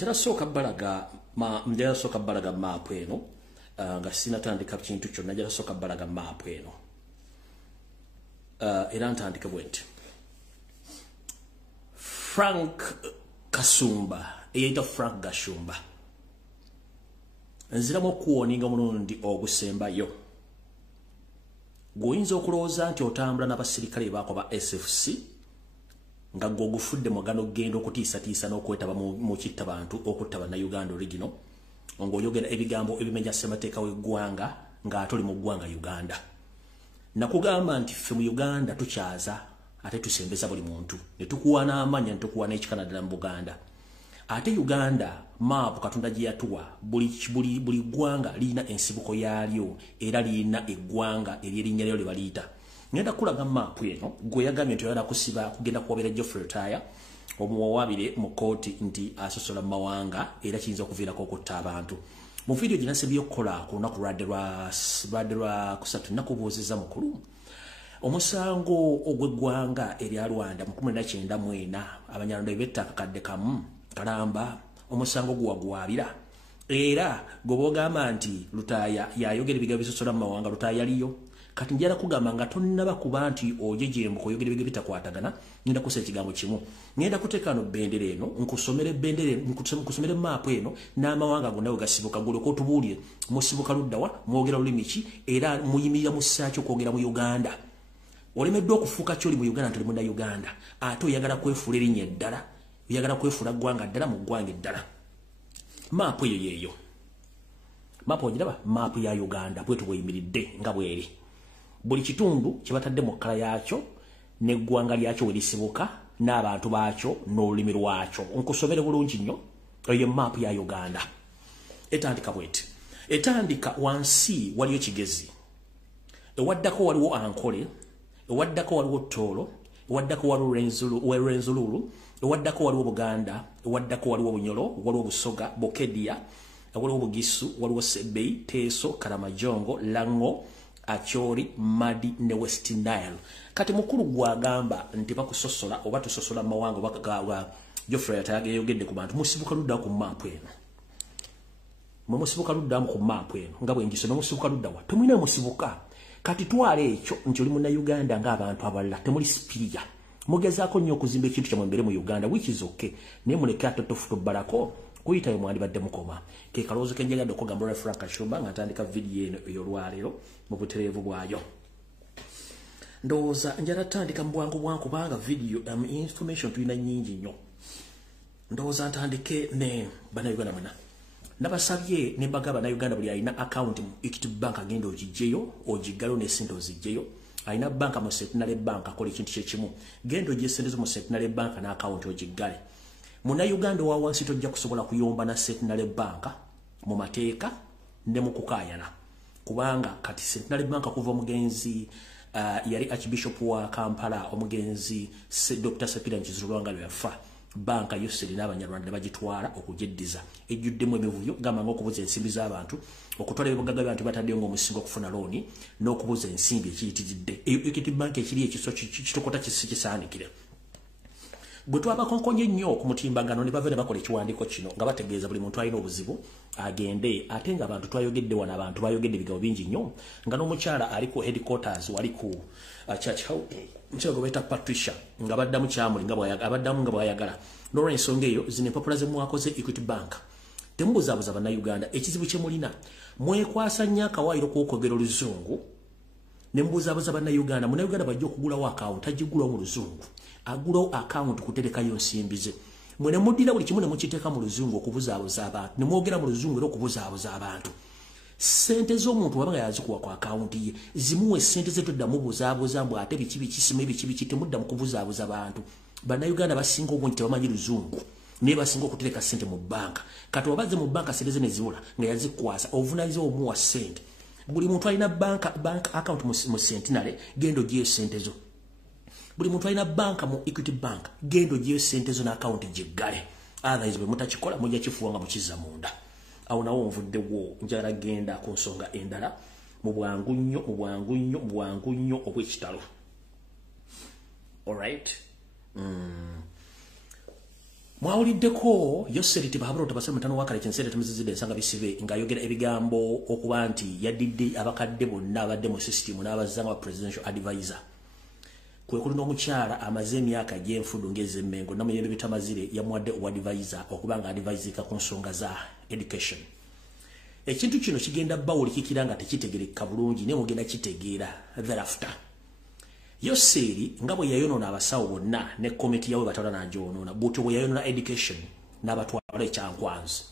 njala soka balaga map eno nga sinatandika kintu kyonna njala soka balaga map eno era ntandika bwenti Frank Kasumba eyita Frank Gashumba nziramu okuwoninga mulundi ogusembayo goyinza okulowooza nti otambula n'abasirikale baako ba SFC nga gogufudde mugano genda okutiisatiisa n'okwetaba mu kittabantu okutta bannayuganda origino ng'oyogera ebigambo ebimenya ssemateeka w'eggwanga ng'atoli mu ggwanga Uganda. Nakugamba nti ffe mu Uganda tukyaza ate tusembeza buli muntu ne tukuwa n'amanya ne tukuwa n'ekikana ddala mu Buganda. Ate Uganda map Katonda gye yatuwa buli ggwanga lirina ensibuko yaalyo era lirina eggwanga ery'erinnya lyo lye baliyita. Ngenda kulaga map eno gwe yagambye nti oyagala kusiba kugenda kuwabeera Geoffrey Retire omuwawabire mu kooti nti asosola mawanga era kiyinza okuviirako okutta abantu. Mu video gye nasibye okukola ku lunaku lwadde lwa kusatu nakubuuziza mukulu omusango ogw'eggwanga erya Rwanda mu 1994 abanyarwanda bettaka kadde kamu kalamba omusango guwagwabira era gobogamba nti Lutaya yayogera ebigambo bisosola mu mawanga Lutaya yaliyo kati njala kugamba nga tonnaba kuba nti ojeje mu kuyogera ebigambo bitakwatagana ngenda kusa ekigambo kimu ngenda kuteeka no bendera eno nkusomere bendera nkusomere map eno n'amawanga gonna gasibuka gule ko tubuulire musibuka luddawa mwogera lulimi ki era muyimirira mu ssaaki okwogera mu Uganda olemeddwa okufuuka kyoli mu Uganda tuli munda Uganda ate oyagala kwefuula erinnya eddala oyagala kwefuula ggwanga ddala mu ggwanga eddala map eyo yeeyo map ogiraba map ya Uganda bwetu bweyimiridde nga bweri buli kitundu kibatadde mu kkala yaakyo n'eggwanga lyakyo we lisibuka n'abantu baakyo n'olulimi lwakyo nkusomere bulungi nnyo eyo map ya Uganda etandika bweti etandika wansi waliyo kigezi ewaddako waliwo Ankole ewaddako waliwo Tooro ewaddako waliwo Rwenzululu ewaddako waliwo Buganda ewaddako waliwo Bunyolo waliwo Busoga Bokedia waliwo Bugisu waliwo Sebei Teso Karamajongo Lango Achori Madi ne West Nile kati mukulu gwagamba nti bakusosola oba tusosola mawanga bakagawa Geoffrey atayageyogedde ku bantu musibuka ludda ku map eno musibuka ludda ku map eno nga bwe ngisome musibuka ludda wa tumwina musibuka kati twale ekyo nti oli muna Uganda nga abantu abalala temuli spiria mugezaako nnyo okuzimba ekintu kyamwe mbere mu Uganda which is okay naye muleke atotofuto balako kuyitayo mwandibadde mukoma ke kaloozo kenjagadde okugamba Frank Kashumba nga atandika video eno ey'olwaleero mu butereevu bwayo ndowooza njala tandika mu bwangu kubanga video information tulina nnyingi nnyo ndowooza ntandike ne bannayuganda mwena nabasabye ne mbagamba bannayuganda buli alina account mu Equity Bank agenda ogijjeyo ogiggalo n'essente ozijjeyo alina banka mu Centenary Bank akola ekintu kyekimu genda ogye essente zo mu Centenary Bank n'account ogiggale muna Uganda wa wansi tojja kusobola kuyomba na Centenary Bank mu mateeka ne mu kukaayana kubanga kati Centenary Bank kuva omugenzi yali Archbishop wa Kampala omugenzi Dr. Sepira Nkizulwanga lweyafa banka yose lina abanyarwanda bagitwala okujiddiza ejjuddemu emivuyo gamba ng'okubuza ensimbi z'abantu okutwala ebibugaga by'abantu bataddeyo ng'omusingo okufuna looni n'okubuza ensimbi ekiyitiridde Equity Bank ekiri ekiso kitokota kisaanikire bwe twabakonkonye nnyo ku mutimbagano ne bava ne bakola ekiwandiiko kino nga bategeeza buli muntu alina obuzibu agende ate nga abantu twayogedde wano abantu bayogedde ebigambo bingi nnyo nga n'omukyala ali ku headquarters wali ku church house mukyala gwe bayita Patricia nga baddamu kyamuli abaddamu nga bwayagala n'olw'ensonga eyo zino empapula ze mwakoze Equity Bank temubuzaabuza bannayuganda ekizibu kye mulina mwekwasa nnyo akawaayiro k'okwogera oluzungu ne mubuzaabuza bannayuganda munnayuganda bajja okugulawo akawunti agigulawo mu luzungu agulawo account kuterekayo nsimbi ze mwene muddira buli kimu ne mukiteeka mu luzungu okubuzaabuza abantu ne mwogera mu luzungu era okubuzaabuza abantu sente z'omuntu wabanga yazikuwa ku account ye zimuwe sente ze toddamu buzaabuza mbw ate biki bikisima ebiki temudda mu kubuzaabuza abantu bannayuganda basinga obungi tebamanyi luzungu naye basinga okutereka sente mu banka kati wabaze mu banka sente ze ne zibula nga yazikwasa obuvunaanyizibwa omuwa sente buli muntu alina bank account mu Centenary gendo gye sente zo buli muntu alina banka mu Equity Bank gendo gye sente zo na account jiggale otherwise bwe mutakikola mujja kifuwa nga mukiza munda awo nawo nvuddewo njala genda ku nsonga endala mu bwangu nnyo obw'ekitalo alright Mwawuliddeko Yoseri Tibahaburo tabasema mutano wakale kyensere tumizizide ensanga bisibe nga yogera ebigambo okuba nti yadidde abakadde bonna abadde mu system n'abazanga presidential advisor kwe kulina omukyala amaze emyaka gy'enfudu ng'ezemmengo namuyembe bitamazire yamwadde advisor okuba nga advisika ku nsonga za education. Ekintu kino kigenda bawulikikira nga tekitegereka bulungi ne mugenda kitegeera thereafter. Yoseri nga bwe yayonoona abasawo bonna ne komiti yawe batwala n'agyonoona bw'otyo bwe yayonoona education n'abatwala ekyankwanzi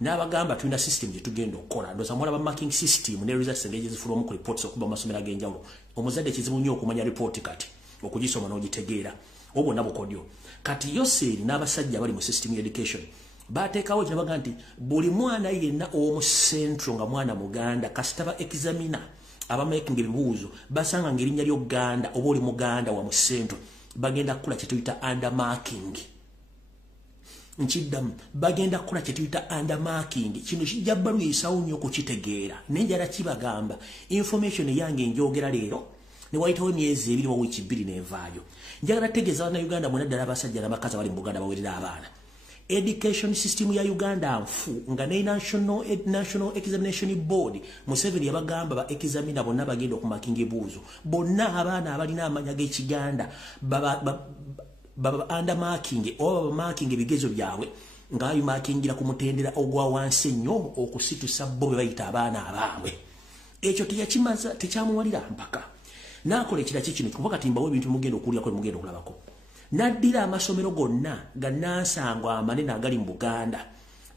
n'abagamba tulina system gye tugenda okukola ndooza mulaba marking system ne results engeri zifulwamu ku reports okuba mu masomero ag'enjawulo omuzadde kizibu nnyo okumanya report kati okugisoma n'ogitegeera obwo bwonna bukodyo kati Yoseri n'abasajja bali mu system ya education bateekawo kye baga nti buli mwana yenna ow'omu centro nga mwana muganda kasitaba examiner abamaking ebibuuzo basanga ng'erinnya ly'Uganda oba oli muganda wa mu centro bagenda kukola kye tuyita undermarking. Nkiddamu bagenda kukola kye tuyita undermarking. Kino kijja balwisawo nnyo okukitegeera nenjala kibagamba information eyange njogera leero ne wayitawo emyezi ebiri wa wiiki bbiri n'envaayo njagala tegeeza bannayuganda mwena ddala abasajja n'abakazi abali mu Buganda bawerera abaana. Education system ya Uganda mfu nga ne National Examination Board Museveni yabagamba ba examiner bonna bagenda okumakinga ebuuzo bonna abaana abalina amanya g'Ekiganda baba undermarking oba marking ebigezo byabwe nga ayumakingira ku mutendera ogwa wansi ennyo okusitusa bo be bayita abaana abaabwe. Ekyo teyakimaza tekyamuwalira mpaka n'akola ekira kino kuba kati mbawo ebintu mugenda okulyako mugenda okulabako. Naddira amasomero gonna gannansangwa amanene agali mu Buganda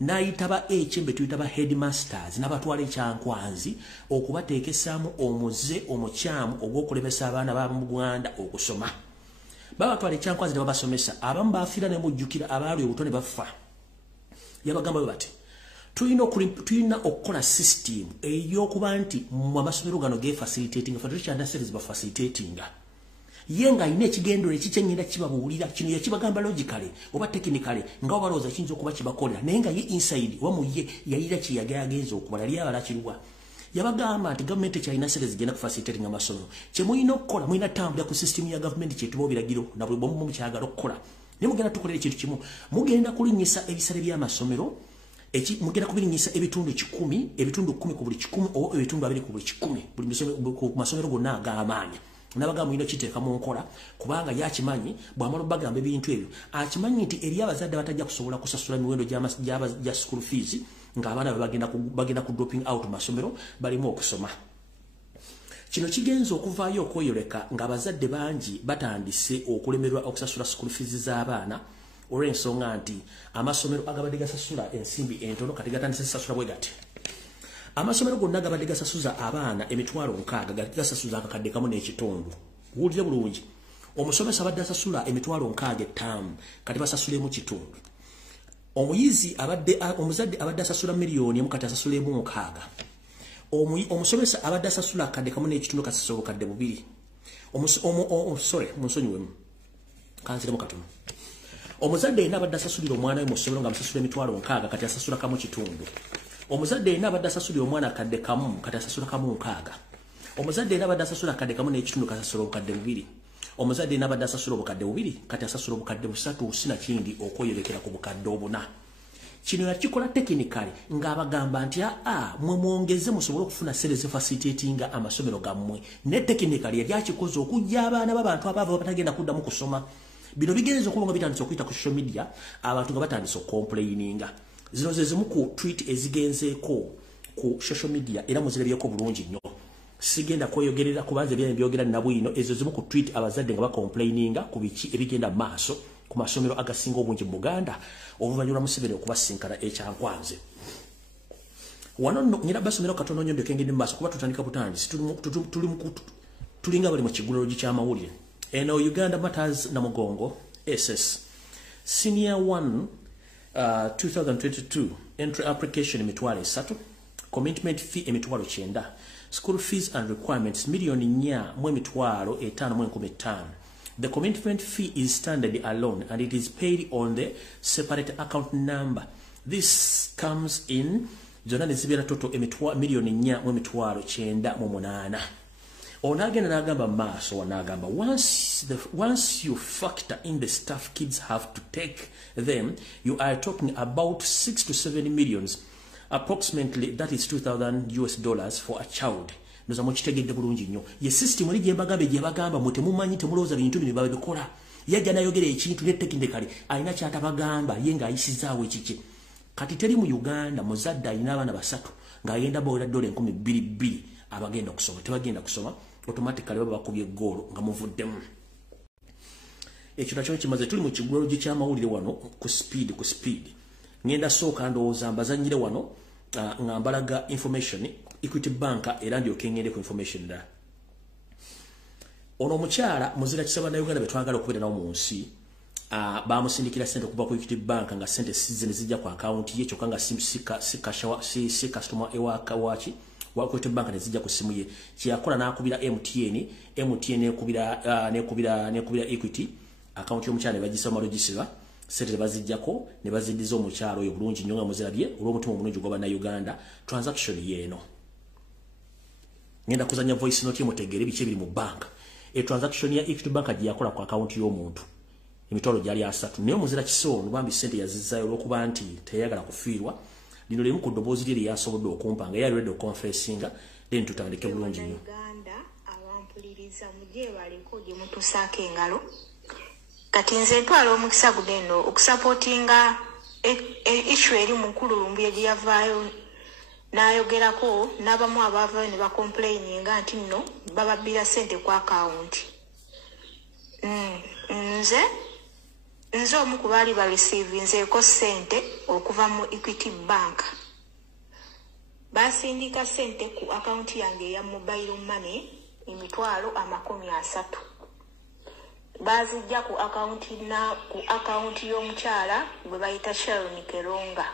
n'ayitaba ekyembe tuyitaba headmasters n'abatwala ekyankwanzi okubateekesaamu omuze omukyamu ogw'okulemesa abaana ba mu Buganda okusoma. Babatwala ekyankwanzi ne babasomesa abamu baafiira ne mujjukira abaali obutone bafa. Yabagamba bwe bati tulina okukola system ey'okuba nti mu amasomero gano gefacilitating facilities bafacilitatinga yenga ayina ekigendero ekikyenyera kibabuulira kino yakibagamba logically oba technically nga balowooza kiyinza okuba kibakolera naye nga ye inside wamu ye yayira kiyagayagenza okubala lya balakirwa. Yabagamba nti gavumenti ekyalina sere zigenda kufacilitating amasomero kyemulina okukola mulina tambula ku system ya gavumenti kyetuba biragiro na buli bomu mukyagala okukola ne mugenda tukolera ekintu kimu mugenda kulinnyisa ebisale by'amasomero mugenda kubirinnyisa ebitundu 10 ebitundu 10 ku buli 10 oba ebitundu 2 ku buli 10 buli masomero gonna ag'amaanyi n'abagamba mulina kiteeka mu nkola kubanga yakimanyi bw'amala bagamba ebintu ebyo akimanyi nti eri abazadde batajja kusobola kusasula miwendo gya school fees ng'abaana bagenda ku dropping out masomero balimu okusoma. Kino kigenza okuvaayo okweyoleka ng'abazadde bangi batandise okulemerwa okusasula school fees z'abaana olw'ensonga nti amasomero agabadde gasasula ensimbi entono kati gatandise sasula bwe gati. Amasomero gonna gabadde gasasuza abaana emitwalo 6 gasasuza akakadde kamu n'ekitundu. Wuulire bulungi. Omusomesa abadde asasula emitwalo 6 ettaamu kati basasulemu kitundu. Omuzadde abadde asasula miliyoni emu kati asasulemu 6. Omusomesa abadde asasula akadde kamu n'ekitundu kasasula obukadde 2. Sorry, munsonyiwemu. Kanziremu katono. Omuzadde yenna abadde asasulira omwana we mu ssomero nga amusasula emitwalo 6 kati asasula kamu kitundu. Omuzadde yenna abadde asasulira omwana akadde kamu kati asasula kamu 6. Omuzadde yenna abadde asasula akadde kamu n'ekitundu kati asasula obukadde 2. Omuzadde yenna abadde asasula obukadde 2 kati asasula obukadde 3 sinakindi okweyolekera ku bukadde 4. Kino yakikola technically ng'abagamba nti mwe mwongeze musobole okufuna sere zifacilitatinga amasomero gammwe ne technically yali akikoze okujja abaana b'abantu abaava batagenda kuddamu kusoma. Bino bigenze okuba nga bitandise okuyita ku social media abantu nga batandise okomplaininga. Zino ze zimu ku tweet ezigenzeeko ku social media era muzirabyeko bulungi nnyo. Sigenda kweyogerera kubanza byogera nabwino ezo zimu ku tweet abazadde nga bakomplaininga ku biki ebigenda maaso ku masomero agasinga obungi mu Buganda oluvannyuma Museveni okubasinkana ekyankwanze. Wano nyina basomero katono nnyo ndeke ngende maaso kuba tutandika butandisi tulinga bali mu kiguliro ky'amawulire. Eno Uganda Matters na Mugongo SS Senior 1 2022 entry application emitwalo 3 commitment fee emitwalo 9 school fees and requirements million nya mu emitwalo 5.15. The commitment fee is standard alone and it is paid on the separate account number. This comes in zona nezibera toto emitwalo million nya mu emitwalo 9 mu 8. Onagenda nagamba maaso wanagamba once you factor in the stuff kids have to take them, you are talking about 6 to 7 millions. Approximately that is $2,000 for a child. Noza mukitegedde bulungi nnyo. Ye system oli gyembagambe gyebagamba mutemumanyi temulowooza bintu bino babikola. Yajja nayogera ekintu netekindekali alina kyatabagamba ye ng'ayisizaawo ekiki. Kati teri mu Uganda muzadde alina abaana basatu ng'agenda bawera $2,200 abagenda kusoma. Tebagenda kusoma automatically baba bakubye goalo nga muvuddemu. Ekyo nakyo kimaze tuli mu kigwero ky'amawulire wano ku speed. Ngenda sooka ndowooza mbazanyire wano nga mbalaga information Equity Bank era ndyoke ngende ku information da. Ono omukyala muzira kisaba na Uganda betwagala okubeera nawo mu nsi bamusindikira sente okuva ku Equity Bank nga sente sizene zijja ku account ye kyokka nga si customer ewaka wachi wa Equity Bank nezijja ku simu ye kyakola n'akubira MTN nekubira Equity account y'omukyala ne bagisa mu register sente bazijjako ne baziddiza omukyala oyo bulungi nnyo nga muzirabye olw'omutima omulungi gwa bana Uganda transaction yeeno. Ngenda kuzanya voice note yemutegere biche biri mu bank. Transaction ya Equity Bank yakola ku account y'omuntu emitwalo gyali asatu naye muzira kisono bambi sente yazizzayo olw'okuba nti teyagala kufiirwa lino limu ku ddoboozi lye lyasobodde okumpanga yali ready confessinga then tutandike bulungi nnyo. Uganda awampuliriza mujje baliko gye mutusaako engalo kati nze ntwala omukisa gudeno okusupportinga issue eri mukulu Lumbuye gye yavaayo n'ayogerako n'abamu abaavaayo ne bacomplaininga nti nno bababbira sente ku account. Nze omu ku baali barecevinzeeko sente okuva mu Equity Bank. Basindika sente ku account yange eya mobile money $30. Bazijja ku account y'omukyala gwe bayita Sharon Keronga.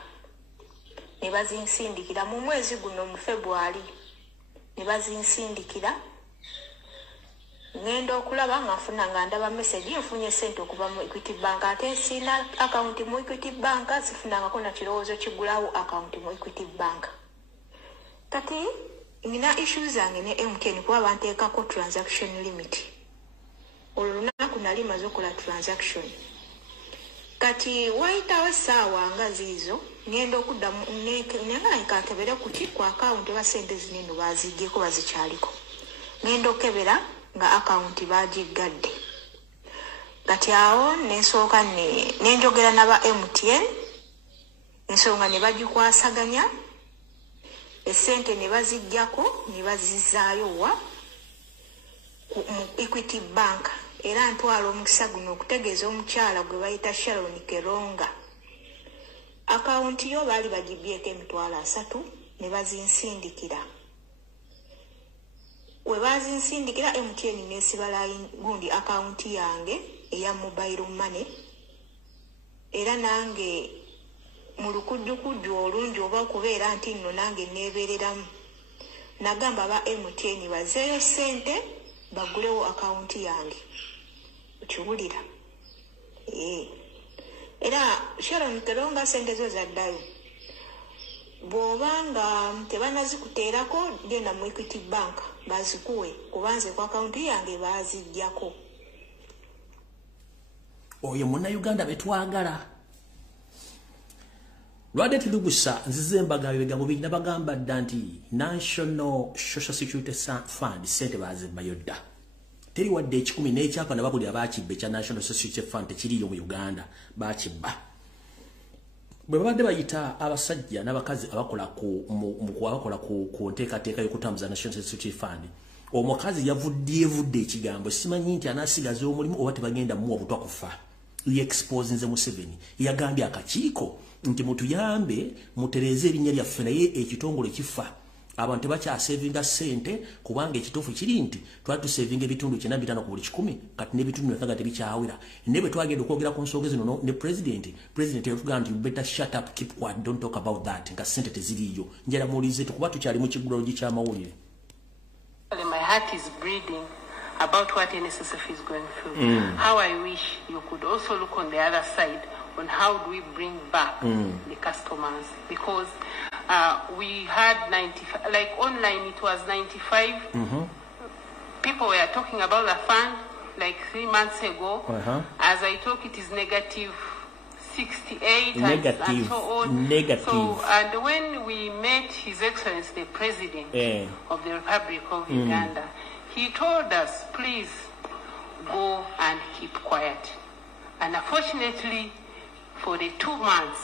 Ne bazinsindikira mu mwezi guno mu February. Ne bazinsindikira. Ngenda okulaba ngafuna nga ndaba message nfunye sente okuva mu Equity Bank ate sina account mu Equity Bank sifunangako na kirowoozo kigulawo account mu Equity Bank. Kati nina issues zange ne MTN kuba banteekako transaction limit. Olunaku nali maze okukola transaction. Kati wayitawo essaawa nga ziizo ngenda okuddamu nkakebera ku account eba sente zineno baziggyeko bazikyaliko. Ngenda okebera nga account bagigadde. Kati awo nensooka nenjogera n'aba MTN ensonga ne bagikwasaganya esente ne baziggyako ne bazizaayo wa mu Equity Bank era ntwala omukisa guno okutegeeza omukyala gwe bayita Sharon Keronga account yo baali bagibbyeko $30 ne bazinsindikira. We bazinsindikira MTN nesiba line gundi account yange eya mobile money era nange mu lukujjukujju olungi oba okubeera nti nno nange neebereramu nagamba ba MTN bazeeyo sente bagulewo account yange okiwulira. Era Sharon Keronga sente zo zaddayo bw'obanga tebanazikuteerako genda mu Equity Bank bazikuwe kubanze ku account yange baziggyako. Oyo muna Uganda betwagala lwadde tilugusa nzize embaga ebigambo bingi nabagamba dda nti National Social Security Fund sente bazimbayo dda teri wadde 10 n'ekyapa nababuli abakibbe kya National Social Security Fund tekiriyo mu Uganda bakibba. Bwe babadde bayita abasajja n'abakazi abakola ku nteekateeka y'okutambuza National Security Fund omukazi yavudde ekigambo simanyi nti anaasigaza omulimu oba tebagenda muwa butwa kufa ye-expose nze Museveni yagambye akakiiko nti mutuyambe mutereeze erinnya lyaffe naye ekitongole kifa abantu tebakyasevinga sente kubanga ekituufu kiri nti twali tusevinga ebitundu 9.5 ku buli 10 kati n'ebitundu 9 tebikyawera ne bwe twagenda okwogera ku nsonga zino ne president yatugaa nti you better shut up keep quiet don't talk about that nga sente teziriiyo njala muwulize tukuba tukyali mu kigulalo ky'amawulire. My heart is bleeding about what NSSF is going through. How I wish you could also look on the other side on how do we bring back the customers, because we had 95, like online it was 95 people were talking about the fund like 3 months ago. As I talk, it is negative 68 and so on. Negative. So, and when we met His Excellency the President of the Republic of Uganda, he told us, please go and keep quiet. And unfortunately, for the 2 months,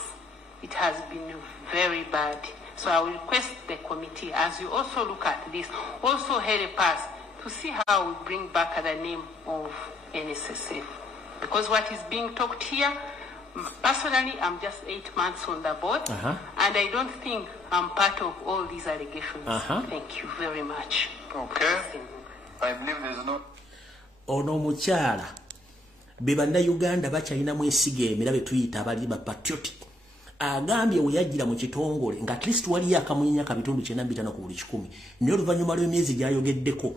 it has been very bad. So I will request the committee, as you also look at this, also help us to see how we bring back the name of NSSF. Because what is being talked here, personally, I'm just 8 months on the board, and I don't think I'm part of all these allegations. Thank you very much. Okay. I believe there's no... Ono mukyala bebanda Uganda bachayina mwesige emirabe tuyita abali ba patriotic agambye oyajira mu kitongole nga at least wali yakamunya kabitundu 9 ku buli 10 ne oluvanyuma lw'emyezi gyayogeddeko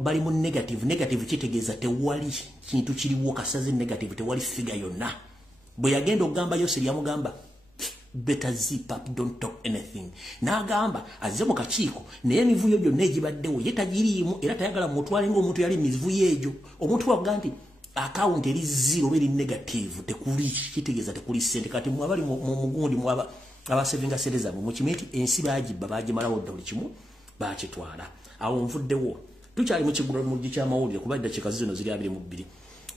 balimu negative kitegeeza tewali kintu kiriwo kasaze negative tewali figure yonna bwe yagenda okugamba yose lyamugamba better zip up, don't talk anything. Nagamba azze mu kakiiko naye emivuyo gyonna egibaddewo ye tagiriimu era tayagala mutwale ng'omuntu yali mivuyo egyo omuntu waga nti account eri zero beri negative tekuli kitegeeza tekuli ssente kati mwabali mu mugundi mwaba abasevinga sereza mu kimiti ensi bagibba bagimalawo dda buli kimu bakitwala awo nvuddewo tukyali mu kigulu mu gicha mawulire kuba dakika zino ziri 22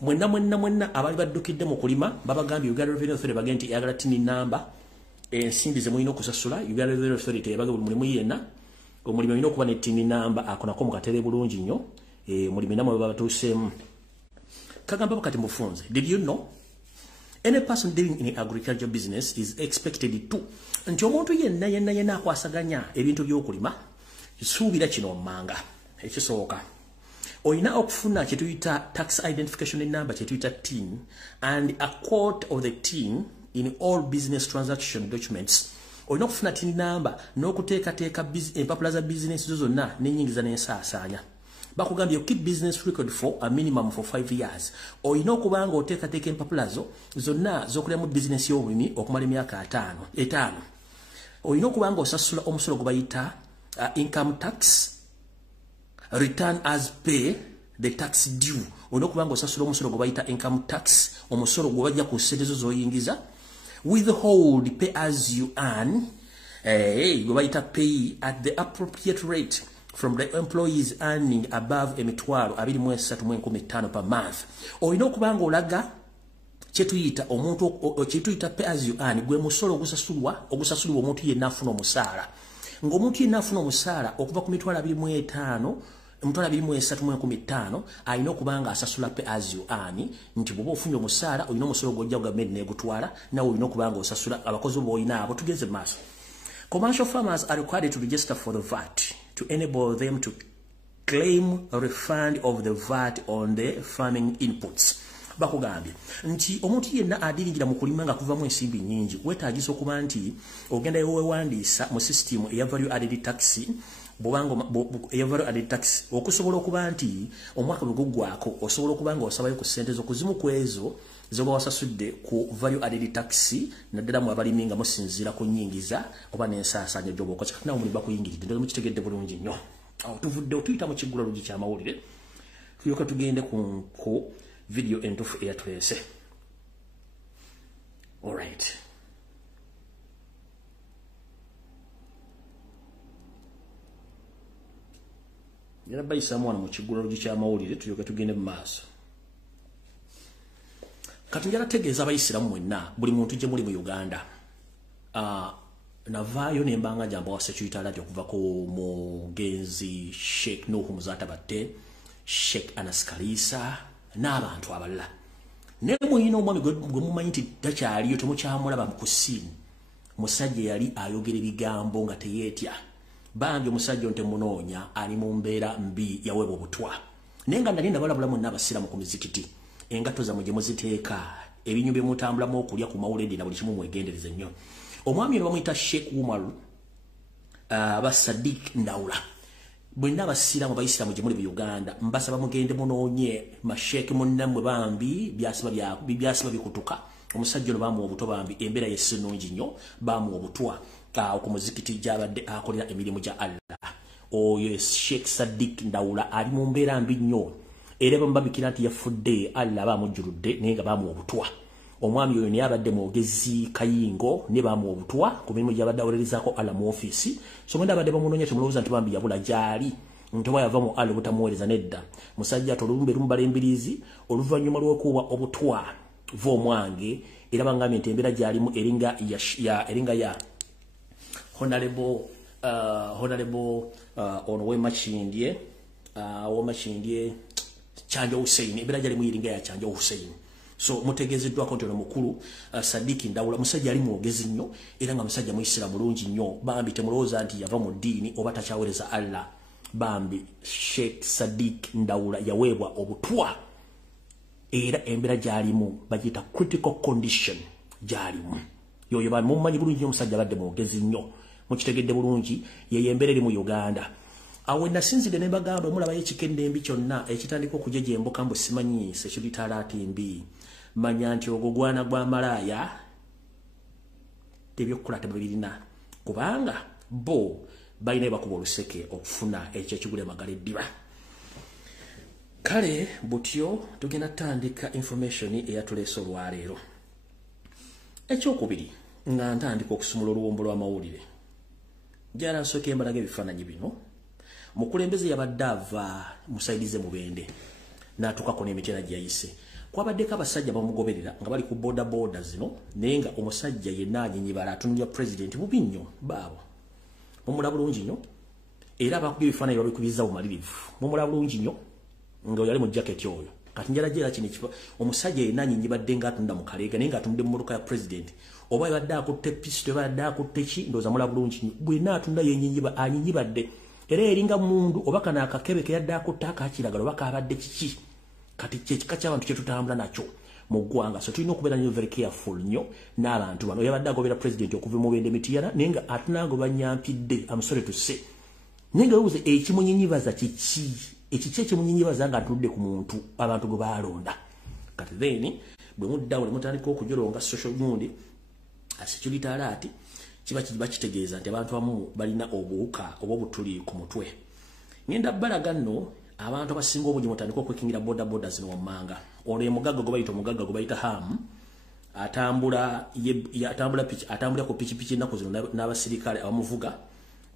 mwenna abali baddukidde mu kulima babagambye Uganda Revenue Authority bagenti yagala tini namba ensimbi ze mulina okusasula Uganda Revenue Authority yabaga buli mulimu yenna omulimu olina okuba ne tini namba akonako mu katere bulungi nnyo mulimu namwe babatuuseemu kagamba bakati mufunze. Did you know any person dealing in agriculture business is expected to nti omuntu yenna akwasaganya ebintu by'okulima suubira kino mmanga ekisooka oyina okufuna kye tuyita tax identification number kye tuyita TIN and a quote of the TIN in all business transaction documents oyina okufuna TIN number n'okuteekateeka empapula za business zonna n'ennyingiza n'ensaasaanya bakugambye keep business record for a minimum for 5 years oyina okubanga oteekateeka empapula zo zonna z'okulemu business y'obulimi okumala emyaka 5 oyina okubanga osasula omusolo gwe bayita income tax return as pay the tax due oyina okubanga osasula omusolo gwe bayita income tax omusolo gwe bajja ku ssente zo z'oyingiza withhold pay as you earn gwe bayita pay at the appropriate rate from the employees earning above emitwalo 23.15 per month oyina okubanga olaga kyetuyita omuntu kyetuyita pay as you earn gwe musolo ogusasulwa omuntu yenna afuna omusaala ng'omuntu yenna afuna omusaala okuva ku mitwalo 25 emitwalo 23.15 ayina okubanga asasula pay as you earn nti bw'oba ofunye omusaala oyina omusolo gw'ojja gavumenti n'egutwala nawe oyina okubanga osasula abakozi b'oyina abo tugeze maaso. Commercial farmers are required to register for the VAT to enable them to claim a refund of the VAT on the farming inputs. Bakugambye nti omuntu yenna adiringira mu kulima nga kuvamu ensimbi nnyingi wetaagisa okuba nti ogenda wewandiisa mu system eya value added tax eya value added tax okusobola okuba nti omwaka bwe guggwako osobola okuba nga osabayo ku ssente z'okuzimu ku ezo zoba wasasudde ku value added tax naddala mu abalimi nga musinziira ku nnyingiza oba n'ensaasaanya gy'oba okoze kati nawe mulimu bakuyingiridde ndoza mukitegedde bulungi nnyo awo tuvuddewo tuyita mu kiggula lugi ky'amawulire tulyoka tugende ku video entuufu eyatuleese. Alright. Njala bayisaamu wano mu kiggula lugi ky'amawulire tulyoka tugende mu maaso. Kati njala tegeeza abayisiramu mwenna buli muntu gye muli mu Uganda navaayo nembanga jamba wa security alert okuva ku mugenzi Sheikh Nuhu Muzatabatte Sheikh Anas Kalisa n'abantu abalala ne muyina omwami gwe mumanyi nti takyaliyo temukyamulaba mu kusiini musajja yali ayogera ebigambo nga teyeetya bangi omusajja ntemunoonya ali mu mbeera mbi yaweebwa obutwa naye nga nali nabalabulamu n'abasiramu ku mizikiti engatto zammwe gye muziteeka ebinywa bye mutambulamu okulya ku mawuledi na buli kimu mwegendereze nnyo omwami ono bamuyita Sheikh Umar aba Sadiq Ndawula bwenna abasiramu bayisiramu gye muli mu Uganda mbasaba mugende munoonye masheeke munnammwe bambi byasiba bikutuka omusajja ono baamuwa obuto bambi embeera y'essi nnungi nnyo baamuwa obutwa ku muzikiti gy'abadde akolera emirimu gya Allah oyo Sheikh Sadiq Ndawula ali mu mbeera mbi nnyo era bambabikira nti yafudde alla bamujjuludde naye nga bamu obutwa omwami oyo ne abadde mwogezi kayingo ne bamu obutwa ku mirimu gy'abadde awolerezaako alla mu ofiisi so mwenda abadde bamunoonya temulowooza nti bambi yabula gyali ntoba yava mu alla obutamuweereza nedda musajja tolumbe lumbala embirizi oluvannyuma lw'okuba obutwa v'omwange era bangambye nti embeera gy'alimu eringa ya honorable ono w'Makindye Chanja Hussein ebera jali muyiringa ya Chanja Hussein so mutegezeddwako nti ono mukulu Sadiki Ndawula musajja ali mwogezi nnyo era nga musajja muisira mulungi nnyo bambi temulowooza nti yava mu ddiini oba takyaweereza Allah bambi Sheikh Sadiq Ndawula yaweebwa obutwa era embeera gy'alimu bagiyita critical condition gy'alimu yoyo bamumanyi bulungi nnyo musajja badde mwogezi nnyo mukitegedde bulungi yeye embeera eri mu Uganda awe nasinzide ne bagamba mulaba ekikende mbi kyonna ekitandika okujja emboka mbu simanyi Ssegilinya mbi manya nti ogogwana gwa malaya tebyokukola tebabirina kubanga bo balina bakuba oluseke okufuna ekyo ekigula emagala eddiba kale butyo tugenda tandika information eyatuleese olwaleero ekyokubiri nga ntandika okusumula oluwombo lw'amawulire jara nsooka embalaga ebifaananyi bino mukulembeze yabadde ava musaidize mubende n'atuukako n'emitera gy'ayise kwabaddeko abasajja bamugoberera nga bali ku boda zino naye nga omusajja yenna anyinyibala atunulira president bubi nnyo baabo mumula bulungi nnyo era abakubye ebifaananyi babikubiza bumalirivu mumula bulungi nnyo nga yali mu jaketi oyo kati njala jera kino ekifa omusajja yenna anyinyibadde ng'atunda mu kaleega naye ng'atundde mu mmotoka ya president oba yabadde akutte pisto yabadde akutte ki ndowooza mula bulungi nnyo bwenna atunda anyinyibadde era eringa mundu oba kana akakebe ke yadde akutte akakiragala oba kabadde kiki kati kyekika ky'abantu kye tutambula nakyo mu ggwanga so tulina okubeera nnyo very careful nnyo n'abantu bano yabadde agobera president okuva mu bende mitiyana naye nga ate nange banyampidde amusore tuse naye nga webuuze ekimunyinyibaza kiki ekiki ekimunyinyibaza nga atudde ku muntu abantu gwe baalonda kati then bwe muddawo ne mutandika okujolonga social gundi Ssegilinya kiba kitegeeza nti abantu abamu balina obuwuka oba obutuli ku mutwe ngenda balaga nno abantu abasinga obungi mutandika okwekingira boda zino wammanga olwo emugagga gwe bayita omugagga gwe bayita hamu atambula ku pikipiki ennaku zino n'abasirikale abamuvuga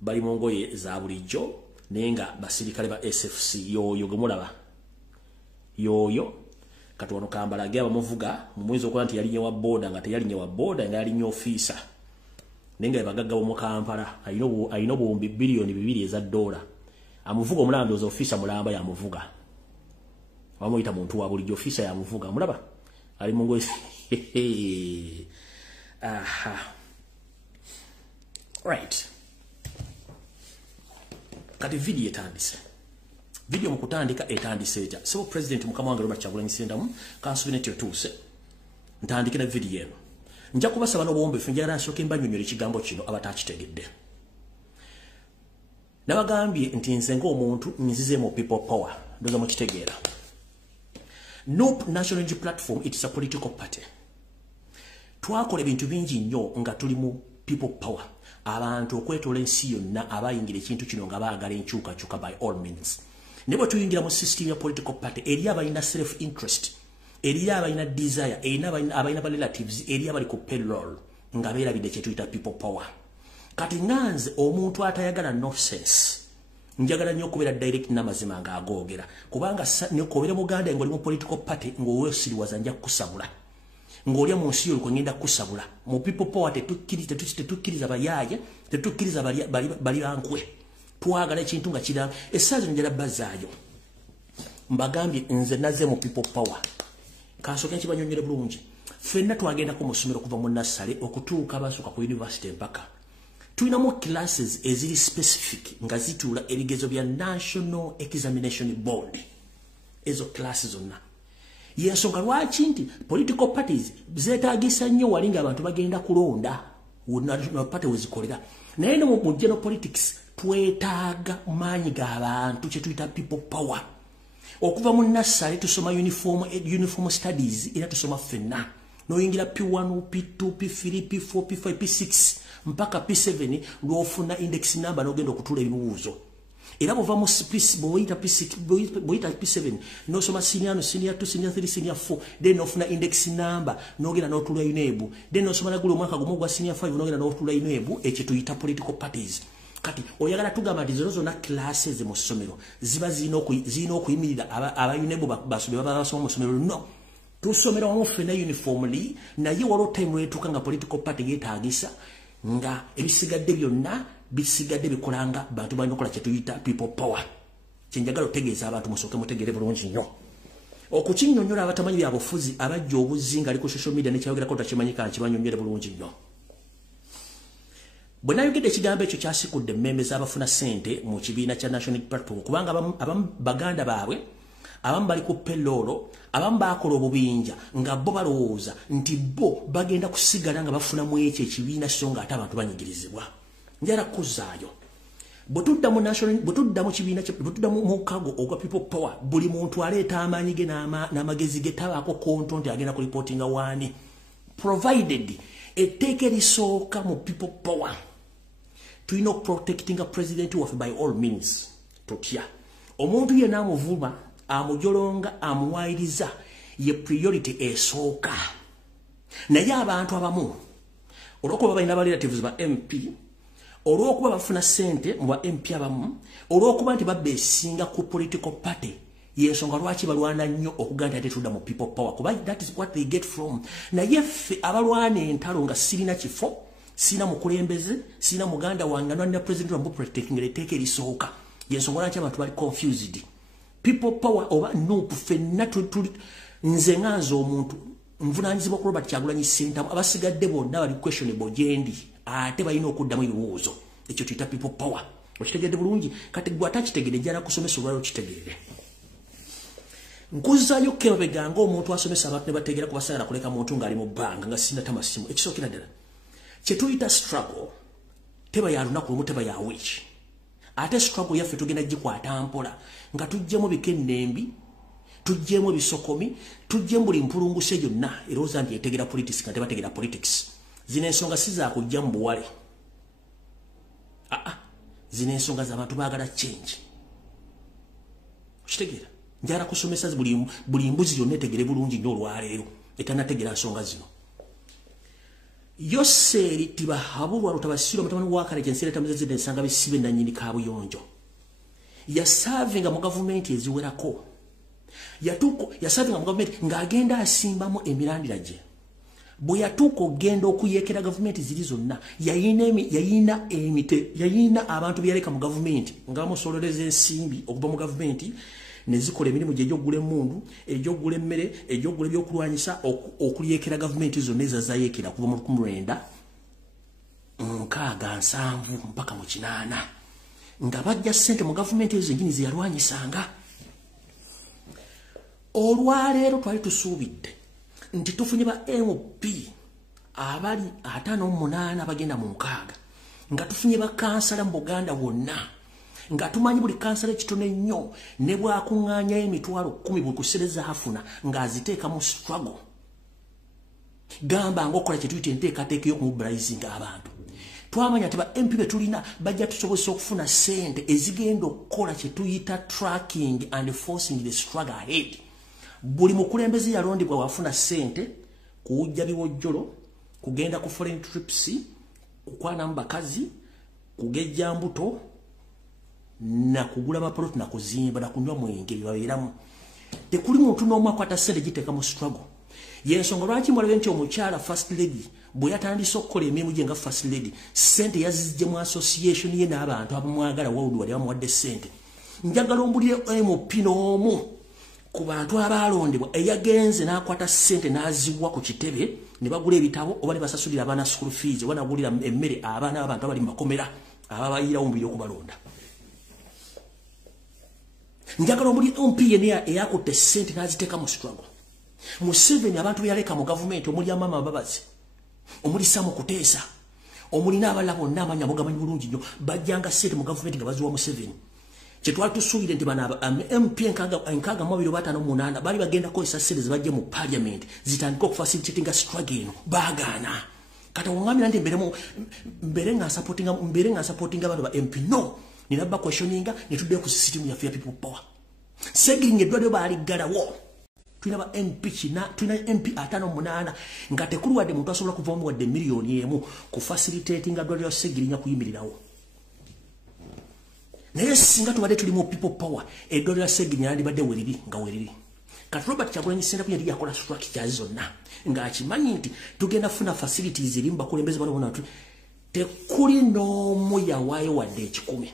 bali mu ngoye za bulijjo naye nga basirikale ba SFC yoyo gwe mulaba yoyo kati wano kambalage abamuvuga mu mwezi okuba nti yalinye wa boda nga teyalinye wa boda nga yalinye ofiisa naye nga bagagga mu Kampala alina obuwumbi bilioni 2 eza dola amuvuga omulando ofiisa mulamba yamuvuga bamuyita muntu wa bulijjo ofiisa yamuvuga mulaba ali mu ngoye aha right kati video etandise video mukutandika etandise eja so president mukama wange Robert Kyagulanyi Ssentamu kansubinetyo tuuse ntandikira video eno nja kubasaba n'obuwombeefu njagala nsooke mbanyonyola ekigambo kino abatakitegedde nabagambye nti nze ng'omuntu nzize mu people power ndoza mukitegeera NUP National Unity Platform it is a political party twakola ebintu bingi nnyo nga tuli mu people power abantu okwetoola ensi yonna abayingira ekintu kino nga baagala enkyukakyuka by all means ne bwe tuyingira mu system ya political party eri abalina self interest eri abalina desire abalina ba relatives eri abali ku payroll nga beerabidde kye tuyita people power kati nganze omuntu atayagala nonsense njagala nnyo okubeera direct n'amazima nga agoogera kubanga nekobera muganda ng'oli mu political party ng'owesiriwaza nja kukusabula ng'olya mu nsi yoli ngenda kukusabula mu people power tetukkiriza bayaaye tetukkiriza bali bankwe twagala ekintu nga kiramba essaazi njala bazaayo mbagambye nze naze mu people power kansooke nkibanyonyere bulungi ffenna twagendako mu ssomero kuva mu nassale okutuuka abasooka ku university empaka tulinamu classes eziri specific nga zituula ebigezo bya National Examination Board ezo classes zonna yensonga lwaki nti political parties zeetaagisa nnyo wali nga abantu bagenda kulonda party wezikolera naye no mu general politics twetaaga maanyi g'abantu kye tuyita people power okuva mu nassale tusoma uniform studies era tusoma ffenna noyingira P1 P2 P3 P4 P5 P6 mpaka P7 lwofuna index number n'ogenda okutula ebibuuzo era bova mu boyita P7 no soma senior 2 senior 3 senior 4 then ofuna index number nogera no tula UNEB then no soma nagulo mwaka gumu gwa senior 5 nogera no tula UNEB ekituyita political parties kati oyagala tugamba nti zozo na classes mu ssomero ziba zino okuyimirira aba UNEB basube babasoma mu ssomero no tusomera omufena uniformly naye walo time wetuka nga political party yetaagisa nga ebisigadde byonna bisigadde bikolanga bantu balina okola kyetuyita people power kyenjagala otegeeza abantu musoke mutegere bulungi nnyo okukinyonnyola abatamanyi byabufuzi abajja obuzinga ali ku social media nekyayogerako takimanyika nkibanyonnyere bulungi nnyo bwe nayogedde ekigambo ekyo kyasikudde emmembe z'abafuna ssente mu kibiina kya national platform kubanga abamu baganda baabwe abamu bali ku pelolo abamu bakola obubinja nga bo balowooza nti bo bagenda kusigala nga bafunamu ekyo ekibiina so nga ate abantu banyigirizibwa njala kuzaayo bwetudda mu kibiina bwetudda mu mukago ogwa people power buli muntu aleeta amaanyi ge n'amagezi ge tabaako konto nti agenda kuripootinga waani provided etteeka erisooka mu people power tulina okuprotectinga president waffe by all means tutya omuntu yenna amuvuma amujolonga amuwairiza ye priority esooka naye abantu abamu olwokuba balina ba relatives ba MP olwokuba bafuna ssente mu ba MP abamu olwokuba nti babeesinga ku political party yensonga lwaki balwana nnyo okuganda ate tudda mu people power kuba that is what they get from naye ffe abalwana entalo nga sirina kifo sina mukulembeze sina muganda wange nwanina president wa protecting etteeka erisooka yensonga lwaki abantu bali confused people power oba nupu fenna tuli nze nganze omuntu nvunanyizibwa ku Robert Kyagulanyi Ssentamu abasigadde bonna bali questionable gyendi ate balina okuddamu ebibuuzo ekyo tuyita people power okitegedde bulungi kati gwe atakitegedde njala kusomesa olwali okitegedde nkuzaayo kemabega ng'omuntu asomesa abantu ne bategeera kubasagala kuleka muntu ng'ali mu bbanga nga sina tamasimu ekisookera ddala kye tuyita struggle teba ya lunaku lumu teba ya wiiki ate struggle yaffe tugenda gikwata mpola nga tujjemu bikennembi tujjemu bisokomi tujjemu buli mpulunguse gyonna erowooza nti etegera politics nga tebategera politics zino ensonga si zaakujja mu buwale zino ensonga z'abantu baagala change okitegeera njala kusomesa buli mbuzi yonna etegere bulungi nnyo olwaleero etanategera nsonga zino Yoseeri tibahabulwa lutabasiro mutamani wakale jensire tamuzezide nsanga bisibe na nyini kabuyonjo ya serving mu government eziwerako yasavinga mu government ng'agenda asimbamu emirandira gye bwe yatuuka ogenda okuyekera government ziri zonna yayina abantu byaleka mu government nga bamusololeza ensimbi okuva mu government nezikola emirimu gye egy'okugula emmundu egy'okugula emmere egy'okugula ebyokulwanyisa okulyekera government zonna ezazayekera kuva mu 1967 mpaka mu 8 nga bajja ssente mu government ezo zenyini ze yalwanyisanga olwaleero twali tusuubidde nti tufunye ba MP abali 58 bagenda mu 6 nga tufunye ba kansala mu Buganda wonna nga tumanyi buli kansala ekitone nnyo ne bwakuŋŋaanya emitwalo 10 buli kusereza hafuna ng'aziteeka mu struggle gamba ng'okola kye tuyita enteekateeka y'okumobilizing abantu twamanya nti ba MP be tulina bajja tusobozesa okufuna ssente ezigenda okukola kye tuyita tracking and forcing the struggle ahead buli mukulembeze yalondebwa wafuna ssente kuwujja biwojjolo kugenda ku foreign trips kukwana mu bakazi kugejja mbuto na kugula maploti na kuzimba na kunywa mwenge bibabeeramu tekuli muntu n'omu akwata ssente giteeka mu struggle yensonga lwaki mwalabe nti omukyala first lady bwe yatandise okukola emirimu gye nga first lady ssente yazijje mu association ye n'abantu abamwagala Alabudwa bali bamuwadde ssente njagala ombulire MP n'omu ku bantu abalondebwa eyagenze n'akwata ssente n'aziwa ku kitebe ne bagula ebitabo oba ne basasulira abaana school fees oba nagulira emmere abaana b'abantu abali mu makomera ababayirawo mu biri okubalonda njagala ombulire MP yenna eyakutte ssente n'aziteeka mu struggle mu 7 abantu byaleka mu government omuli amama ababazi omuli Samu Kuteesa omuli n'abalala bonna amanya bogamanyi bulungi nnyo bajjanga ssente mu government nga baziwa mu 7 kyetwali tusuubire nti bano MP enkaaga mu 258 bali bagenda kukozesa ssente ze bajje mu parliament zitandika okufacilitatinga struggle eno baagaana kati oŋŋambira nti mbere nga supportinga abantu ba MP no nirabba questioninga netudde ku system ya people power Ssegilinya eddwaliro baaliggalawo tulina ba MP tulina MP 58 nga tekuluwadde muntu asobola kuvaamu wadde miliyoni emu ku facilitating eddwaliro Ssegilinya kuyimirirawo naye singa tubadde tuli mu people power eddwaliro Ssegilinya yandibadde weriri nga weriri kati Robert Kyagulanyi Ssentamu yali yakola structure zonna ng'akimanyi nti tugenda funa facilities eri mu bakulembeze bano tekuli n'omu yawaayo wadde ekikumi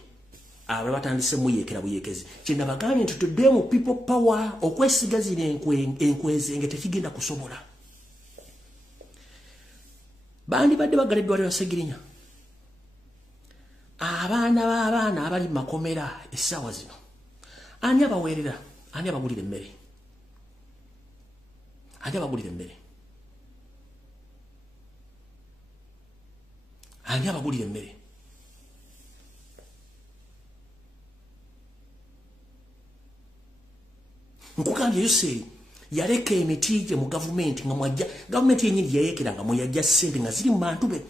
abo batandise muyeekera buyekezi kyenda bagambye nti tudde mu people power okwesiga zino enkwezenge tekigenda kusobola bandibadde bagala eddwaliro Ssegilinya abaana abali makomera essaawa zino ani abaweerera ani abagulira emmere ani abagulira emmere ani abagulira emmere nkugambye Yoseri yaleka emiti gye mu gavumenti nga mwajja gavumenti yenyini yayekera nga mweyajja ssente nga ziri mu bantu be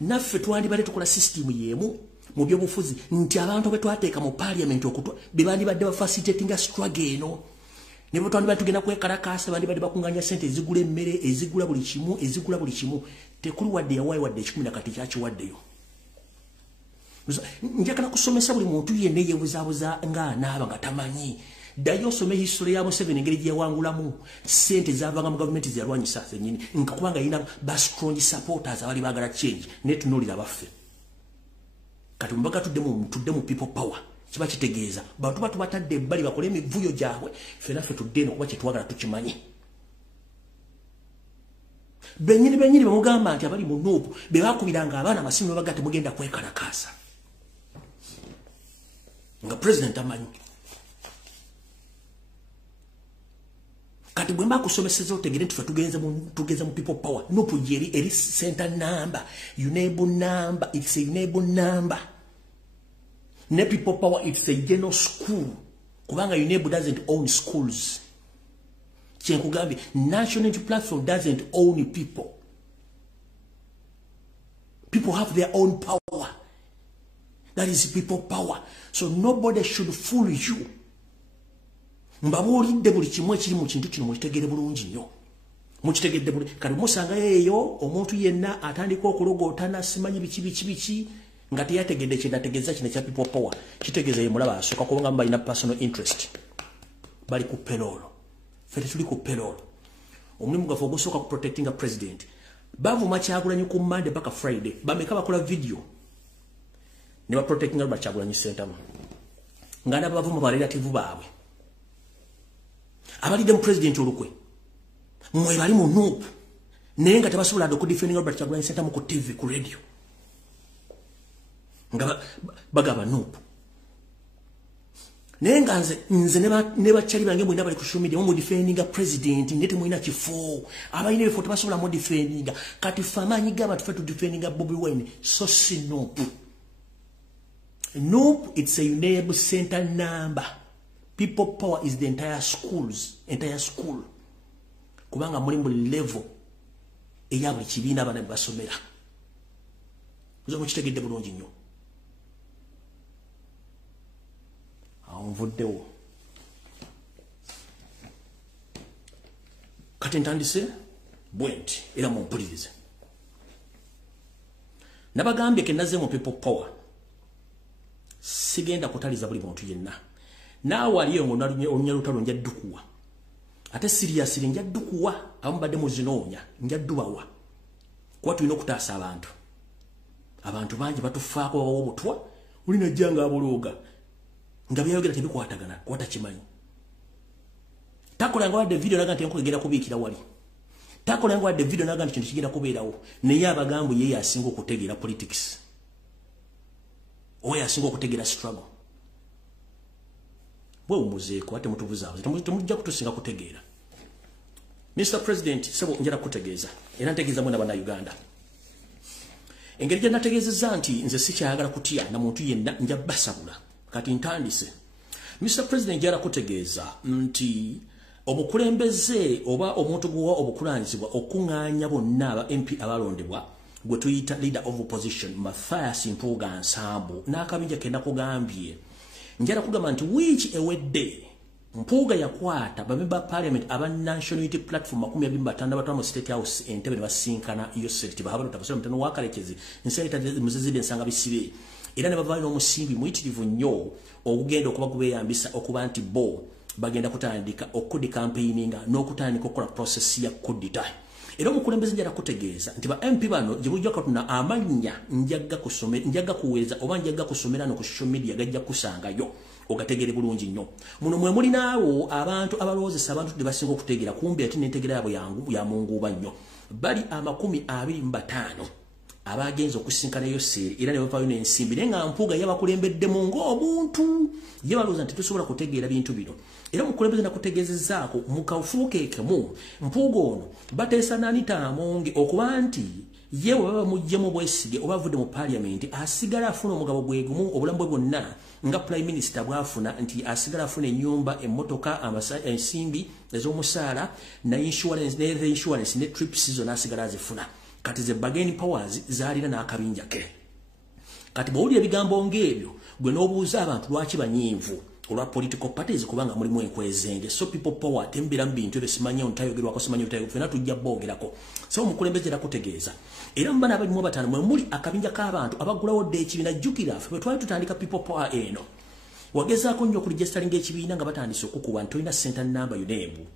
naffe twandibadde tukola system yemu mu byobufuzi nti abantu be twateeka mu parliament okutwa be bandibadde bafacilitatinga struggle eno ne bwe twandibadde tugenda kwekalakaasa bandibadde bakunganya ssente ezigula emmere ezigula buli kimu tekuli wadde yawaayo wadde ekikumi nakati kyakiwaddeyo njagala kusomesa buli muntu yenna yeebuzaabuza ng'anaaba nga tamanyi ddayo osome history ya Museveni engeri gye yawangulamu ssente zaavanga mu gavumenti ze yalwanyisa zennyini nga kubanga yina ba strong supporters abali baagala change naye tunuulira baffe kati mbaga tudde mu people power kiba kitegeeza bantu batubatadde ebbali bakole emivuyo gyabwe ffenaffe tudde eno kuba kyetwagala tukimanyi bennyini bamugamba nti abali mu nuupu be baakubiranga abaana amasimu ne babaga temugenda kwekalakaasa nga president amanyi kati bwe mbakusomeseza otegere nti tugenza mu people power nupu yeri eri center number enable number it's a enable number ne people power it's a general school kubanga enable doesn't own schools kyenkugambye national unity platform doesn't own people have their own power that is people power so nobody should fool you mbabuulidde buli kimu ekiri mu kintu kino mukitegere bulungi nnyo mukitegedde buli kati musanga eyo omuntu yenna atandika okulogootana simanyi biki nga teyategedde kyenategeeza kino ekya people power kitegeeza ye mulaba asooka kubanga balina personal interest bali ku payroll fete tuli ku payroll omulimu gwaffe ogusooka ku protecting a president bavuma Kyagulanyi ku Monday paka Friday bameka bakola video ne ba protecting Albert Kyagulanyi Ssentamu nga nabo bavuma barelative baabwe abalidde mu president olukwe mwe bali mu nuupu naye nga tebasobola okudefendinga Albert Kyagulanyi Ssentamu ku TV ku radio nga bagaba nuupu naye nga nze ne bakyali bange mwina bali ku social media mu defendinga president nete mwina kifo abalina ebifo tebasobola mu defendinga kati famaanyi gaba tufe tu defendinga Bobi Wine so si nuupu it's a enable center number. People power is the entire school. Kubanga muri mu level eya buli kibiina abana basomera. Uzo mukitegedde bulungi nnyo. Nvuddewo. Kati ntandise bwenti era mumpulirize. Nabagambye ke naze mu people power. Sigenda kutaliza buli muntu yenna. Naawe aliyo ng'onalunyaluta njja ddukuwa ate seriously njja ddukuwa abambadde muzinoonya njja ddubawa kuba tulina okutaasa abantu bangi batufaako babawa obutwa olina jjanga abolooga nga byayogera tebikwatagana kwata kimanyi takolanga wadde video naga nti enkugenda kubiikira wali takolanga wadde video naga nti kintu kigenda kubeerawo naye abagambo ye yasinga okutegeera politics owe yasinga okutegeera struggle bwe umuzeeko ate mutubuzaabuze temujja kutusinga kutegeera Mr. President sebo njala kutegeeza era ntegeeza mwana bana Uganda engeri gye nategeezezza nti nze sikyayagala kutya na muntu yenna nja basabula kati ntandise Mr. President njala kutegeeza nti obukulembeze oba omuntu guwa obukulanyizibwa okuŋŋaanya bonna aba MP abalondebwa gwe tuyita leader of opposition Mathias Mpuuga Nsambu n'akabinja kenda kugambye njala kugamba nti wiiki ewedde Mpuuga yakwata bamemba parliament aba National Unity Platform 25 batwamu State House Entebbe ne basinkana iyo state bahaba tutakosera mutano wakalekezi nsaita muzizide nsanga bisibe era ne bavali n'omusimbi muyitirivu nnyo okugenda okuba kubeyambisa okuba nti bo bagenda kutandika okudi campaigninga n'okutandika okukola process ya kudita era omukulembeze njala kutegeeza nti ba MP bano gibujja katuna amanya njaga kuweereza oba njaga kusomera no ku social media gajja kusangayo ogategere bulungi nnyo muno mwe muli naawo abantu abalowozesa abantu tebasinga okutegeera kumbi ati n'entegera yabo yangu ya munguba nnyo bali 25 abagenza okusinkana yo seri era ne bavayo n'ensimbi naye nga Mpuuga yabakulembeddemu ng'obuntu ye balowooza nti tusobola kutegeera bintu bino era omukulembeze nakutegeezezaako mu kafuukeekemu Mpuuga ono bateesa Anita Amonge okuba nti ye bwe bamuggyemu bwesige oba avudde mu parliament asigala afuna omugabo gwe gumu obulamu bwe bwonna nga prime minister bwafuna nti asigala afuna ennyumba emmotoka ensimbi ez'omusaala na insurance ne trips zonna asigala azifuna kati ze bargaining powers zaalina n'akabinja ke kati bw'owulira ebigambo ng'ebyo gwe n'obuuza abantu lwaki banyiivu olwa political parties kubanga mulimu enkwezenge so people power tembera mu bintu ebyo simanyi ontayogerwako simanyi ontayogerwako fena tujja boogerako so omukulembeze era kutegeeza era mbana abalimu batano mwe muli akabinja k'abantu abagulawo dde ekibiina jjukira ffe bwe twali tutandika people power eno wagezaako nnyo okuligestalinga ekibiina nga batandise okukuba nti tolina center number yuneebu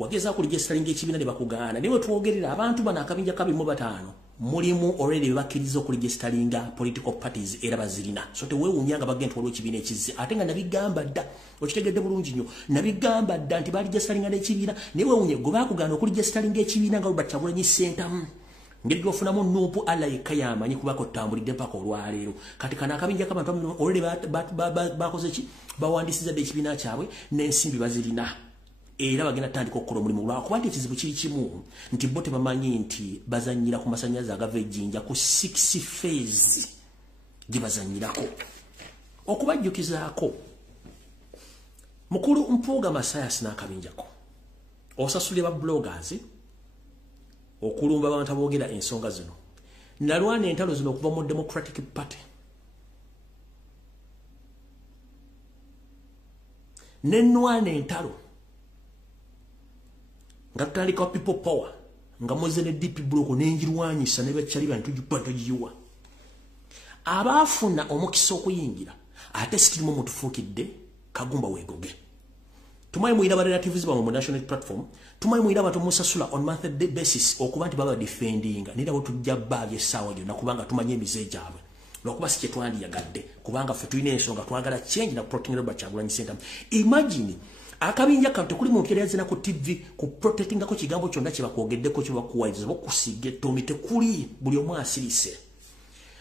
wagezaako okuligestalinga ekibiina ne bakugaana naye wetwogerera abantu bano akabinja kabirimu batano mulimu already bakkiriza okuligestalinga political parties era bazirina so teweewuunya nga bagenda waliwo ekibiina ekizze ate nga nabigamba dda okitegedde bulungi nnyo nabigamba dda nti baligestalinga n'ekibiina naye weewuunye gwe baakugaana okuligestalinga ekibiina nga Robert Kyagulanyi Ssentamu ngeri gyofunamu Nuupu alayika yamanyi kubako tambulidde mpaka olwaleero kati kana akabinja k'abantu already bakoze ki bawandiisiza dde ekibiina kyabwe n'ensimbi bazirina era bagenda tandika okukola omulimu lwakuba nti ekizibu kiri kimu nti bo tebamanyi nti bazanyira ku masannyalaze agava ejjinja ku 6 phase gye bazanyirako okubajjukizaako mukulu Mpuuga Mathias n'akabinjako osasulire ba bloggers okulumba abantu aboogera ensonga zino nalwana entalo zino okuva mu Democratic Party nenwana entalo nga tutandika people power nga muze ne DP block n'enjirwanyisa ne bakyali bantu tugiyiwa abaafuna omukisa okuyingira ate sikirimu mutufuukidde kagumba weegoge tumaye muira ba relatives ba mu national platform tumaye muira abantu musasula on monthly basis okuba nti baba defending nira bo tujja baabye sawa gyo nakubanga tumanye emize gyabwe lwakuba si kyetwandi yagadde kubanga ffe tulina ensonga twagala change na protecting Robert Kyagulanyi Ssentamu imagine akabinja kantu kuli muntu yali azina ku TV ku protecting ko kigambo kyonna kye bakwogeddeko kye bakuwaiza bokusige tomite kuli buli omu asirise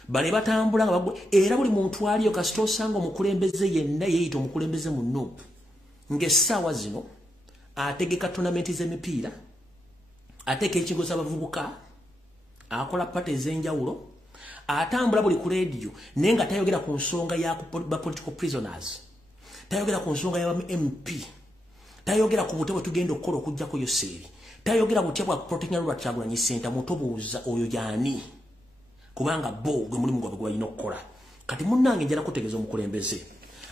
bale batambula nga bagwe era buli muntu aliyo kasito osanga omukulembeze yenna yeeyita omukulembeze mu Nuupu ng'essaawa zino ategeka tournament z'emipiira ateeka ekigo z'abavubuka akola pate ez'enjawulo atambula buli ku radio naye nga tayogera ku nsonga ya political prisoners tayogera ku nsonga ya MP tayogera ku butebo tugenda okukola okujjako yoseeri tayogera butya bwa protecting Robert Kyagulanyi Ssentamu mutobuuza oyo yaani kubanga bo gwe mulimu gwabwe gwalina okukola kati munnange njala kutegeeza omukulembeze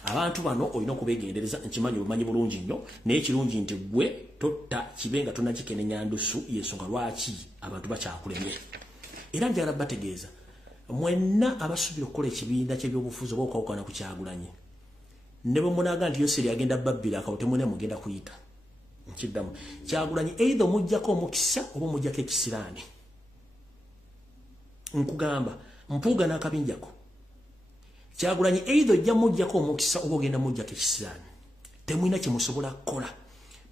abantu bano olina okubeegendereza nkimanyi obumanyi bulungi nnyo naye kirungi nti gwe totta kibenga tonnakikenenya ndusu yensonga lwaki abantu bakyakulemye era njagala bategeeza mwenna abasuubira okukola ekibiina ky'ebyobufuzi oba okawukana ku Kyagulanyi ne bwe munaga nti Yoseri agenda babbira akawo temwena mugenda kuyita nkiddamu Kyagulanyi either omuggyako omukisa oba omuggyako ekisiraani nkugamba Mpuuga n'akabinjako Kyagulanyi either ojja muggyako omukisa oba ogenda muggyako ekisiraani temwina kye musobola kukola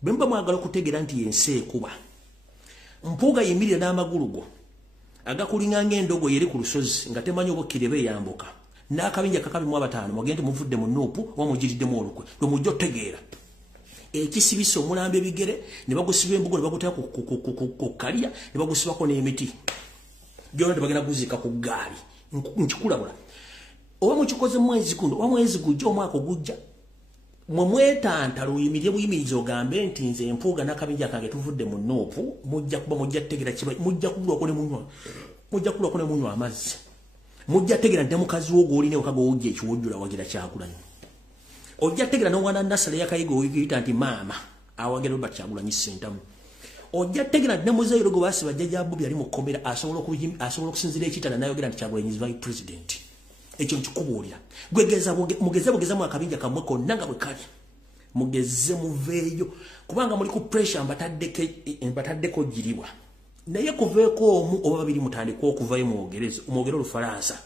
bwe muba mwagala okutegeera nti yensi ekuba Mpuuga yimirira n'amagulu go agakulinga ng'endogo yeri ku lusozi nga temanyi obukkire beeyambuka n'akabinja kakabimu abatano mugende muvudde mu Nuupu oba mugiriddemu olukwe lwe mujja otegeera ekisibisa omulamba ebigere ne bagusiba embugo ne bagutera ku kalya ne bagusibako n'emiti byonna tebagenda kuzika ku ggaali nkikulabula oba mukikoze mwezi guno oba mwezi gujja omwaka ogujja mwe mwetantala oyimirire buyimiriza ogambe nti nze Mpuuga n'akabinja kange tuvudde mu Nuupu mujja kuba mujja kutegeera kiba mujja kubulwako ne munywa mujja kulako ne munywa amazzi mujja tegera nte mukazi wo goline okago ujje ekiwojjula wagira Kyagulanyi ojja tegera no wana nasale yakayigo oyita nti mama awagera ba Kyagulanyi sentamu ojja tegera ne muzeero go basi bajjaja Bobi ali mukomera asobola okusinzira ekitala nayogera nti Kyagulanyi is vice president ekyo nkikubuulira gwegeza mugeza mu akabinja kamwe konna nga bwe kali mugeze muveeyo kubanga muli ku pressure mbataddeko jiribwa naye kuveeko omu oba babiri mutandika okuvayo mwogero Lufaransa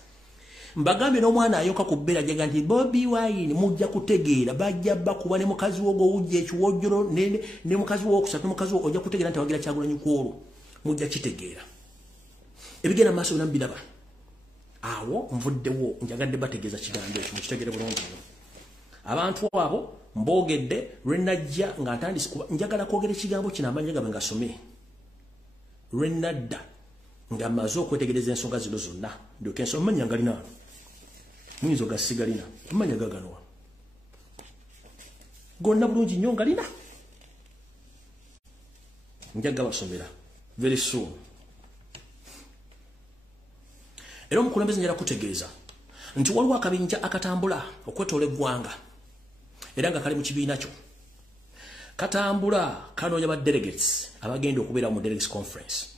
mbagambye n'omwana ayoka ku bbera jaga nti Bobi Wine mujja kutegeera bajja bakuba ne mukazi wo gowujja ekiwojjolo ne mukazi wo okusatu mukazi wo ojja kutegeera nti wagira Kyagulanyi kwolwo mujja kitegeera ebigenda maaso nambiraba awo nvuddewo njagadde bategeeza kigambo ekyo mukitegere bulungi abantu abo mbogedde lwenajja nga ntandise kuba njagala kwogera ekigambo kino amanya gabe ngasome lwenadda nga maze okwetegereza ensonga zino zonna ndyoke ensoma manya ngalina muyinza ogasigalina manya gaganwa gonna bulungi nnyo ngalina njaga basomera very soon era omukulembeze njala kutegeeza nti waliwo akabinja akatambula okwetoola eggwanga era nga kali mu kibiina kyo katambula kanoonya ba delegates abagenda okubeera mu delegates conference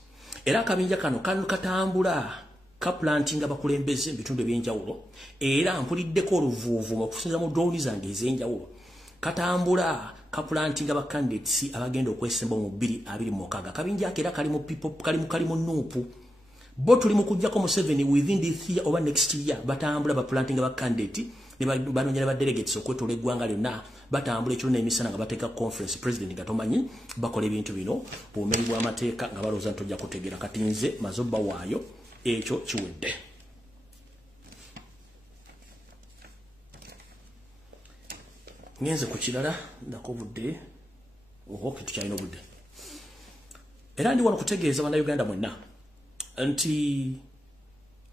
era akabinja kano katambula kaplantinga bakulembeze mu bitundu ebyenjawulo era mpuliddeko oluvuuvu okusinza mu drone zange ez'enjawulo katambula kaplantinga ba candidates abagenda okwesemba mu 2026 akabinja akera kali mu nuupu bo tuli mu kujjako mu 7 within this year oba next year batambula baplantinga ba candidate ne banonyera ba delegates okwetoola eggwanga lyonna batambula ekiro n'emisana nga bateeka conference president nga tomanyi bakola ebintu bino bumenyi bw'amateeka nga balowooza nti ojja kutegeera kati nze maze obba waayo ekyo kiwedde ngenze ku kirala nako budde ohoke tukyalina obudde era ndi wano kutegeeza bannayuganda mwenna nti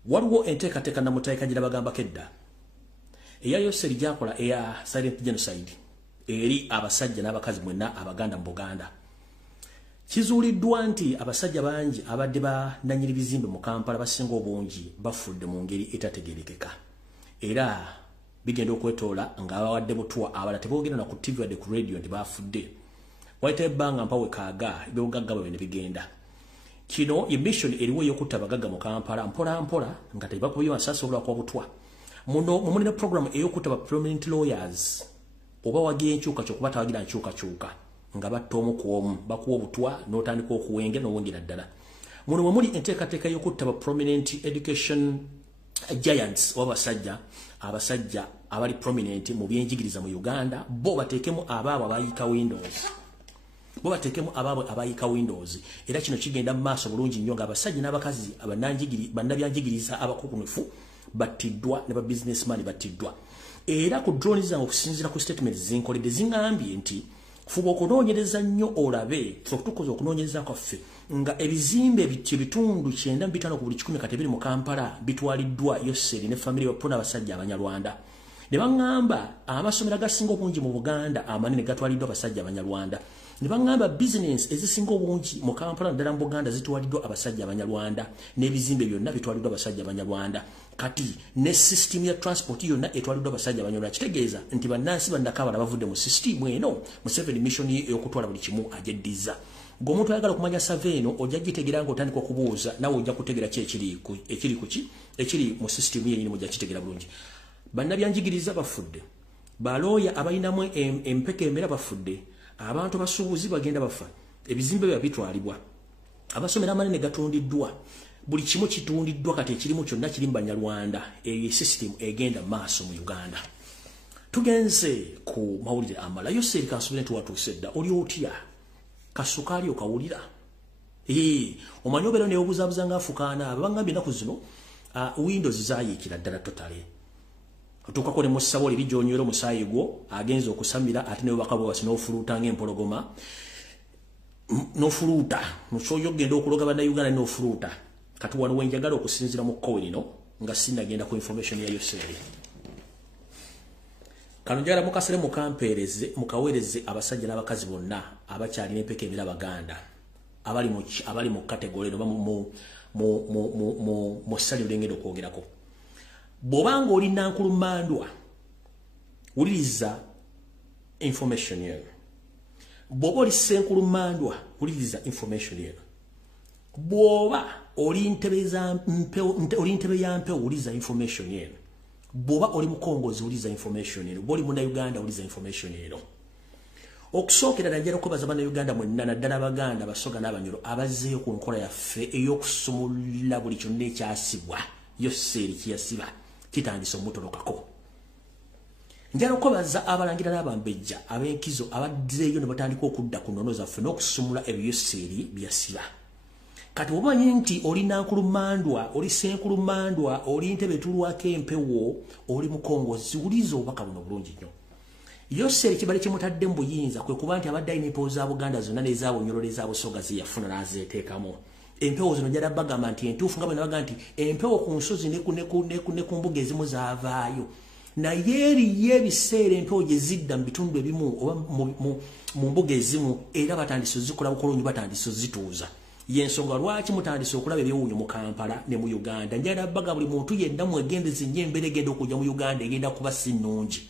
waliwo enteekateeka namutaika gira bagambako edda eyayo seri gyakola eya silent genocide eri abasajja n'abakazi mwenna abaganda mu Buganda kizuuliddwa nti abasajja bangi abadde bananyiri bizimbe mu Kampala basinga obungi bafudde mu ngeri etategeerekeka era bigenda okwetoola ng'abawadde butwa abala teboogera na ku TV wadde ku radio nti bafudde wayita ebbanga mpawe kaaga ebyobugagga bwe ne bigenda kino emission eriwo ey'okutta abagagga mu Kampala mpola mpola nga tebakubiyo masasi olwakwa butwa muno mumulina program ey'okutta ba prominent lawyers oba wagira enkyukakyuka kuba tawagira nkyukakyuka nga batta omu ku omu bakuwa obutwa n'otandika okuwenge n'owongera ddala muno mwe muli enteekateeka y'okutta ba prominent education giants oba abasajja abali prominent mu byenjigiriza mu Uganda bo bateekemu abaabo abayika windows era kino kigenda mu maaso bulungi nnyo nga abasajja n'abakazi bannabyanjigiriza abakukunefu battiddwa ne ba businessman battiddwa era ku drone zange okusinziira ku statement zinkoledde zingambye nti fuba okunoonyereza nnyo olabe tukoze okunoonyereza kwaffe nga ebizimbe bitundu 9.5 ku buli 10 kati biri mu Kampala bitwaliddwa Yoseri ne family bapona abasajja Abanyarwanda ne bangamba amasomero agasinga obungi mu Buganda amanene gatwaliddwa abasajja Abanyarwanda ne bangamba business ezisinga obungi mu Kampala ddala mu Buganda zitwaliddwa abasajja Abanyarwanda n'ebizimbe byonna bitwaliddwa abasajja Abanyarwanda kati ne system ya transport yonna etwaliddwa abasajja Abanyarwanda kitegeeza nti bannansi bannakabala bavudde mu system eno mu 7 mission ey'okutwala buli kimu ajeddiza ng'omuntu ayagala okumanya save eno ojja gitegeera ng'otandika okubuuza nawe ojja kutegeera ki ekiri mu system yennyini mujja kitegeera bulungi bannabyanjigiriza bafudde balooya abalinamu empeka emera bafudde abantu basuubuzi bagenda bafa ebizimbe bya bitwalibwa abasomera amanene gatundiddwa buli kimu kitundiddwa kati ekirimu kyonna kiri mu Banyarwanda eyo system egenda maaso mu Uganda tugenze ku mawulire amala Yoseri kansubire nti watuuse dda oli otya kasukaali okawulira omanyi obeera neobuzaabuza ngaafukaana abangambye ennaku zino windows zaayiikira ddala totale otuukako ne musabo liri gy'onywera omusaayi gwo agenza okusamira ate ne bubaka bwewasi n'ofuluuta ng'empologoma n'ofuluuta nokyoyo ogenda okuloga bannayuganda n'ofuluuta kati wano wenjagala okusinziira mu kkowe lino nga sinnagenda ku information ya Yoseri kano njagala mukasere mukampeereze mukaweereze abasajja n'abakazi bonna abakyalina empeka emira Baganda abali mu category no mu sali ulengero kwogerako bobanga oli nankulumandwa uliriza information yenu bobo oli senkulumandwa uliriza information yenu boba oli ntebe ya mpe uliriza information yenu boba oli mukongozi uliriza information yenu boli muna Uganda uliriza information yenu okusookera najjera ko bazabana Uganda mwenna naddala Abaganda basoga n'abanyoro abazeeyo ku nkola yaffe ey'okusumulula buli kyonna ekyasibwa yo seeri kiyasiba kitandise omutolokako njala okubaza abalangira n'abambejja ab'enkizo abaddeeyo ne batandika okudda ku nnono zaffe n'okusumula ebyo seeri byasiba kati omanyi nti oli nankulumandwa oli senkulumandwa oli ntebe tulwako empewo oli mukongozi uliza obubaka buno bulungi nnyo Yoseri kibali kimutadde mu buyinza kwe kuba nti abadde inipo za Buganda zonna n'ezaabo nnyolole zaabo soga ziyafuna n'azeeteekamu empewo zino njala bagamba nti entuufu nga bwe nabaga nti empewo ku nsozi ne ku mbuga ezimu zaavaayo naye eriyo ebiseera empewo gye zidda mu bitundu ebimu oba mu mbuga ezimu era batandise zikola bukolonyi batandise zituuza yensonga lwaki mutandise okulaba ebyewuunyo mu Kampala ne mu Uganda njala baga buli muntu yenna mwegendeze nnyo embeera egenda okujja mu Uganda egenda kuba si nnungi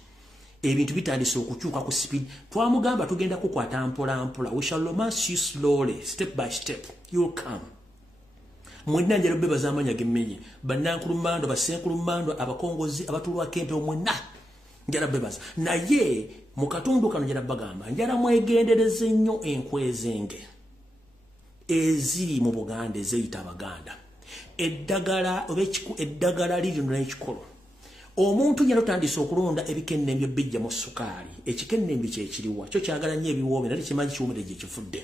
ebintu bitandise okukyuka ku speed twamugamba tugenda kukwata mpola we shall romance you slowly step by step you'll come mwenna njalo beba zamanya gemenye banankulumando basenkulumando abakongozi abatulwako empewo mwenna njala bebaza naye mu katundu kano njala bagamba njala mwegendereze nnyo enkwezenge eziri mu Buganda ezeyita Abaganda eddagala liri n'ekikolo omuntu nyalo tandise okulonda ebikennembe bijja mu sukaali ekikennembe kye kiriwa kyo kyagala nnyo ebiwoobe nali kimanyi kiwomere gye kifudde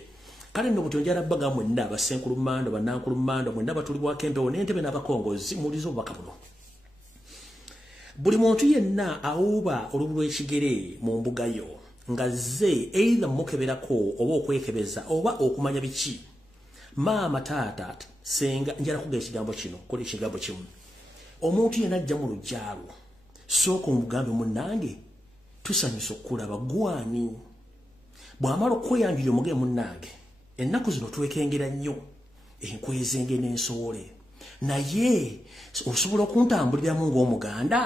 kale nno buti onjala baga mwenna basenkulumando banankulumando mwenna batulibwako empewo n'entebe n'abakongozi mulizo obubaka buno buli muntu yenna awuuba olubu lw'ekigere mu mbuga yo nga ze either mukeberako oba okwekebeza oba okumanya biki maama taata senga njala kuga ekigambo kino kola ekigambo kimu omuntu yenna ajja mu lujjalo sooka omugambe munnange tusanyusa okulaba gwani bw'amala okweyanjulira omugee munnange ennaku zino twekengera nnyo enkwezenge n'ensowole naye osobola okuntambuliramu ng'Omuganda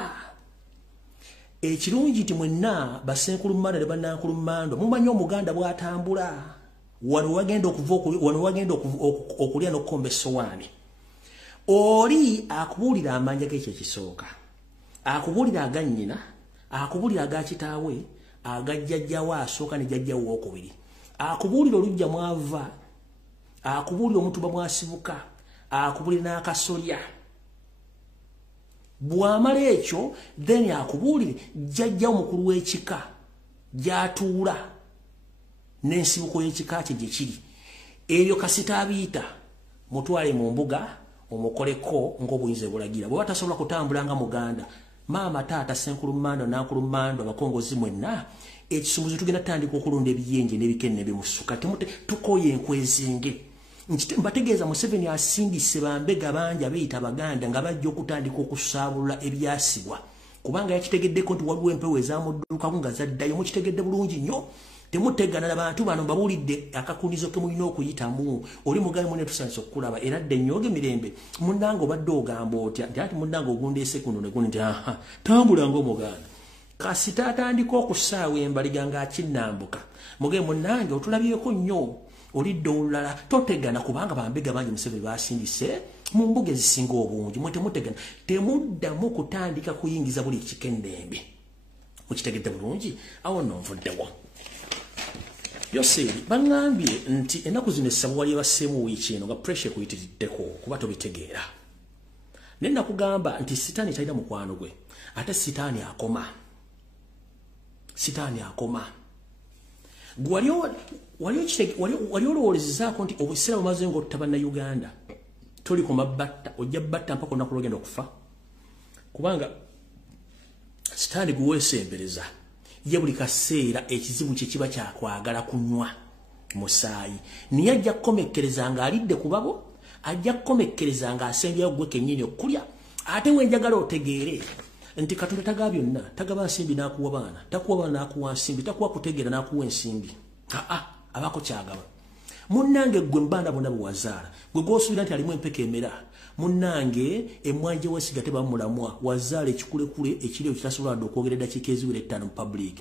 ekirungi nti mwenna basenkulumando ne bannankulumando mumanyi Omuganda bw'atambula wano wagenda okulya n'okukomba essowaani oli akubuulira amanja g'ekyo ekisooka akubuulira agannyina akubuulira aga kitaawe agajjajjawo asooka ne jjajjawo owookubiri akubuulira olujja mwava akubuulira omutuba mwasibuka akubuulira n'akasolya bw'amala ekyo then akubuulire jjajjawo mukulu w'ekika gy'atuula n'ensibuko y'ekika kye gye kiri ebyo kasita abiyita mutwale mu mbuga omukoleko ng'obuyinza bulagira bwe batasobola kutambula nga Muganda maama taata senkulumando nankulumando abakongozi mwenna ekisumbuzo tugenda tandika okulonda ebiyenje n'ebikennembe mu ssuka tukoye enkwezenge mbategeeza Museveni asindise bambega bangi abeeyita Abaganda nga bajja okutandika okusaabulula ebyasibwa kubanga yakitegeddeko nti waliwo empewo ezamuddukaku nga zaddayo mukitegedde bulungi nnyo temutegana n'abantu bano mbabuulidde akakunizo ke mulina okuyitamu oli mugambe mwene tusanyusa okukulaba era dde nnyoge mirembe munnange obadde ogamba otya nti ati munnange ogundeese kuno ne gundi nti tambula ng'Omuganda kasita atandika okusaawa embaliga ng'akinnambuka mugambe munnange otulabyeko nnyo olidde olulala totegana kubanga bambega bangi Museveni basindise mu mbuga ezisinga obungi mwe temutegana temuddamu kutandika kuyingiza buli kikennembe mukitegedde bulungi awo nno nvuddewo Yoseri bangambye nti ennaku zino essaawa wali ebasseemu wiiki eno nga pressure kuyitiriddeko kuba tobitegeera naye nakugamba nti sitaani talina mukwano gwe ate sitaani akoma gwe wali olowoolezezaako nti obuseera bumaze ng'otta bannayuganda toli ku mabatta ojja batta mpaka olunaku lwogenda okufa kubanga sitaani gwe weesembereza ye buli kaseera ekizibu kye kiba kyakwagala kunywa musaayi niye ajja kukomekkereza ng'alidde ku babo ajja kukomekkereza ng'asembyayo gwe kennyini okulya ate wenjagala otegeere nti Katonda tagaba byonna tagaba nsimbi n'akuwa baana takuwa baana n'akuwa nsimbi takuwa kutegeera n'akuwa ensimbi abako kyagaba Munnange gwe mbanda bonna bwazaala. Gwe gosubira nti alimu empeke emera. Munnange emwanje wesiga teba mulamwa wazaala ekikulekule ekiri ekitasobola okwogerera dakika eziwera 5 mu public.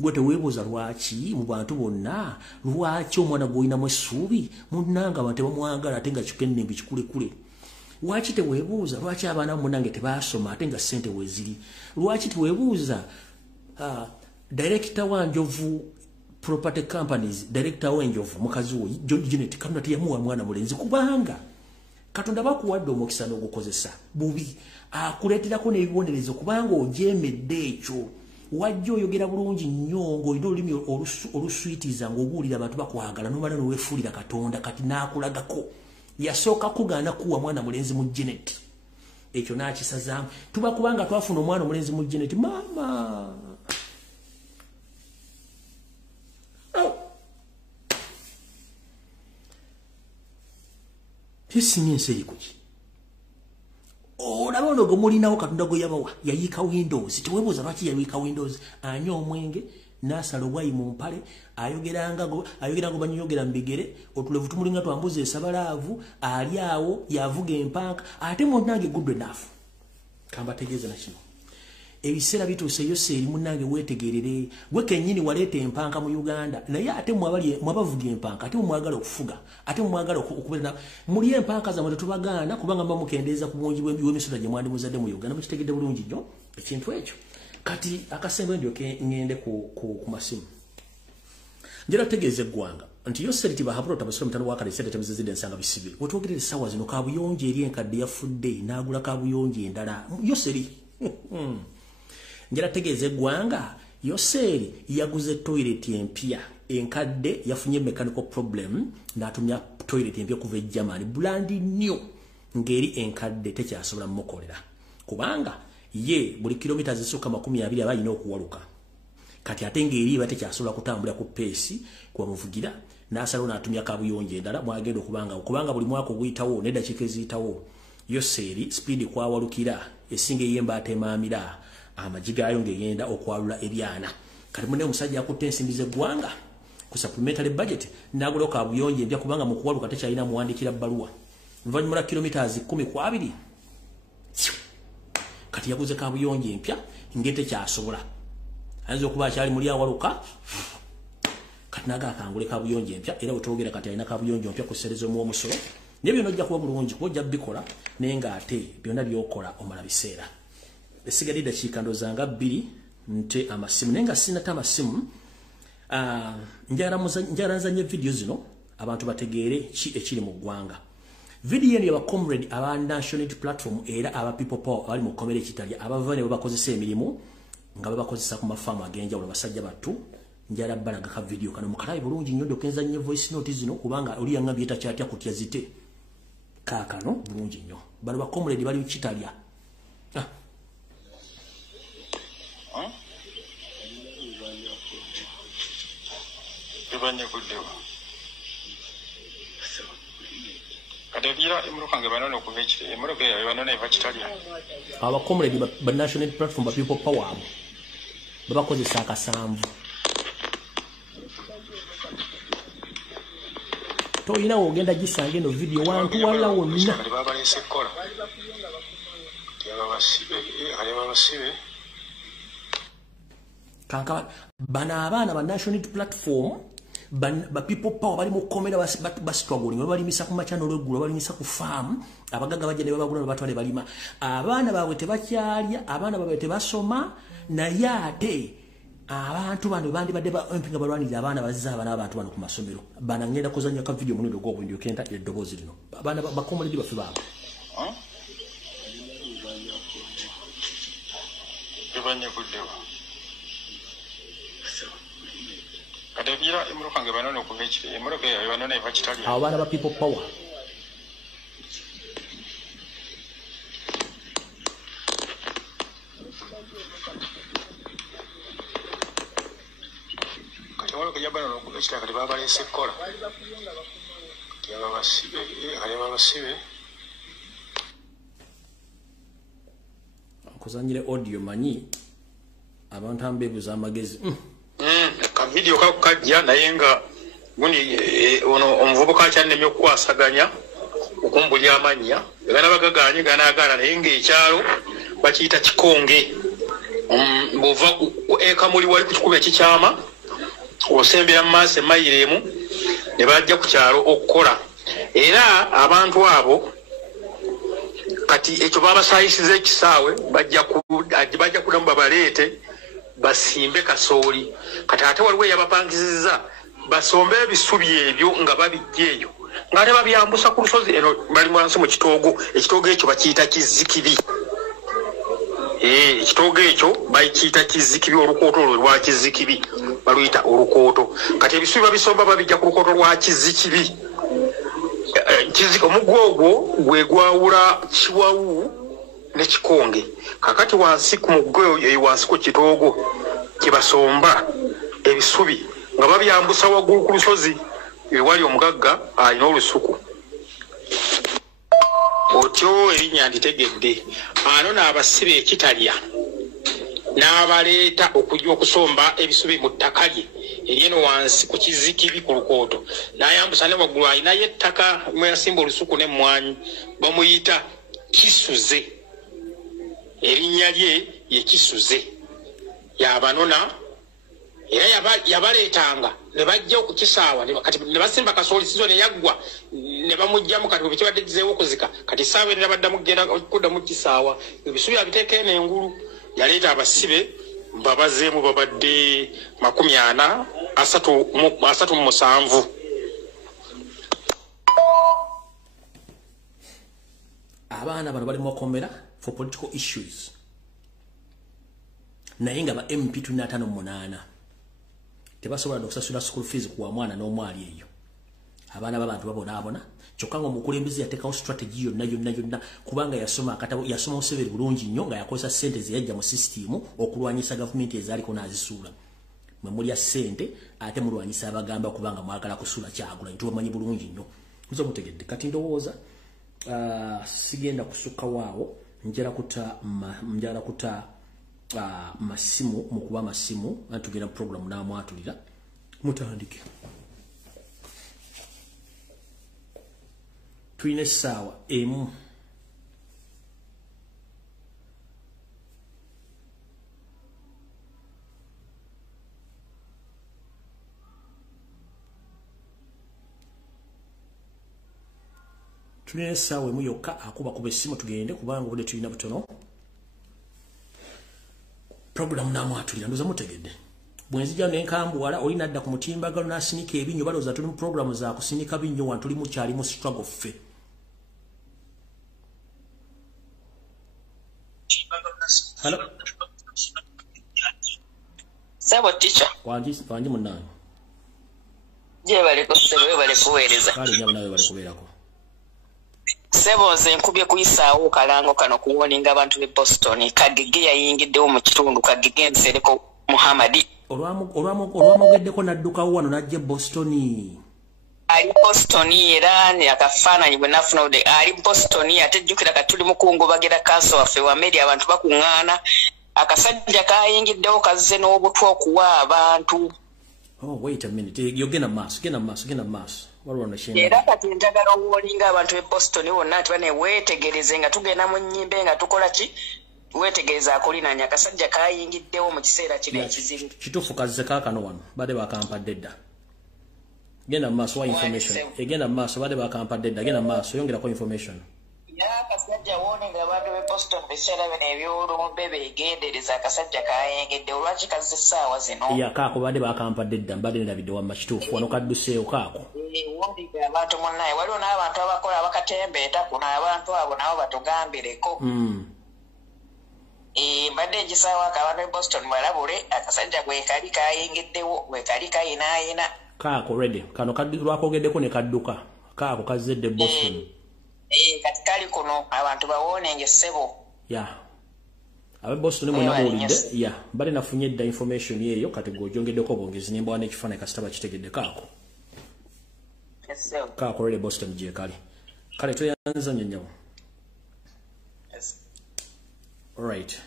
Gwe teweebuuza lwaki mu bantu bonna lwaki omwana gw'olinamu essuubi munnange abantu tebamwagala ate nga kikennembi kikulekule. Lwaki teweebuuza lwaki abaana munnange tebaasoma ate nga ssente weeziri. Lwaki teweebuuza director wa Njovu Property Companies, director wa Njovu mukazi wo John Janet Katonda teyamuwa mwana mulenzi kubanga Katonda bakuwadde omukisa n'ogukozesa bubi akuleeterako n'ebibonerezo kubanga ojemedde ekyo. Wajjo oyogera bulungi nnyo ng'olina olulimi oluswitiza ng'obuulira abantu bakwagala n'omala n'oweefuulira Katonda kati n'akulagako. Yasooka kugaana kuwa mwana mulenzi mu Janet. Ekyo n'akisazaamu. Tuba kubanga twafuna omwana omulenzi mu Janet maama. Hisinye nseri kuki. Olaba ono gomulinawo Katonda gwe yabawa yayiika Windows. Teweebuuza lwaki yayiika Windows. Anywa omwenge n'asala obwayi mu mpale ayogeranga banyogera mu bigere otulevu tumulinga twambuza esabalaavu ali awo yavuga empanka ate munnange good enough. Kambategeeza na kino. Ebiseera bituuse yose eri munnange weetegerere gwe kennyini waleeta empanka mu Uganda naye ate mwabavuga empanka ate mwagala okufuga ate mwagala okubeera muli empanka zammwe tetubagaana kubanga mba mukendeeza ku bungi bw'emisota gye mwandi muzadde mu Uganda mukitegedde bulungi nnyo ekintu ekyo. Kati akasembe ndyoke ngende ku masimu. Njera tegeeze eggwanga nti yo seriti bahabula otabasula mutano wakale sente temuzizidde ensanga bisibe. Wetwogerere essaawa zino kaabuyonjo eri enkadde yafudde n'agula kaabuyonjo endala yo seri. Njera tegeeze eggwanga Yoseri yaguze toilet empya enkadde yafunye mechanical problem n'atumya toilet empya kuva e Germany brand new ngeri enkadde tekyasobola mukolera kubanga ye buli kilomita zisukka 20 abayina okuwaluka kati ate ngeri bate kyasobola kutambula ku pesi kwa muvugira n'asalo n'atumya kabuyonje endala mwagenda kubanga buli mwaka oguyitawo ne dakika eziyitawo Yoseri speed kwawalukira esinge yemba atemaamira amajiga ayo ngeyenda okwalula ebyana kali munne omusajja akutte ensimbi z'eggwanga ku supplementary budget n'agula kabuyonje empya kubanga mu kuwaluka tekyalina muwandikira bbaluwa nvanyuma kilometers 10 kati yaguze kabuyonje empya ngete kyasobola ayinza okuba akyali muli awaluka kati naga akangule kabuyonje empya era otogera kati alina kabuyonje empya ku serezo mu omusolo nebyo nojja kuba bulungi kujja bikola nenga ate byonna byokola omala biseera esigadde dakika ndozanga 2 nte amasimu nenga sina tamasimu njaranzanye video zino abantu bategeere ki ekiri mu ggwanga video eno yaba comrade aba national platform era aba people power bali mu komere kitalya abavane babakozesa emirimu nga babakozesa ku mafamu agenjawulo basajja battu njala balaga ka video kano mukalayi bulungi nnyo dokenzanye voice note zino kubanga oli yangambye takyatya kutya zite kaakano bulungi nnyo bali ba comrade bali kitalya Ebanye kudewa. Kadabira imrukange banone okuvechire imruke banone vachitalia. Aba comrade ba national platform ba people power. Babakozesa akasamvu. To ina ogenda gisange no video wantu wala wonna. Baba lesekola. Yaba basibe. Kanka bana abana ba national platform ba people power bali mu komera ba struggling bali misa ku machano lweggulo bali misa ku farm abagaga baje ne babagula batwale balima abana bawe tebakyalya abana bawe tebasoma na yate abantu bano bandi badde ba empinga balwanira abana bazza abana abantu bano ku masomero bana ngenda kuzanya ka video mulindo gwo ndio kenta eddobozi lino abana bakomole bafe babo Ebanye kudewa. Kadabira imrukange banone okuvechire imruke banone vachitalia. Abana ba people power. Katawalo kujabana okuvechira kati baba lesekola. Yaba basibe aleba basibe. Kuzanyire audio manyi abantu ambebuza amagezi ka video kakajja naye nga gundi ono omuvubuka kyannemye okukwasaganya okumbulya amanya gana bagaganye gana naye ng'ekyalo bakiyita Kikonge. Bw'ova ekamuli wali ku kikubo ekikyama osembera mu maaso emayiro emu ne bajja ku kyalo okukola. Era abantu abo kati ekyo babasayisiza ekisaawe bajja kudamu babaleete basimbe kasooli. Kati ate waliwo eyabapangizizza basombe ebisubi ebyo nga babijja eyo ng'ate babyambusa ku lusozi eno bali wansi mu kitoogo. Ekitoogo ekyo bakiyita Kizikibi. Ekitoogo ekyo bakiyita Kizikibi. Olukooto olwo lwa Kizikibi baluyita olukooto. Kati ebisubi babisomba babijja ku lukooto lwa Kizikibi. Omuggo ogwo gwe gwawula Kiwawu ne Kikonge. Kakati wansi ku muggo eyo wansi ku kitoogo kye basomba ebisubi nga babyambusa waggulu ku lusozi ewali omugagga alina olusuku. Otyo erinnya nditegedde. Ano n'abasibe ekitalya n'abaleeta okujja okusomba ebisubi mu ttaka lye eryeno wansi ku Kizikibi ku lukooto. N'ayambusa ne waggulu alinayo ettaka mwe yasimba olusuku n'emmwanyi bamuyita Kisuze. Erinnya lye ye Kisuze. Yabanona era yabaleetanga ne bajja okukisaawa ne basimba kasooli sizo ne yaggwa ne bamugjamu. Kati bwe kibadde kizeewo okuzika kati essaawa erira baddamu kugenda kuddamu kisaawa. Ebisubi abiteeka eno engulu. Yaleeta abasibe babazeemu babadde 37. Abaana bano bali mu makomera for political issues. Naye nga ba MP 58 tebasobola okusasula school fees kuwa mwana n'omwali eyo. Abaana b'abantu babonaabona kyokka ng'omukulembeze yateekawo strategy yonna kubanga yasoma Museveni bulungi nnyo nga yakozesa ssente ze yajja mu system okulwanyisa gavumenti ezaaliko n'azisuula. Mwe mulya ssente ate mulwanyisa abagamba kubanga mwagala kusuula Kyagulanyi. Tubamanyi bulungi nnyo. Nzo mutegedde. Kati ndowooza sigenda kusukka waawo njala kuta masimu mukuba masimu natugenda program namwatulira mutandike. Tulina essaawa emu. Tulina essaawa emu yokka akuba essimu tugende kubanga obudde tulina butono. Program namwatulira ndoza mutegedde. Bwenzija nenkambuwala oli nadda ku mutimbagalo n'asinika ebinyo baloza tuli mu program za kusinika binyo wantu tuli mu kyali mu struggle ffe. Hello. Sabo teacher. Wanji munanyi. Je bale ko sebo bale kuweereza. Kale nyaba nawe bale kubeerako. Sebo nze nkubye kuyisaawo kalango kano kuwoninga abantu be Boston Kagege yayingiddewo mu kitundu Kagege Nsereko Muhammadi. Olwamugeddeko naddukawo wano najja Boston. Ali Boston era ne akafaananyi bwe nafuna ode ali Boston ate jjukira katuli mukungu bagera kanso waffe wa media abantu bakuŋŋaana akasajja kayingiddewo kazze n'obutwa okuwa abantu. Oh, wait a minute. You're gonna mass. Era kati njagala owolinga abantu be Boston wonna ati bane weetegereze nga tugenda mu nnyimbe nga tukola ki weetegereza akolinanya akasajja kayingiddewo mu kiseera kino ekizibu. Kituufu kazze kaakano wano badde bakampadde dda. Genda maaso wa information. Egenda maaso badde bakampadde dda. Genda maaso yongerako information. Ya akasajja woninga abantu be Boston biseera bino ebyolumbe beegendereza akasajja kayengedde olwaki kazze essaawa zino. Ya kaako badde bakampadde dda mbadde ndabidde wamma kituufu wano kadduseewo kaako. Woninga abantu munnaye waliwo n'abantu abakola abakatembeeta kuno abantu abo nabo batugambireko. Mbadde ngisaawo abantu be Boston mwalabule akasajja gwe kali kayengeddewo gwe kali kayinaayina. Kaako ready kano lwakogeddeko ne kadduka kaako kazzedde Boston. Kati kali kuno abantu bawonenge ssebo. Yeah. Abe Boston mwe namuwulidde. Yeah. Mbadde nafunye dda information yeeyo kati gw'ogyongeddeko bongezi nimba wane ekifaananyi kasita bakitegedde kaako. Yes, sir. Kaako ready Boston gye kali. Kale tweyanza nnyo. Yes. All right.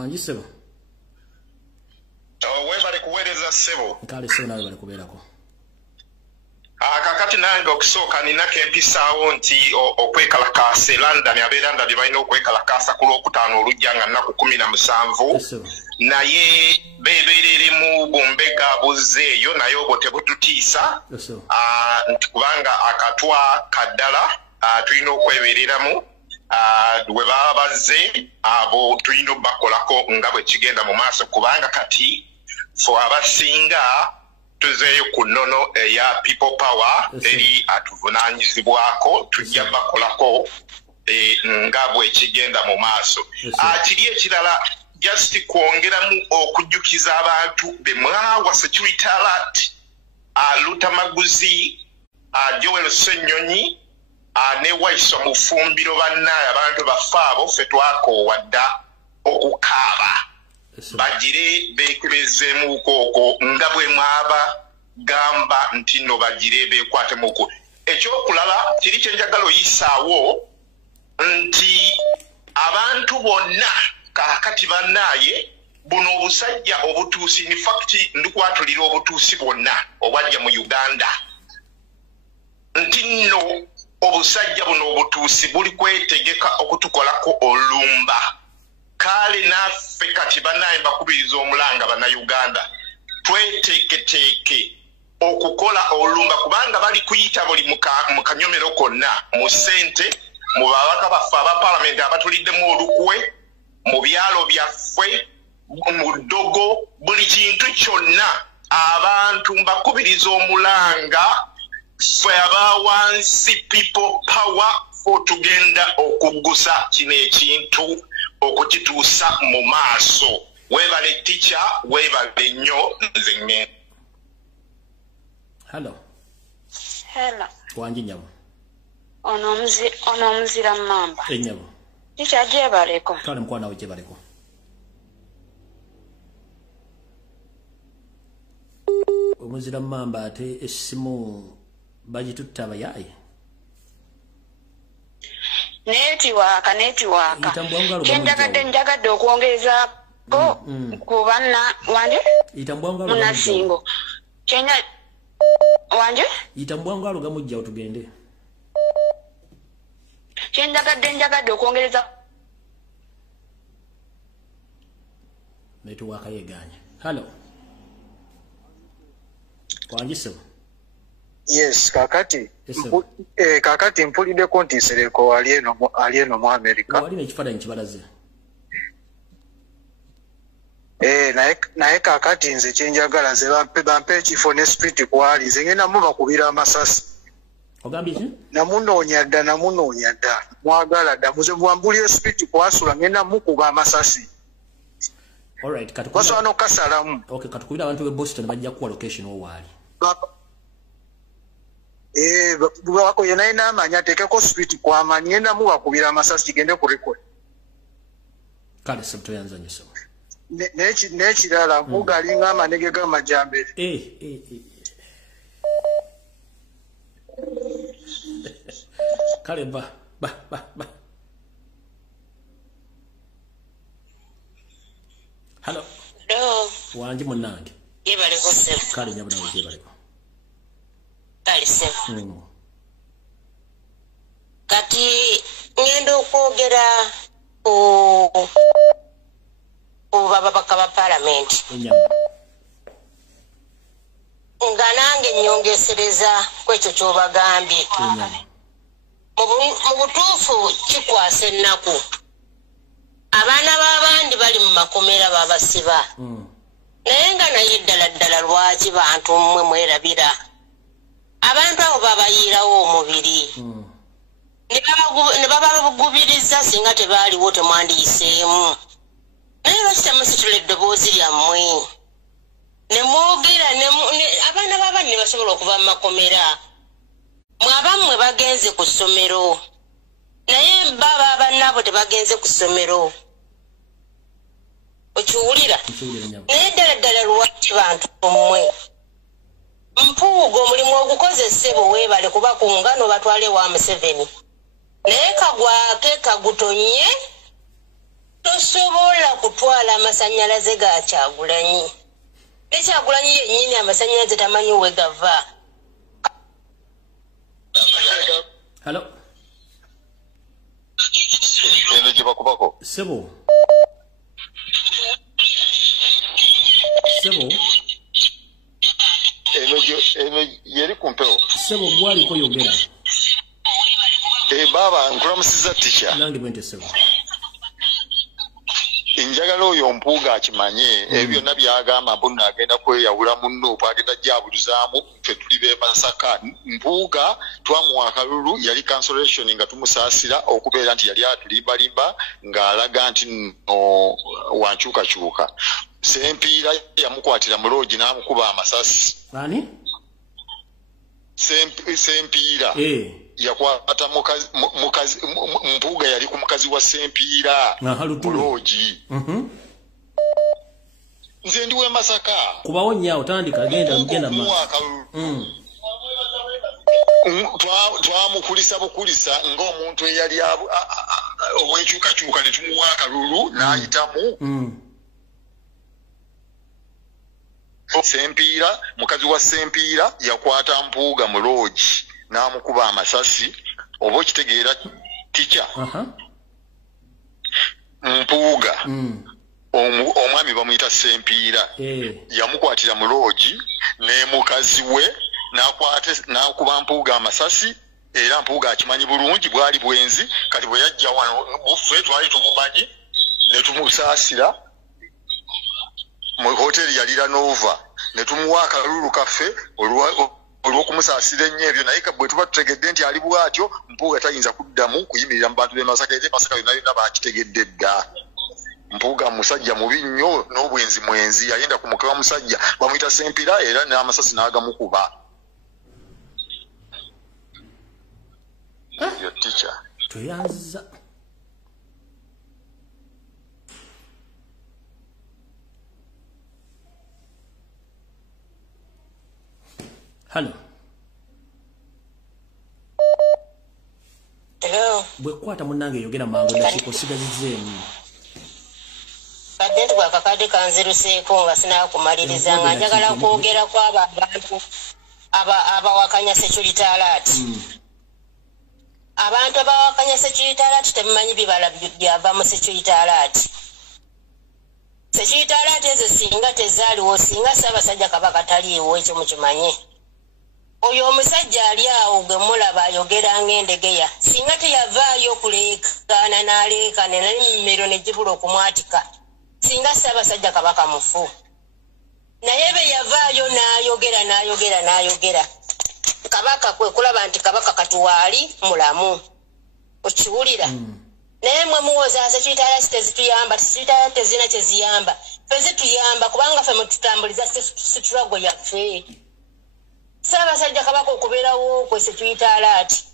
Wanji sebo. Webale kuweereza ssebo. Kale ssebo nawe bale kubeerako. Kakati nange okusooka ninako empisaawo nti okwekalakaasa London abeeranda bye balina okwekalakaasa ku Lwokutaano olujja nga nnaku 17 naye beebeera eri mu bumbega buzze eyo naye obwo tebututiisa nti kubanga akatwa kaddala tulina okwebeereramu bwe baba bazze abo tulina obbakolako nga bwe kigenda mu maaso kubanga kati fo abasinga tuzeeyo ku nnono eya people power eri atuvunaanyizibwako tujja bakolako nga bwe kigenda mu maaso kiri ekirala just kwongeramu okujjukiza abantu be mwawa security alert Luta Maguzi Joel Ssenyonyi ne Waiso Mufumbiro bannaye abantu bafaabo ffe twakoowadda okukaaba bagire beekebezeemu kooko nga bwe mwaba gamba nti no bagire beekwatemuko ekyokulala kiri kyenjagala oyisaawo nti abantu bonna kaakati bannaye buno obusajja obutuusi in fact ndikwatulira obutuusi bwonna obwajja mu Uganda nti nno obusajja buno obutuusi buli kwetegeka okutukolako olumba kale naffe kati bannaye mbakubiriza omulanga bannayuganda tweteeketeeke okukola olumba kubanga bali kuyita buli mu kanyomero konna mu ssente mu babaka baffe abapalamenti abatuliddemu olukwe mu byalo byaffe mu ddogo buli kintu kyonna abantu mbakubiriza omulanga ffe abawansi people power fo tugenda okuggusa kino ekintu okukituusa mu maaso weebale teacher weebale nnyo nze ng'e Hello. Wanji nyabo. Ono omuzira mamba. Nyabo. Teacher jebaleko. Kale mkwana we jebaleko. Omuzira mamba ate essimu bagitutta abayaye. Netiwaka. Kyenjagadde okwongeza ku banna wanje? Itambwangalo. Munasingo. Wanje? Itambwangalo gamujja otugende. Kyenjagadde okwongereza. Netiwaka yeganya. Hello. Wanjise. Yes, kakati mpulidde kontisereko alieno mu America. Wali nekifada nkibalaze. Naye kakati nze kyenjagala nze bampe ekifo ne spirit kwali nze ngenda mubakubira amasasi. Ogambye ki? Namunoonya dda mwagala dda muze bwambulye spirit kwasula ngenda mukuba amasasi. All right, katukubira no kasalamu. Okay, katukubira abantu be Boston bajja kuwa location owali. Bwako yena ina amanya tekeko spirit kwa amanya ngenda mubakubira amasasi kigende ku record. Kale sebto yanza nyiso. Nekirala mugalinga amanege g'amajambere. Kale ba. Hello. Wanji munange. Yebaleko sebo. Kale nyabuna yebaleko. Kale sebo. Kati ngendo okwogera babaka ba parliament. Nga nange nyongesereza kwekyo kyobagambye. Mu butuufu kikwasa ennaku. Abaana b'abandi bali mu makomera babasiba. Naye nga naye ddala lwaki bantu mmwe mwerabira. Abantu abo babayiirawo omubiri. Ne babagubiriza singa tebaaliwo temwandiyiseemu. Naye lwaki temusitula eddoboozi lyammwe? Ne mwogera abaana b'abandi ne basobola okuva mu makomera. Mwe abammwe bagenze ku ssomero. Naye baba bannaabo tebagenze ku ssomero. Okiwulira? Naye ddala lwaki bantu mmwe? Mpuuga omulimu ogukozesebo weebale kuba kungano batwale wa Museveni. Naye kagwake kagutonye tosobola kutwala amasannyalaze ga Kyagulanyi. Ne Kyagulanyi yennyini amasannyalaze tamanyi we gava. Hello. Eno gye bakubako. Sebo. Eno yeri kumpewo. Sebo gwaliko yogera. Baba nkulamusiza teacher. Nange bwente sebo. Njagala oyo Mpuuga akimanye byonna byagamba mbona agenda kweyawula munno agenda jabulizaamu ffe tuli be Masaka. Mpuuga twamuwa akalulu yali cancellation nga tumusaasira okubeera nti yali atulimbalimba ng'alaga nti no wankyukakyuka. Sempiira yamukwatira mu loogi n'amukuba amasasi. Ani? Sempiira. Yakwata mukazi Mpuuga yali ku mukazi wa Sempiira mu loogi. Nze ndiwe Masaka. Kubawo nnyawo tandika genda ma. Twamukulisa bukulisa ng'omuntu eyali ow'enkyukakyuka ne tumuwa akalulu n'ayitamu. Sempiira, mukazi wa Sempiira yakwata Mpuuga mu loogi n'amukuba amasasi. Oba okitegeera teacher. Mpuuga omwami bamuyita Sempiira yamukwatira mu loogi ne mukazi we n'akuba Mpuuga amasasi. Era Mpuuga akimanyi bulungi bwali bwenzi. Kati bwe yajja wano buffe twali tumumanyi ne tumusaasira mu hoteli ya Lira Nova ne tumuwa akalulu kaffe olw'okumusaasira ennyo ebyo. Naye bwe tuba tutegedde nti ali bw'atyo Mpuuga tayinza kuddamu kuyimirira mu bantu b'e Masaka. Era Masaka yonna bakitegedde dda. Mpuuga musajja mubi nnyo n'obwenzi mwenzi. Yayenda ku muka wa musajja bamuyita Sempiira era n'amasasi n'agamukuba. Yo teacher. Tuyanza. Hello. Hello. Bwekwata munnange yogera mangu dakika osigazizeemu. Badde ntwa kakade kanziruseeko nga sinaakumaliriza nga njagala kwogera kw'abo abantu abawakanya security alert. Abantu abawakanya security alert temumanyi bibala byava mu security alert. Security alert ezo singa tezaaliwo, singa Ssaabasajja Kabaka taliiwo, ekyo mukimanye. Oyo omusajja ali awo gwe mulaba ayogera ng'endegeya, singa teyavaayo kuleekaana n'aleekaana n'emmero ne gibula okumwatika, singa Ssaabasajja Kabaka mufu. Naye be yavaayo n'ayogera. Kabaka kwe kulaba nti Kabaka katuwaali mulamu. Okiwulira? Naye mwe muwoza security alert tezituyamba, security alert tezina kye ziyamba. Ffe zituyamba kubanga ffe mututambuliza struggle yaffe. Ssaabasajja Kabaka okubeerawo kwe security alert.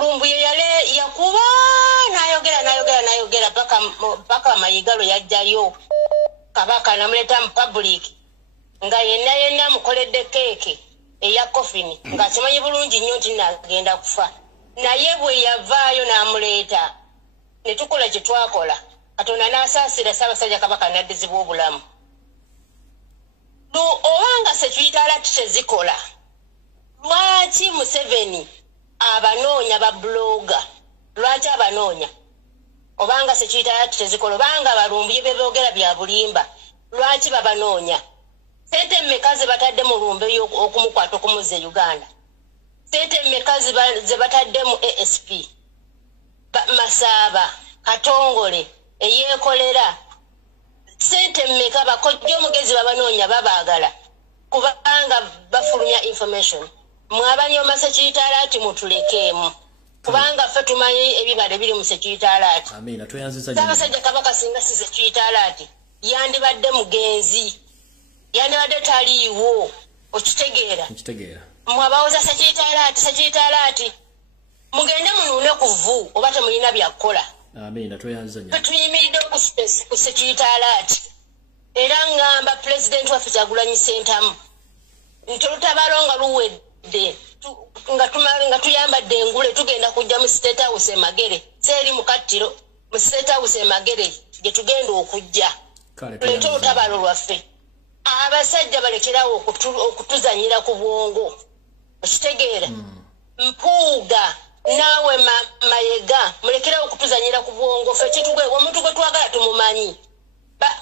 Lumbuye yale yakuba n'ayogera paka Mayigalo yajjayo. Kabaka namuleeta mu public nga yenna mukoledde keeke eya coffin ng'akimanyi bulungi nnyo nti nagenda kufa. Naye bwe yavaayo n'amuleeta ne tukola kye twakola, Katonda n'asaasira Ssaabasajja Kabaka n'addizibwa obulamu. Obanga security alert tezikola, lwaki Museveni abanoonya ba bloga? Lwaki abanoonya? Obanga security alert tezikola, obanga Balumbuye be boogera bya bulimba, lwaki babanoonya? Sente mmeka ze batadde mu Lumbuye okumukwata okumuzza e Uganda? Sente mmeka ze batadde mu ASP? Masaaba, Katongole, eyeekolera. Sente mmeka bakojja omugezi babanoonya babaagala kubanga bafulumya information. Mwabanyooma security alert mutulekeemu kubanga ffe tumanyi ebibala ebiri mu security alert. Amina, tweyanziza nnyo. Ssaabasajja Kabaka singa si security alert yandibadde mugenzi, yandibadde taliiwo. Okitegeera? Nkitegeera. Mwabawoza security alert mugende munuune ku vvu oba temulina byakukola. Amina, tweyanziza nnyo. Tuyimiridde ku security alert. Era ngamba President waffe Kyagulanyi Ssentamu nti olutabalo nga luwedde nga tuyambadde engule tugenda kujja mu State House e Magere seeri mu Kattiro museta usemagere gye tugenda okujja leto tabalo lwaffe abasajja balekerawo okutuzanyira ku bwongo okitegeera mpuuga nawe mayega mulekerawo okutuzanyira ku bwongo ffe kitugwe omuntu gwe twagala tumumanyi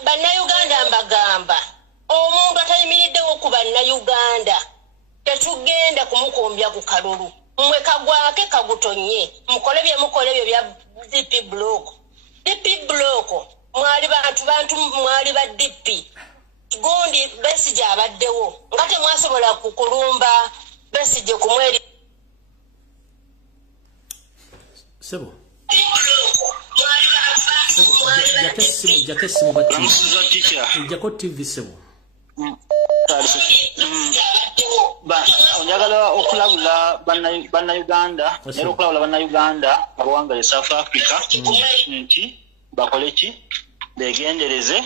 bannayuganda mbagamba omuntu atayimiriddewo ku bannayuganda tetugenda kumukombya ku kalulu mmwe kagwake kagutonye mukole bye bya DP block mwali bantu mwali ba DP gundi Besigye abaddewo nga temwasobola kukulumba Besigye kumweri sebo jakesimu bati jako TV sebo Onyagala okulabula bannayuganda era okulabula bannayuganda abawangale South Africa nti bakole ki begendereze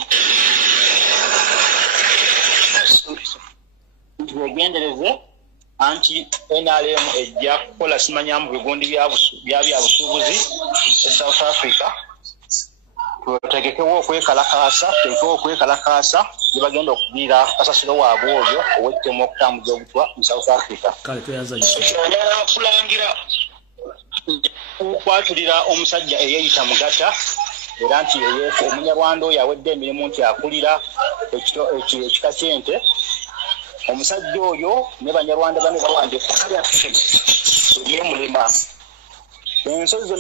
anti NRM ejja kukola simanyamu bigundi byabusuubuzi e South Africa tutegekewo okwekalakaasa bagenda okugira kasasiro waabwe obyo owettemu okutambuza obutwa mu South Africa kulangira okwatulira omusajja eyeyita mugata era nti omunyarwanda oyo awedde emirimu nti akulira ekika ky'ente omusajja oyo ne banyarwanda bane bawandika mulima ensozi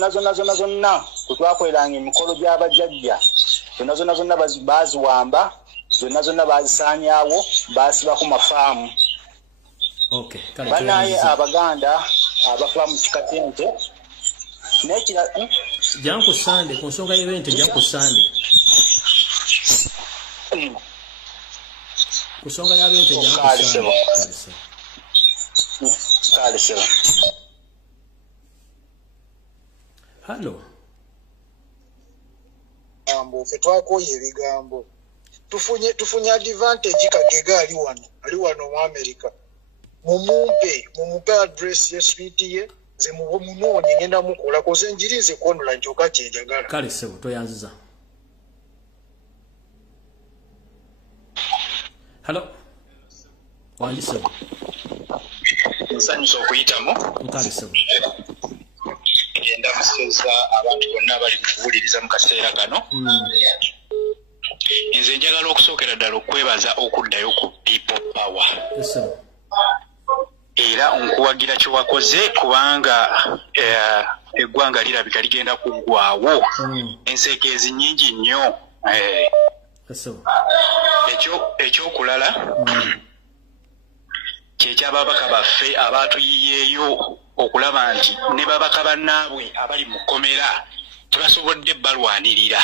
zonna kutwakoleranga emikolo gy'abajjajja zonna baziwamba zonna bazisaanyaawo basibako mafaamu banaye abaganda abakuba mu kika ky'ente janku sande ku nsonga y'ebente janku sande ku nsonga y'ebente janku sande Hello. Ffe twakoye ebigambo. Tufunye advantage Kagega ali wano mu America. Mumumpe address ye street ye ze munoonye ngenda mukola koze njirize kwonola njoka kyenjagala. Kale sebo toyanziza. Hello. Wandi sebo. Nsanyusa okuyitamu. Kale sebo. Genda museza abantu bonna bali kuwuliriza mu kaseera kano. Nze njagala okusookera ddala okwebaza okuddayo ku people power. Era nkuwagira kye wakoze kubanga eggwanga lirabika ligenda kuggwaawo. Ensekeezi nnyingi nnyo. Ekyokulala kyekyababaka baffe abaatuyiyeeyo okulaba nti ne babaka bannaabwe abali mu kkomera tebasobodde balwanirira.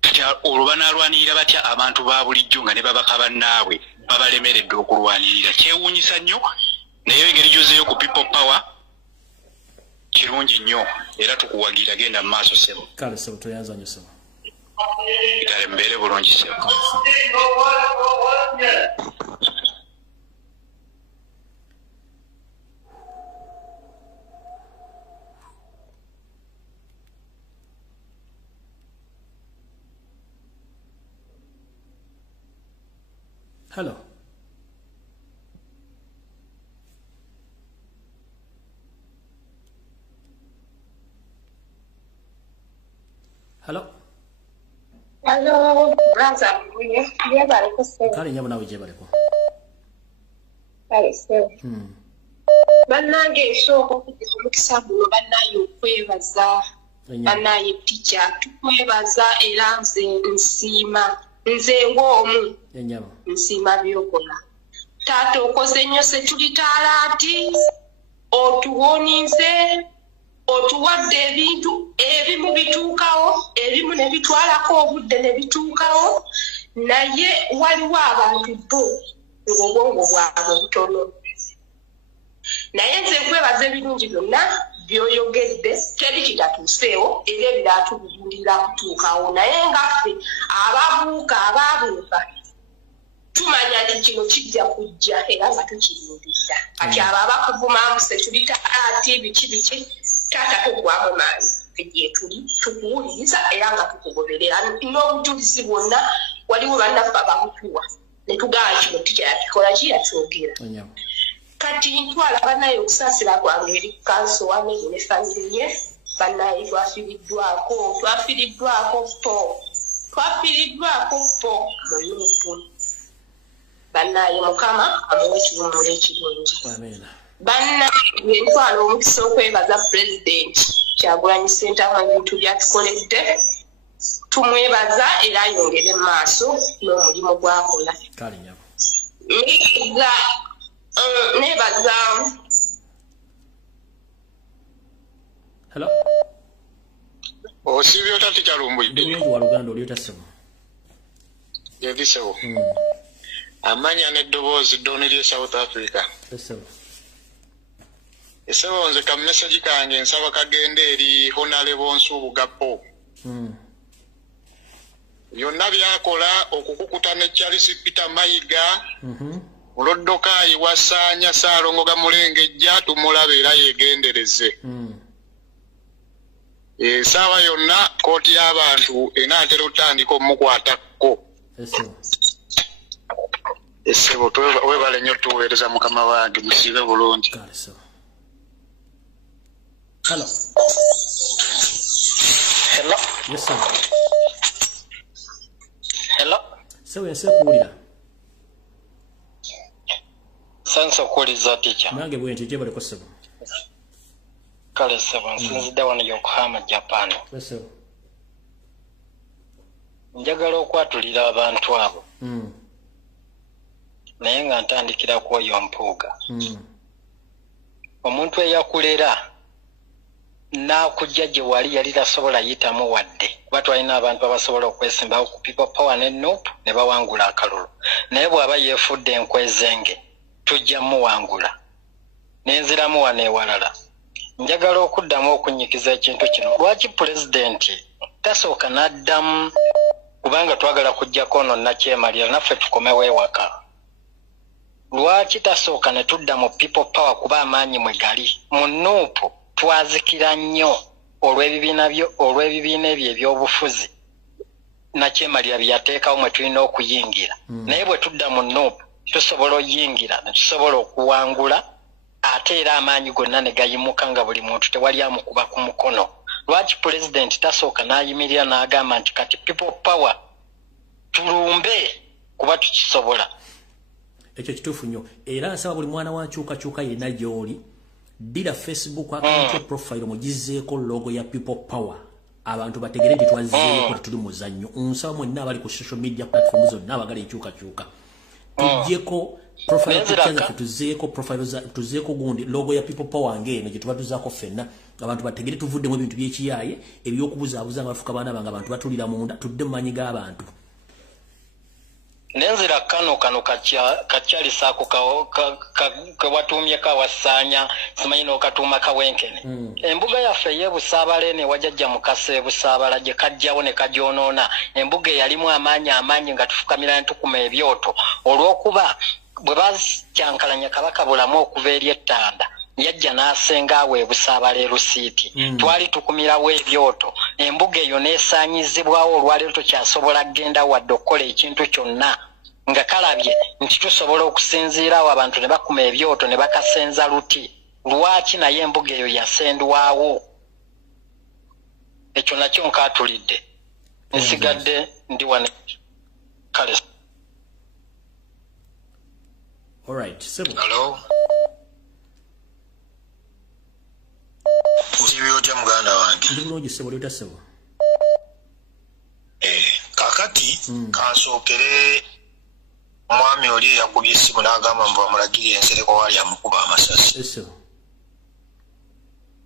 Kati olwo banaalwanirira batya abantu ba bulijjo nga ne babaka bannaabwe babalemeredde okulwanirira. Kyewuunyisa nnyo naye engeri gy'ozeeyo ku people power kirungi nnyo era tukuwagira genda mu maaso sebo. Kale sebo toyanza nnyo sebo. Kale mbeere bulungi sebo. Hello. Hello. Hello, brother. Kale nyabo nawe je baleko. Kale sebo. Bannange esooka okudda omukisa guno bannaye okwebaza. Bannaye teacher tukwebaza era nze nsiima. Nze ng'omu nsiima byokola. Taata okoze nnyo se tulitaalaati otuwonize otuwadde ebintu ebimu bituukawo ebimu ne bitwalako obudde ne bituukawo naye waliwo abantu bo obwongo bwabwe butono. Naye nze nkwebaza ebirungi byonna byoyogedde teri kitatuuseewo era ebiraatu bijulira kutuukawo naye nga ffe abaabuuka tumanya nti kino kijja kujja era nga tukirindira kati abo abakuvuma muse tulita ati biki taata togwamu maanyi gye tuli tukuwuliriza era nga tukugoberera n'obujulizi bwonna waliwo bannaffe ababutuwa ne tugamba kino tikyakikola kiyakyogera kati ntwala bannaye okusaasira kwange eri kanso wanege ne famire ye bannaye twafiiriddwako po mu Nuupu bannaye Mukama amuwe ekiwummulo ekirungi bannaye ntwala omukisa okwebaza pulezidenti Kyagulanyi Ssentamu ebintu byatukoledde tumwebaza era ayongere mu maaso n'omulimu gw'akola nebaza Hello osibyo tati Lumbuye ndi wa Luganda oli otasema yebisewo amanya n'eddoboozi ddoni lye South Africa esewo nze ka message kange nsaba kagende eri Honorable Nsubugapo byonna byakola okukukuta ne Charles Peter Mayiga Oloddokayi Wasaanya Saalongo Gamulengejja tumulabe era yegendereze saawa yonna kooti y'abantu enaatera otandika omukwatako esebo webale nnyo tuweereza mukama wange musiibe bulungi Hello. Yes, sir. Hello. Sewe nsekulira. Sansa okuwuliriza teacher. Nange bwenti gye baliko sebo. Kale sebo nsinzidde wano Yokohama, Japan. Yes, sir. Njagala okwatulira abantu abo. Naye nga ntandikira ku oyo Mpuuga. Omuntu eyakulera n'akujja gye wali yali tasobola yitamu wadde kuba twalina abantu abasobola okwesimbawo ku people power ne Nuupu ne bawangula akalulu naye bw'aba yeefudde enkwezenge tujja muwangula n'enziramu wano ewalala njagala okuddamu okunyikiza ekintu kino lwaki pulezidenti tasooka n'addamu kubanga twagala kujjako ono nakyemalira naffe tukomewo ewaka lwaki tasooka ne tudda mu people power kuba amaanyi mwe gali mu Nuupu twazikira nnyo olw'ebibiina ebyo ebyobufuzi nakyemalira byateekawo mwe tulina okuyingira naye bwe tudda mu Nuupu tusobola oyingira ne tusobola okuwangula ate era amaanyi gonna ne gayimuka nga buli muntu tewali amukuba ku mukono lwaki pulezidenti tasooka n'ayimirira n'agamba nti kati people power tulumbe kuba tukisobola ekyo kituufu nnyo era nsaba buli mwana wankyukakyuka yenna gy'oli dira Facebook account profile mugizeeko logo ya people power abantu bategere nti twazeeko tuli muzannyo nsaba mwenna abali ku social media platforms zonna abagala enkyukakyuka tujjeko profile pictures tuzeeko profile tuzeeko gundi logo ya people power ngeno gye tuba tuzaako ffenna abantu bategere tuvuddemu ebintu by'ekiyaaye ebyokubuzaabuza nga bafuka baana bange abantu batulira munda tudde mu maanyi g'abantu nenzira kano kakyali saako kawatumye kawasaanya simanyi n'okatuuma kawenkene embuga yaffe y'ebusaabala eno ewajjajja mukasa ebusaabala gye kajjawo ne kagyonoona embuga eyalimu amaanyi nga tufukamira ne tukuma ebyoto olw'okuba bwe bakyankalanya kabaka bulamu okuva eri ettanda yajja n'asenga awo ebusaabala erusiiti twali tukumirawo ebyoto embuga eyo n'esaanyizibwawo olwaleero tokyasobola kgenda wadde okukola ekintu kyonna nga kalabye nti tusobola okusinziirawo abantu ne bakuma ebyoto ne bakasenza luti lwaki naye embuga eyo yasendwawo ekyo nakyo nkaatulidde nsigadde ndi wane kale alright sebo hello Usibiyotya muganda wange. Ndibulungi sebo lyota sebo. Kakati kasookere omwami oli yakubye essimu n'agamba mbu bamulagire ensereko wali amukuba amasasi.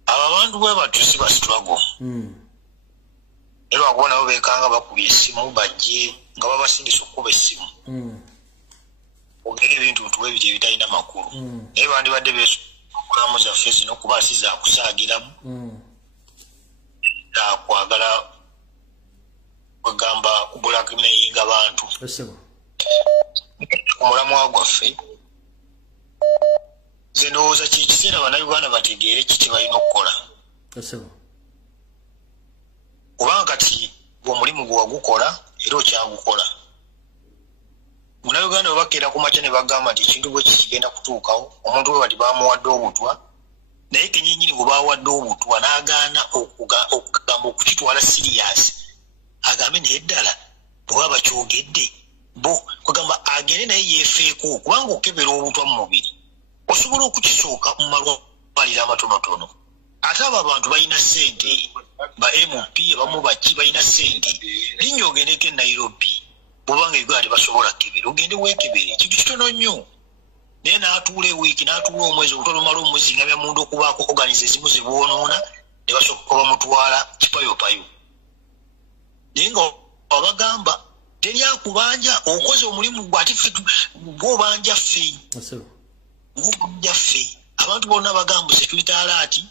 Abo abantu bwe batyo si basitulago. Era wakuba nabo beekanga bakubye essimu bajje nga babasindisa okukuba essimu. Ogera ebintu tuwe ebyo ebitalina makulu. Naye bandibadde okulamu zaffe zino kuba asiza akusaagiramu kwagala kwegamba kubulakimenga bantu omulamwa gwaffe nze ndowooza kyekiseera bannayuganda bategeere kiki balina okukola omulimu gwe wagukola era okyagukola. Munnayuganda bakeera ku makya ne bagamba nti ekintu bwe kigenda kutuukawo omuntu we bati bamuwadde obutwa naye kenyinyini bwe bawadde obutwa n'agaana okugamba okukitwala siriyasi agambe naye ddala bwe baba bakyogedde bo kugamba agende naye yeefeeko kubanga okebera obutwa mu mubiri osobola okukisooka mu malwaliro amatonotono. Ate abo abantu balina ssente ba MP abamu baki balina ssente linnya ogendeko e Nairobi bwobanga Uganda tebasobola kebera ogende weekebere kintu kitono nnyo naye n'atuula ewiiki n'atuula omwezi obutono omwezi nga byamundu okubaako organize ezimu ze boonoona ne basooka bamutwala kipayopayo. Naye nga wabagamba teri akubanja okoze omulimu gwe ate ffe gw'obanja ffe abantu bonna bagamba security alert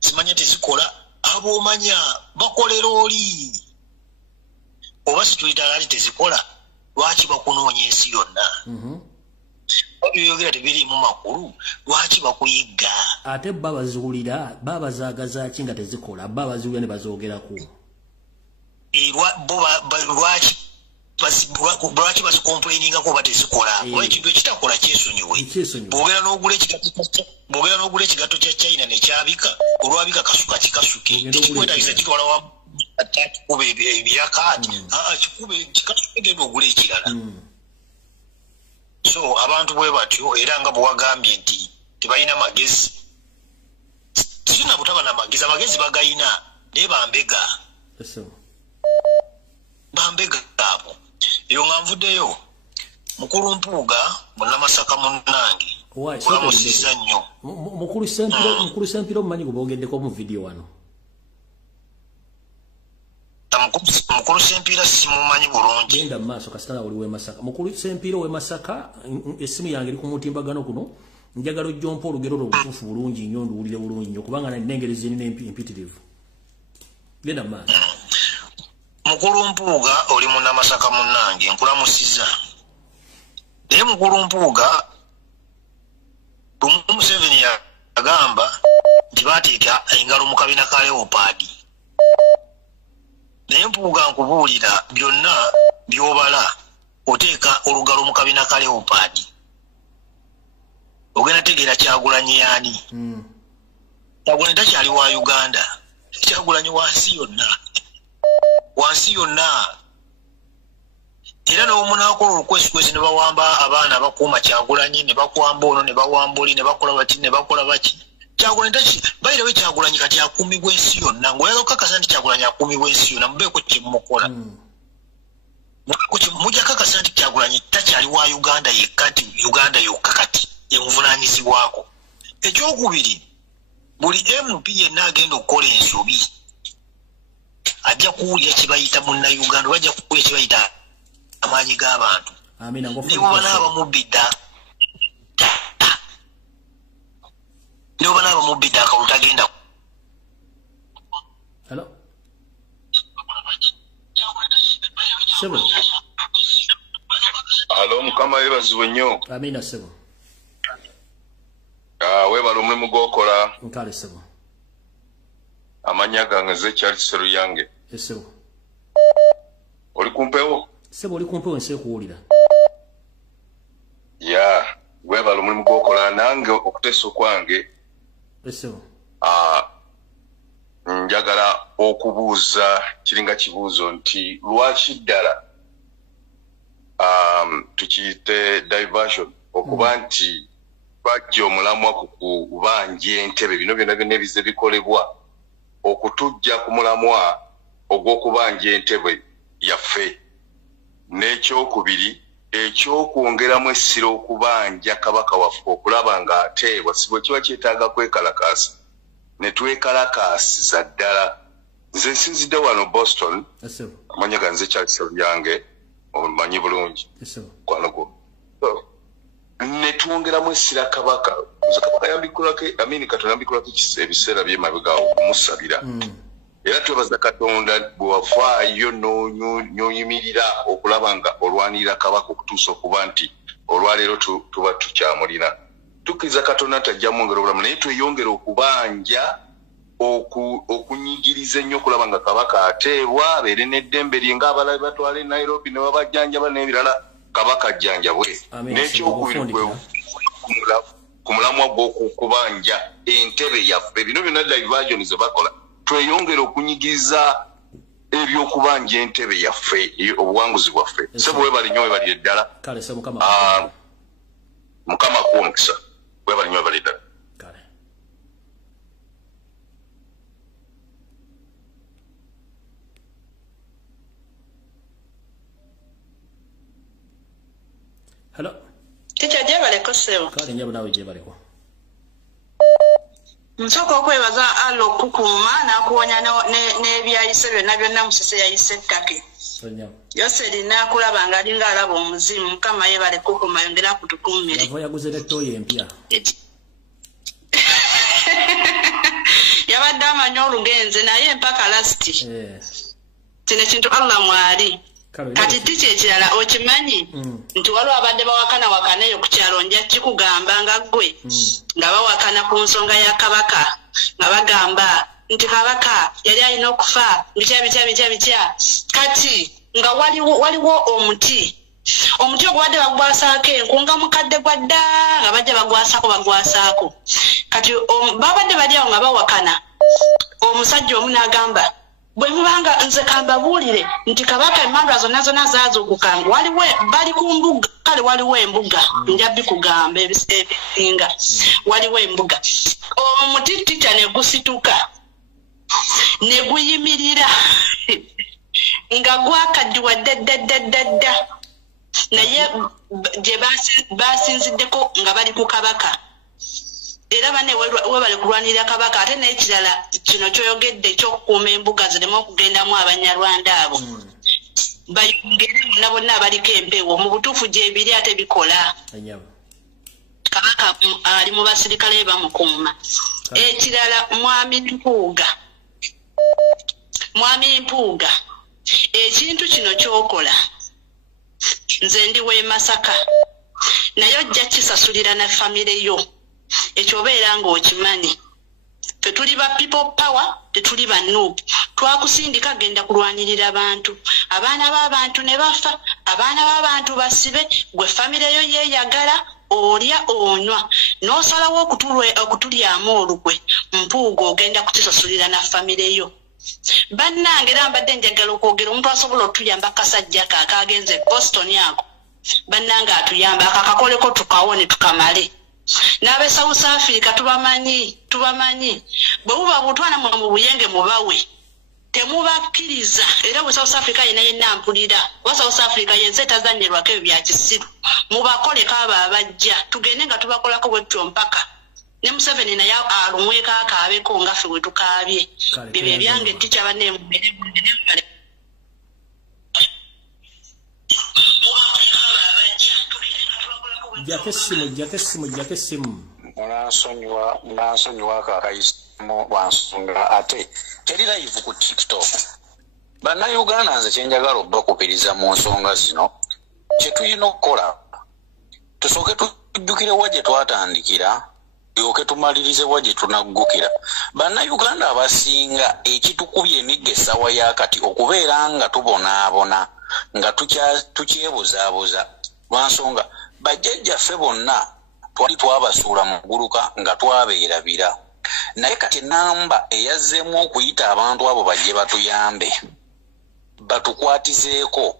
simanya tezikola abomanya bakolera oli oba security alert tezikola lwaki bakunoonya ensi yonna byogera tebiri mu makulu lwaki bakuyigga ate babazuulira babazaagaza ki nga tezikola babazuulira ne bazoogerako lwaki bazikomplainingako oba tezikola oba ekintu ekitakola kyesonyiwe bwogera n'ogula ekigato kya China nekyabika olwabika kasuka kikasuke tekikwetagisa kitwala wamu kikuba ebyakaati kikube kikasuke genda ogula ekirala. So abantu bwe batyo era nga bwewagambye nti tebalina magezi sina butaba na magezi amagezi bagayina naye bambega abo eyo nga nvuddeyo mukulu mpuuga munnamasaka munnange olamusiza nnyo mukulu sempiro mumanyi guboogeddeko mu vidiyo wano mukulu sempira simumanyi bulungi genda mu maaso kasitala oli w'emasaka mukulu sempiro w'emasaka essimu yange eri ku mutimbagano kuno njagala ojjompa olugero lwo butuufu bulungi nnyo nduwulire bulungi nnyo kubanga nengeri zirina empitirivu genda mu maaso. Mukulu mpuuga oli munnamasaka munnange nkulamusiza naye mukulu mpuuga lumu Museveni yagamba nti bateeka engalo mu kabina ka Leopardi naye mpuuga nkubuulira byonna byobala oteeka olugalo mu kabina ka Leopardi ogenda tegeera Kyagulanyi yaani Kyagulanyi takyali wa Uganda Kyagulanyi wansi yonna era n'omunakola olukwesikwesi ne bawamba abaana bakuuma Kyagulanyi ne bakwamba ono ne bawamba oli ne bakola bati ne bakola baki Kyagulanyi bayirawo Kyagulanyi kati akuumibwa ensi yonna ng'oyagala okukakasa nti Kyagulanyi akuumibwa ensi yonna mubeeko kye mumukola mujja kakasa nti Kyagulanyi takyali wa Uganda yekka nti Uganda yokka kati emuvunaanyizibwako. Ekyokubiri buli MP yenna agenda okukola ensobi ajja kuwulira kibayita munnayuganda bajja kuwulira kibayita amaanyi g'abantu niboba n'abamubidde akalulu tagenda. Alo mukama webazibwe nnyo. Amina sebo. Webala omulimu gw'okola. Nkale sebo. Amanya gange EnsideStoreUganda. Sebo. Oli kumpewo? Sebo oli kumpewo nse kuwulira. Ya, webala omulimu gw'okola nange okuteesa okwange. Sebo. Njagala okubuuza kiringa kibuuzo nti lwaki ddala tukiyite diversion okuba nti bajja omulamwa ku kubanja entebe bino byonna byonna ebize bikolebwa okutujja ku mulamwa ogw'okubanja entebe yaffe n'ekyokubiri ekyokwongeramu essiro okubanja kabaka waffe okulaba ng'ateebwa si bwe kiba kyetaaga kwekalakaasa ne twekalakaasiza ddala. Nze nsinzidde wano Boston amanya ganze EnsideStoreUganda omumanyi bulungi kwanago ne twongeramu essira kabaka kabaka yambikulako Katonda yambikulako ebiseera by'emabega okumusabira era twebaza Katonda bwe wafaayo n'oyimirira okulaba nga olwanirira kabaka okutuusa okuba nti olwaleero tuba tukyamulina. Tukkiriza Katonda tajjamu ngero obulamu naye tweyongera okubanja okunyigiriza ennyo okulaba nga kabaka ateebwa abeere n'eddembe lyenga abalabi batwala e Nairobi ne babajjanjaba n'ebirala kabaka ajjanjabwe n'ekyokubiri ku mulamwa gw'okubanja entebe yaffe bino byonna diversion ze bakola tweyongere okunyigiriza ebyokubanja entebe yaffe obuwanguzi bwaffe sebo webali nnyo webali eddala mukama kuwomukisa webali nnyo webali eddala. Hello. Teacher Jebaleko sewo. Kale njabo nawe Jebaleko. Nsoko okwebaza alo kukuma na kuwonya n'ebyayise byonna byonna Musisi yayise ettake. Yoselina akulaba nga alinga alaba omuzimu Mukama yebale kukuma yongera kutukumire. Avo yaguze lettoyi empya. Yabadde amanyi olugenze naye mpaka lasti. Kino kintu Allah mwali. Kati tiche ekirala okimanyi nti waliwo abadde bawakana eyo ku kyalo nja kikugamba nga ggwe nga bawakana ku nsonga ya kabaka nga bagamba nti kabaka yali alina okufa bitya kati nga waliwo omuti ogubadde bagwasaako enkunga mukadde gwa dda nga bajja bagwasaako kati babadde bali awo nga bawakana omusajja omu n'agamba bwe mubanga nze kambabuulire nti kabaka emmandwa zonna zaazuukuka waliwo bali ku mbuga kale waliwo embuga njabbi kugamba ebisinga waliwo embuga omuti tica ne gusituka ne guyimirira nga gwakaddiwa ddaddaddaddadda naye gye basinziddeko nga bali ku kabaka era bane webale kulwanirira kabaka ate n'ekirala kino kyoyogedde ekyokukuuma embuga zireme okugendamu abanyarwanda abo bayongere bonna abaliko empeewo mu butuufu gyebiri ate bikola kabaka ali mu basirikale bamukuuma ekirala mwami Mpuuga ekintu kino kyokola nze ndi w'e Masaka naye ojja kisasulira na famire yo ekyo obeera ng'okimanyi tetuli ba people power tetuli ba noob twakusindika genda kulwanirira abantu abaana b'abantu ne bafa abaana b'abantu basibe gwe famire yo yeeyagala olya onywa n'osalawo okutulyamu olukwe Mpuuga ogenda kukisasulira na famire yo bannange era mbadde njagala okwogera omuntu asobola otuyamba kasajja kaakagenze Boston ako bannange atuyamba akakakoleko tukawone tukamale n'abe South Africa tubamanyi bwe buba butwana mu buyenge mubawe temubakkiriza era bwe South Africa yenna mpulira wa South Africa yenze etazanyirwako ebyo bya kisiru mubakoleko abo abajja tugende nga tubakolako bwetyo mpaka ne Museveni naye alumweko akaabeko nga ffe bwe tukaabye bibyo ebyange ticha banne mubere Jakesimu. Munansonyiwa kakayisimu lwansonga ate teri live ku TikTok. Bannayuganda nze kyenjagala obbakupiriza mu nsonga zino kye tulina okukola tusooke tujjukire wa gye twatandikira tulyoke tumalirize wa gye tunaggukira. Bannayuganda abasinga ekitukubye emigga essawa yakati okubeera nga tubonaabona nga tukyebuzaabuza lwansonga bajjajjaffe bonna twali twabasuula mu gguluka nga twabeerabira naye kati namba eyazzeemu okuyita abantu abo bajje batuyambe batukwatizeeko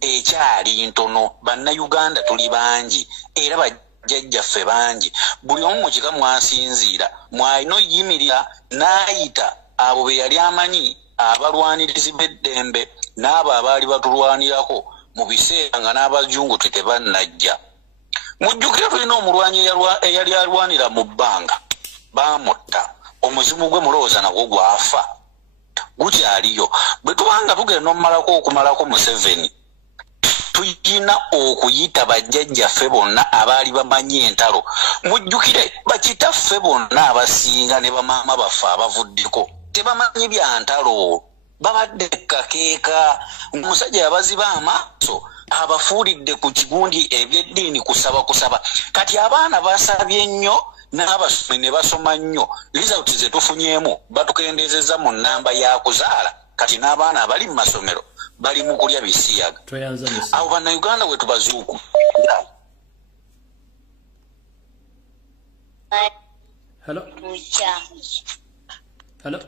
ekyali ntono. Bannayuganda tuli bangi era bajjajjaffe bangi buli omu mu kika mwasinziira mwalina oyimirira n'ayita abo be yali amanyi abalwanirizi b'eddembe n'abo abaali batulwanirako mu biseera nga n'abajungu tetebannajja. Mujjukire tulina omulwanyi eyali alwanira mu bbanga baamutta omuzimu gwe mulowooza nagwo gwafa gukyaliyo. Bwe tubanga tugenda okumalako Museveni tuyina okuyita bajjajjaffe bonna abaali bamanyi entalo. Mujjukire bakitaffe bonna abasinga ne bamaama baffe abavuddeko tebamanyi bya ntalo babadde kakeeka. Omusajja yabaziba amaaso abafuulidde ku kigundi ebyeddiini kusaba kati abaana basabye nnyo n'abasomi ne basoma nnyo results ze tufunyeemu batukendezeza mu nnamba ya kuzaala kati n'abaana abali mu masomero bali mu kulya bisiyaga abo bannayuganda bwe tubazuuku Hello. Hello.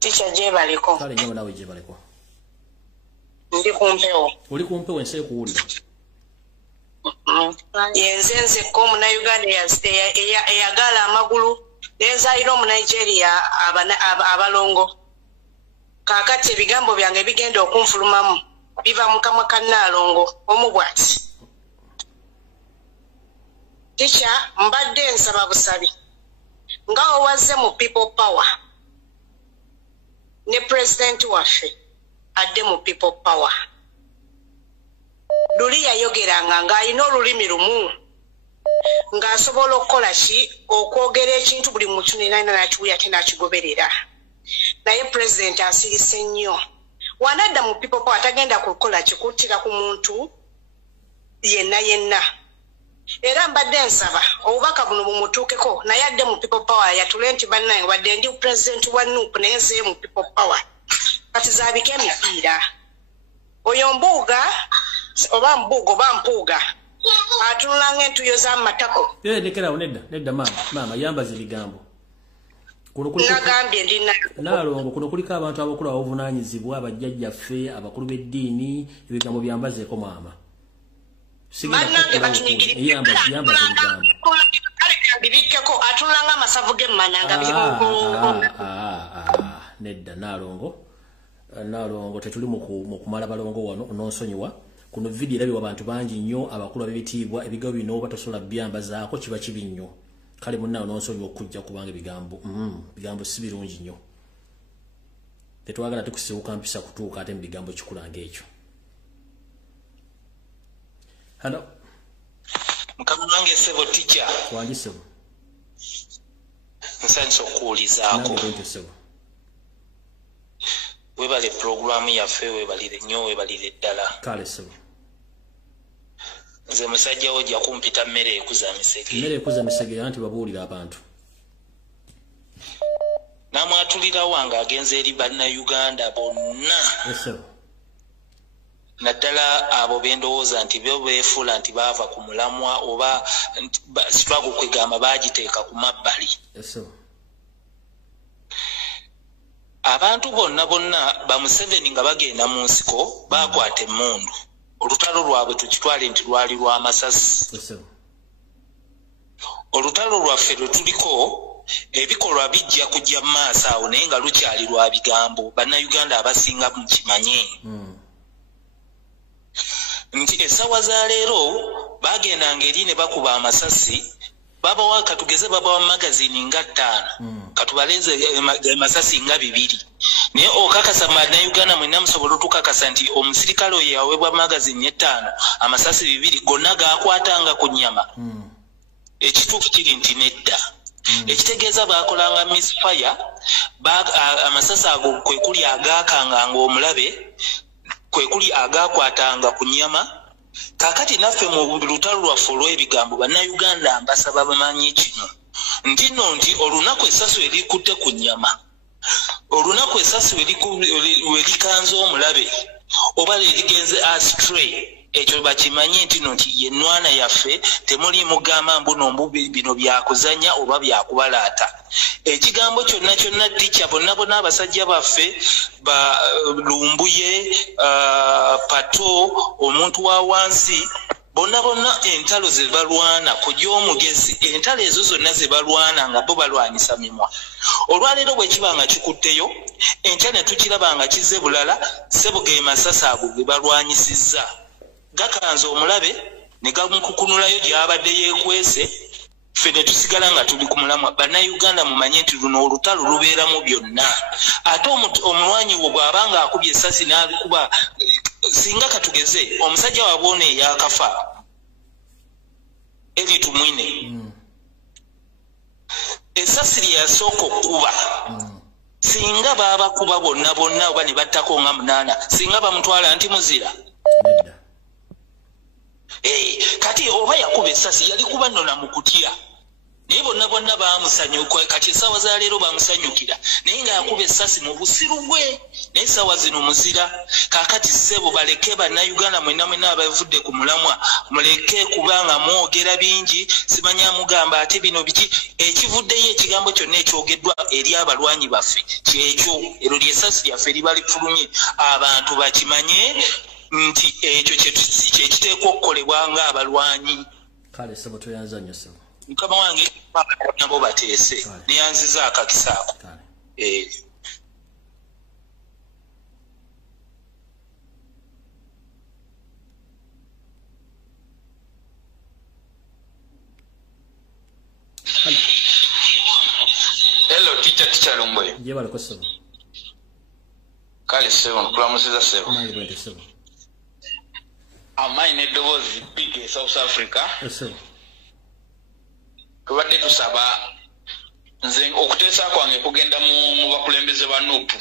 Teacher Jebaliko. Kale nyo nawe Jebaliko. Ndi kumpewo. Uli kumpewo ense kuwulira. Yenzenze ko mu Uganda eyagala amagulu nezaayira mu Nigeria abalongo. Kakati ebigambo byange bigenda okunfulumamu biva mu kamwa ka Nnaalongo omubwati. Teacher mbadde nsaba busabi nga owaze mu people power ne president waffe adde mu people power luli yayogeranga ng'alina olulimi lumu ng'asobola okukola ki okwogera ekintu buli muntu nenalina nakiwuya ate nakigoberera naye president asirise nnyo wanadda mu people power tagenda kukola kikuttira ku muntu yenna era mbadde nsaba obubaka buno bumutuukeko naye adde mu people power yatule nti bannange wadde ndi president wa NUP naye nzeye mu people power kati zaabika emipiira oyo mbuuga oba mbuuga oba mpuuga atunulanga entuyo z'amatako lekerawo nedda maama yambaza ebigambo nagambye ndina Nnaalongo kuno kuliko abantu abakulu abavunaanyizibwa abajjajjaffe abakulu b'eddiini ebigambo byambazeeko maama bannange batunyigirira bibikeko atunulanga amasavu g'emmananga nedda Nnaalongo tetuli mu kumala balongo wano nonsonyiwa kuno video erabibwa abantu bangi nnyo abakulu ab'ebitiibwa ebigambo bino oba tosobola byambazaako kiba kibi nnyo kale munnaawe nonsonyiwa okujja kubanga bigambo si birungi nnyo tetwagala tukusibuka mpisa kutuuka ate mu bigambo kikulanga ekyo. Hello. Mkamunange sebo teacher. Wanji sebo. Nsanso kuulizaako. Webale programu yaffe webalire nnyo webalire ddala. Kale sebo. Nze musajja ojja kumpita mmere ekuza misege. Mmere ekuza misege anti babuulira abantu. Namwatulira wange agenze eri bannayuganda bonna. Yes sebo. Naddala abo bendowooza nti byo beefuula nti baava ku mulamwa oba struggle kwegamba baagiteeka ku mabbali. Abantu bonna ba Museveni nga bagenda mu nsiko baakwata emmundu. Olutalo lwabwe tukitwale nti lwali lw'amasasi. Olutalo lwaffe lwe tuliko ebikolwa bijja kujja mu maaso awo naye nga lukyali lwa bigambo bannayuganda abasinga mukimanye. Nti esawa za leero bagendanga eri ne bakuba amasasi babawa katugeze babawa magazini nga 5 katubalenze amasasi nga 2 naye okakasa bannayuganda mwenna musobola otukakasa nti omusirikale oyo yaweebwa magazini 5 amasasi 2 gonna gaakwatanga ku nnyama ekituufu kiri nti nedda ekitegeeza baakolanga misfire amasasi ago kwe kuli agaakanganga omulabe kwekuli agakwatanga ku nnyama kakati naffe mu lutalo lwaffe olw'ebigambo bannayuganda mbasaba bamanyi kino nti olunaku esasu erikutte ku nnyama olunaku esasu werikanze omulabe oba lerigenze astray ekyo bakimanye nti yenwana yaffe temuli mugamba mbuno bino byakuzanya oba byakubalaata ekigambo kyonna teacher bonna abasajja baffe ba Lumbuye pato omuntu wa wansi bonna entalo ze balwana kujja omugezi entalo ezo zonna ze balwana nga bo balwanyisa mimwa olwaleero bwe kibanga kikutteyo enkya ne tukirabanga kize bulala sebuge masasi ago ge balwanyisizza gakanze omulabe ne gamukukunulayo gy'abadde yeekwese ffe ne tusigala nga tuli ku mulamwa bannayuganda mumanye nti luno olutalo lubeeramu byonna ate omulwanyi wo bw'abanga akubye essasi n'alikuba singa katugeze omusajja wabwona eyakafa eri tumwine essasi lyasooka okuba singa baabakuba bonna oba ne battako nga 8 singa bamutwala nti muzira Kati oba yakuba essasi yali kuba nno na mukutya. Naye bonna bonna baamusanyuka kati essaawa za leero baamusanyukira naye nga yakuba essasi mu busiru bwe naye essaawa zino muzira. Kaakati ssebo baleke bannayuganda mwenna mwenna abavudde ku mulamwa muleke kubanga mwogera bingi simanya mugamba ate bino biki ekivuddeyo ekigambo kyonna ekyogeddwa eri abalwanyi baffe kyekyo ero lyessasi lyaffe liba lifulumye abantu bakimanye nti ekyo kyekiteekwa okukolebwa ng'abalwanyi. Kale ssebo toyanza nnyo ssebo. Mukama wange nabo bateese neyanziza akakisa ako. Hello teacher Lumbuye. Je bale ko ssebo. Kale ssebo nkulamusiza ssebo. Amaanyi bwente ssebo. Amaanyi n'eddoboozi big South Africa. Ssebo. Tubadde tusaba nze okuteesa kwange kugenda mu bakulembeze ba NUP.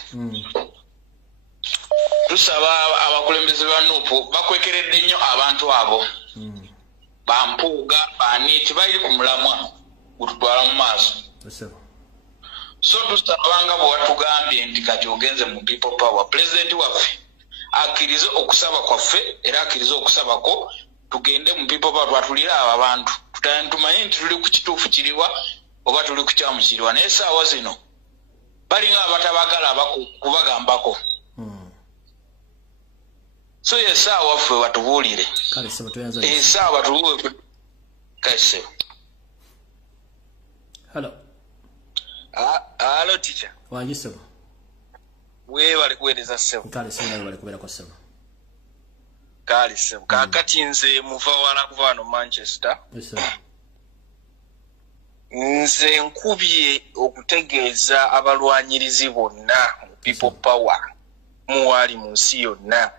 Tusaba abakulembeze ba NUP bakwekeredde nnyo abantu abo. Bampuuga baani tibayiri ku mulamwa gututwala mu maaso. So tusabanga bwe watugambye nti kati ogenze mu people power. President waffe akkirize okusaba kwaffe era akkirize okusabako tugende mu people power twatulira abo abantu. Tumanyi nti tuli ku kituufu kiriwa oba tuli ku kyamu kiriwa naye essaawa zino balinga abatabagala kubagambako. So essaawa ffe batubuulire essaawa batubuulire kale ssebo. Hello teacher. Wangi ssebo. Weebale kuweereza ssebo. Kale ssebo nawe bali kubeerako ssebo. Kale ssebo kaakati nze muva wala kuva wano Manchester. Nze nkubye okutegeeza abalwanyirizi bonna mu people power muwali mu nsi yonna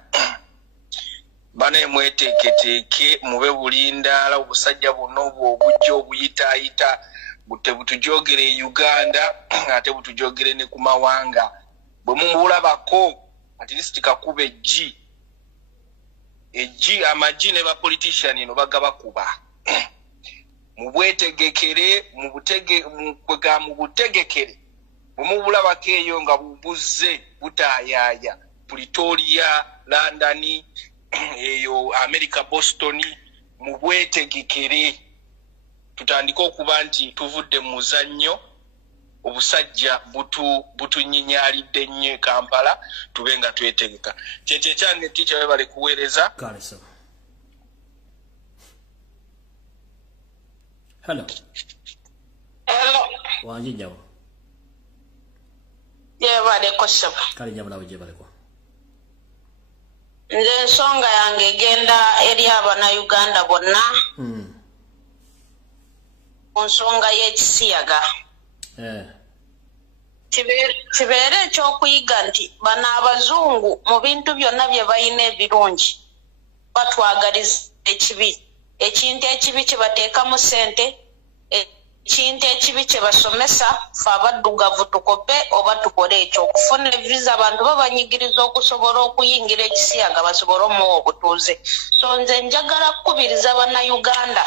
bane mweteeketeeke mube bulindaala obusajja bonna obwo obujja obuyitaayita butujogere e Uganda ate butujogere ne ku mawanga bwe mumulabako at least kakube ejji amaggi ne bapolitician eno bagabakuba mubwetegekere mubutegekere bwemubulabako eyo nga bubuze butayaaya Pretoria, London, eyo America, Boston mubwetegekere tutandika okuba nti tuvudde mu muzannyo obusajja butunyinyaalidde nnyo Kampala tube nga twetegeka kyekyo kyange ticha we bali kuweereza. Hello. Wangi nyawo. Je bale ko ssebo. Kale nyawo nawe je bale ko. Nze ensonga yange egenda eri Abannayuganda bonna. Nsonga y'ekisiyaga. Kibeere ekyokuyiga nti bano abazungu mu bintu byonna bye balina ebirungi batwagaliza ekibi. Ekintu ekibi kibateekamu ssente, ekintu ekibi kyebasomesa fe abaddugavu tukope oba tukole ekyo okufuna visa abantu babanyigiriza okusobola okuyingira ekisiyaga basobole omuwa obutuuze. So nze njagala kukubiriza Bannayuganda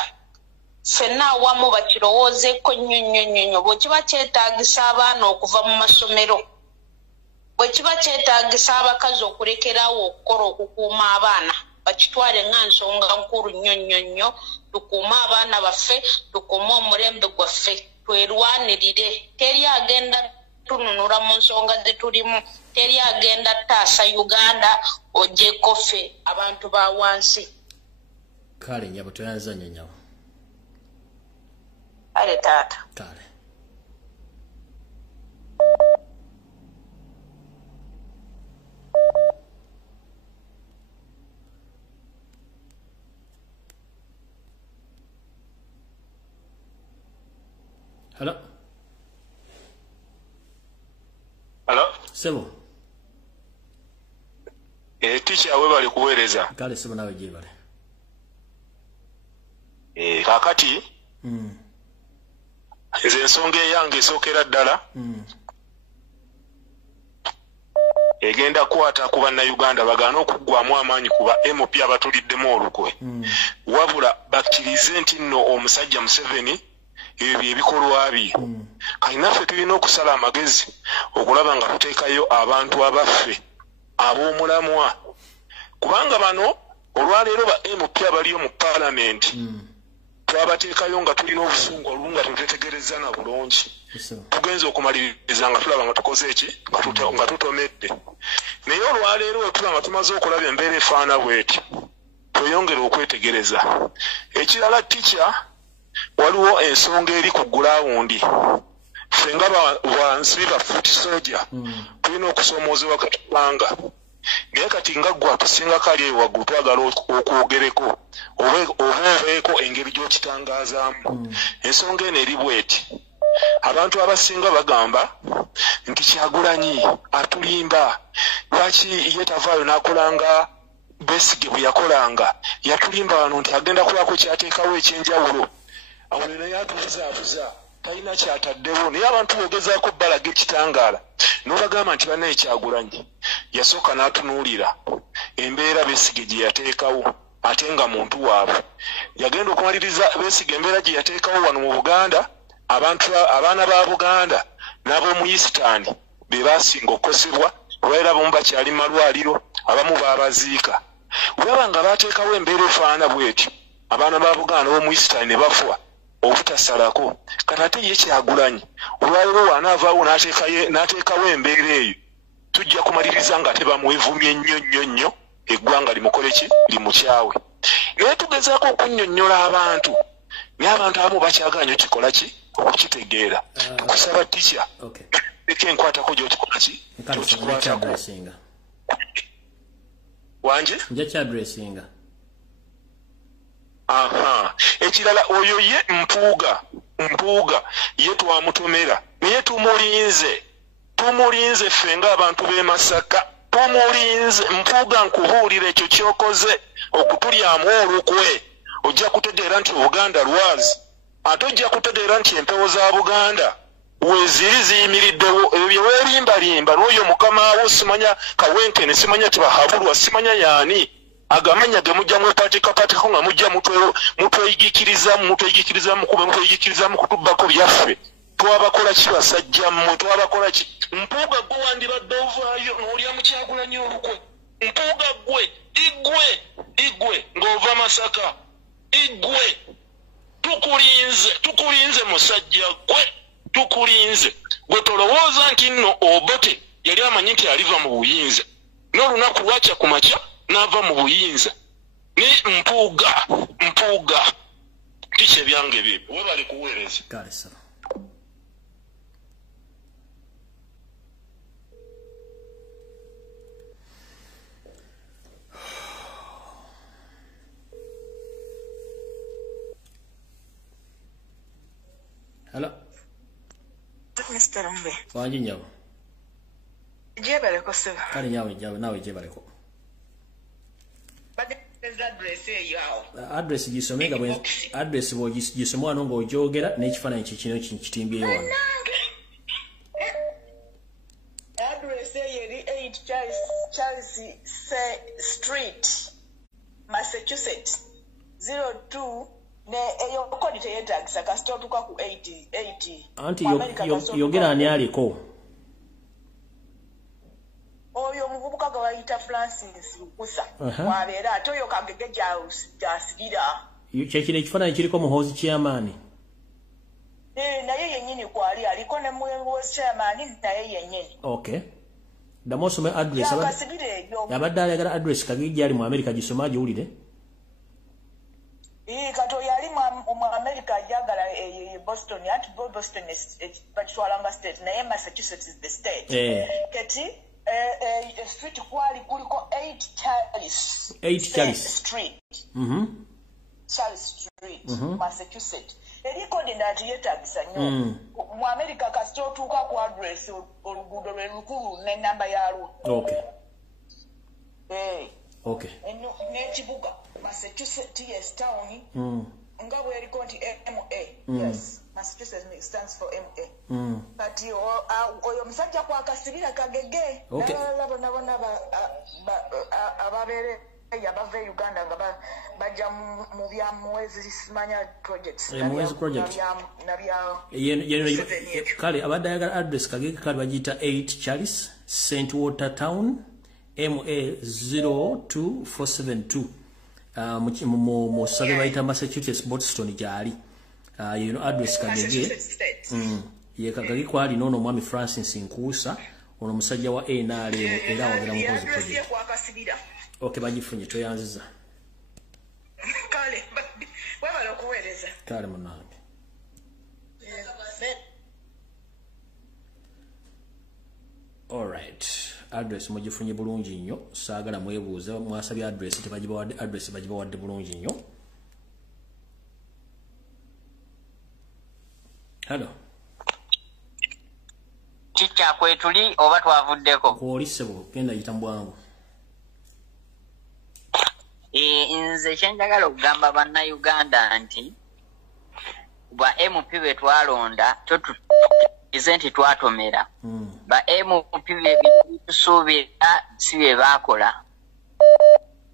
ffenna awamu bakirowoozeeko nnyo bwe kiba kyetaagisa abaana okuva mu masomero, bwe kiba kyetaagisa abakazi okurekerawo okukola okukuuma abaana bakitwale nga nsonga nkulu nnyo tukuume abaana baffe tukuume omulembe gwaffe twerwanirire. Teri agenda tununula mu nsonga zetulimu, teri agenda taasa Uganda ogyeko ffe abantu ba wansi. Kale nyabo toyanza nnyo nyawo. Ale taata. Kale. Hello. Sebo. Teacher we bali kuweereza. Kale sebo nawe je bale. Kakati ensonga eyange esookera ddala egenda kwata ku bannayuganda bagaana okuggwamu amaanyi kuba MOP abatuliddemu olukwe wabula bakkirize nti nno omusajja Museveni ebyo ebikolwa bye kati naffe tulina okusala amagezi okulaba nga tuteekayo abantu abaffe ab'omulamwa kubanga bano olwaleero ba MOP abaliyo mu paalamenti twabateekayo nga tulina obusungu olunga tutetegereza na bulungi tugenza okumaliriza nga tulaba nga tukoze eki nga tutomedde naye olwaleero wetulaba nga tumaze okulaba embeera efaana bweti tweyongere okwetegereza ekirala tica waliwo ensonga eri ku gulawundi ffe nga wansi ba foot soldier tulina okusomoozebwa katubanga naye kati nga gwe atusinga kali eyo waggulu twagala okwogereko obeeko engeri gy'okitangazaamu ensonga eno eri bweti abantu abasinga bagamba nti Kyagulanyi atulimba lwaki ye tavaayo n'akolanga Besigye bwe yakolanga yatulimba wano nti agenda kulako kyateekawo ekyenjawulo awo naye atubuzaabuza talina kyataddewo naye abantu bogezaako bbalaga ekitangaala n'obagamba nti bannaye Kyagulanyi yasooka n'atunuulira embeera Besigye gye yateekawo ate nga muntu waabwe yagenda okumaliriza Besigye embeera gye yateekawo wano mu Buganda abaana ba Buganda n'ab'omu Eastern be baasinga okukosebwa olwalira abamu bakyali malwaliro abamu baabaziika olaba nga baateekawo embeera efaana bweti abaana ba Buganda b'omu Eastern ne bafa obutasalako kati ate ye Kyagulanyi olwaliro wanaavaawo n'ateekawo embeera eyo tujja kumaliriza nga tebamwevumye nnyo eggwanga limukole ki limukyawe naye tugezaako okunnyonnyola abantu naye abantu abamu bakyagaanyo kikola ki okukitegeera kusaba tica leka enkwatako gy'okikola ki gy'okikwatako wanje nja kyadressinga ekirala oyo ye mpuuga ye twamutomera naye tumulinze ffe ng'abantu b'e Masaka tumulinze mpuuga nkubuulira ekyo ky'okoze okutulyamu olukwe ojja kutegeera nti Buganda lwazi ate ojja kutegeera nti empewo za Buganda weziri ziyimiriddewo ebyo bye weerimbalimba n'oyo mukama wo simanya Kawenkene simanya Tibahabulwa simanya yaani agamanya ge mujja mwepatikapatiko nga mujja mutweyigikirizamu kuba mutweyigikirizamu kutubbako byaffe twabakola ki basajja mmwe twabakola ki mpuuga gwe wandibadde ovaayo n'olya mu Kyagulanyi olukwe mpuuga gwe igwe ng'ova Masaka igwe tukulinze musajja gwe tukulinze gwe tolowooza nti nno Obote yali amanyi nti aliva mu buyinza n'olunaku lwakya ku makya n'ava mu buyinza ne mpuuga kiki ebyange bibyo we bali kuweereza Hello. Mr. Lumbuye. Wanji nyawo. Jebaleko seba. Kali nyawo nawe jebaleko. Bade address yawo. Address gisomega bwe address bo gisomwa no ng'ojogera n'ekifaananyi kino kitimbye wano. Address yeri 8 Charles Street, Massachusetts 02 ne eyo kodi teyetagisa kasito tuka ku 80 anti yogera ani aliko oyo muvubuka gawayita Francis Lukusa wabeera ate oyo kagege jasigida kyekino ekifaananyi kiriko muhoozi chairman naye yennyini kwali aliko ne muhoozi chairman naye yennyini okay damosome address abadde ayagala address kagigi ali mu America gisoma giwulire kato yali mu America jagala Boston ati Boston batwalanga state naye Massachusetts is the state kati street kwali kuliko 8 Charles Street Charles Street Massachusetts erikodi ndati yetagisa nnyo mu America kasito tuuka ku address oluguudo lwe lukulu ne namba yalwo okay n'ekibuga Massachusetts yes town nga bwe eriko nti MA. Yes, Massachusetts stands for MA. Kati oyo musajja kwakasibira Kagege. Okay. Nabona ababeere yabava Uganda nga bajja mu bya mwezi simanya projects. Mwezi project. Kale abadde ayagala address Kagege kale bagiyita 8 Charles St Watertown MA 02472. Mu sabe bayita Massachusetts Boston gyali. Address Kagege. Ye Kagege kwali nono mwami Francis Nkuusa ono musajja wa NRM era wabira mu project. Okay, bagifunye toyanziza. Kale webala kuweereza. Kale munange. Alright. Address mugifunye bulungi nnyo. Saagala mwebuuza mwasabye address tebagibawadde address bagibawadde bulungi nnyo. Hello. Chicha kwetuli oba twavuddeko. Kwolissebo genda yitambwangu. Nze kyenjagala okugamba bannayuganda nti bwa MP bwe twalonda totuize nti twatomera. Ba MP bitusuubira si bye baakola.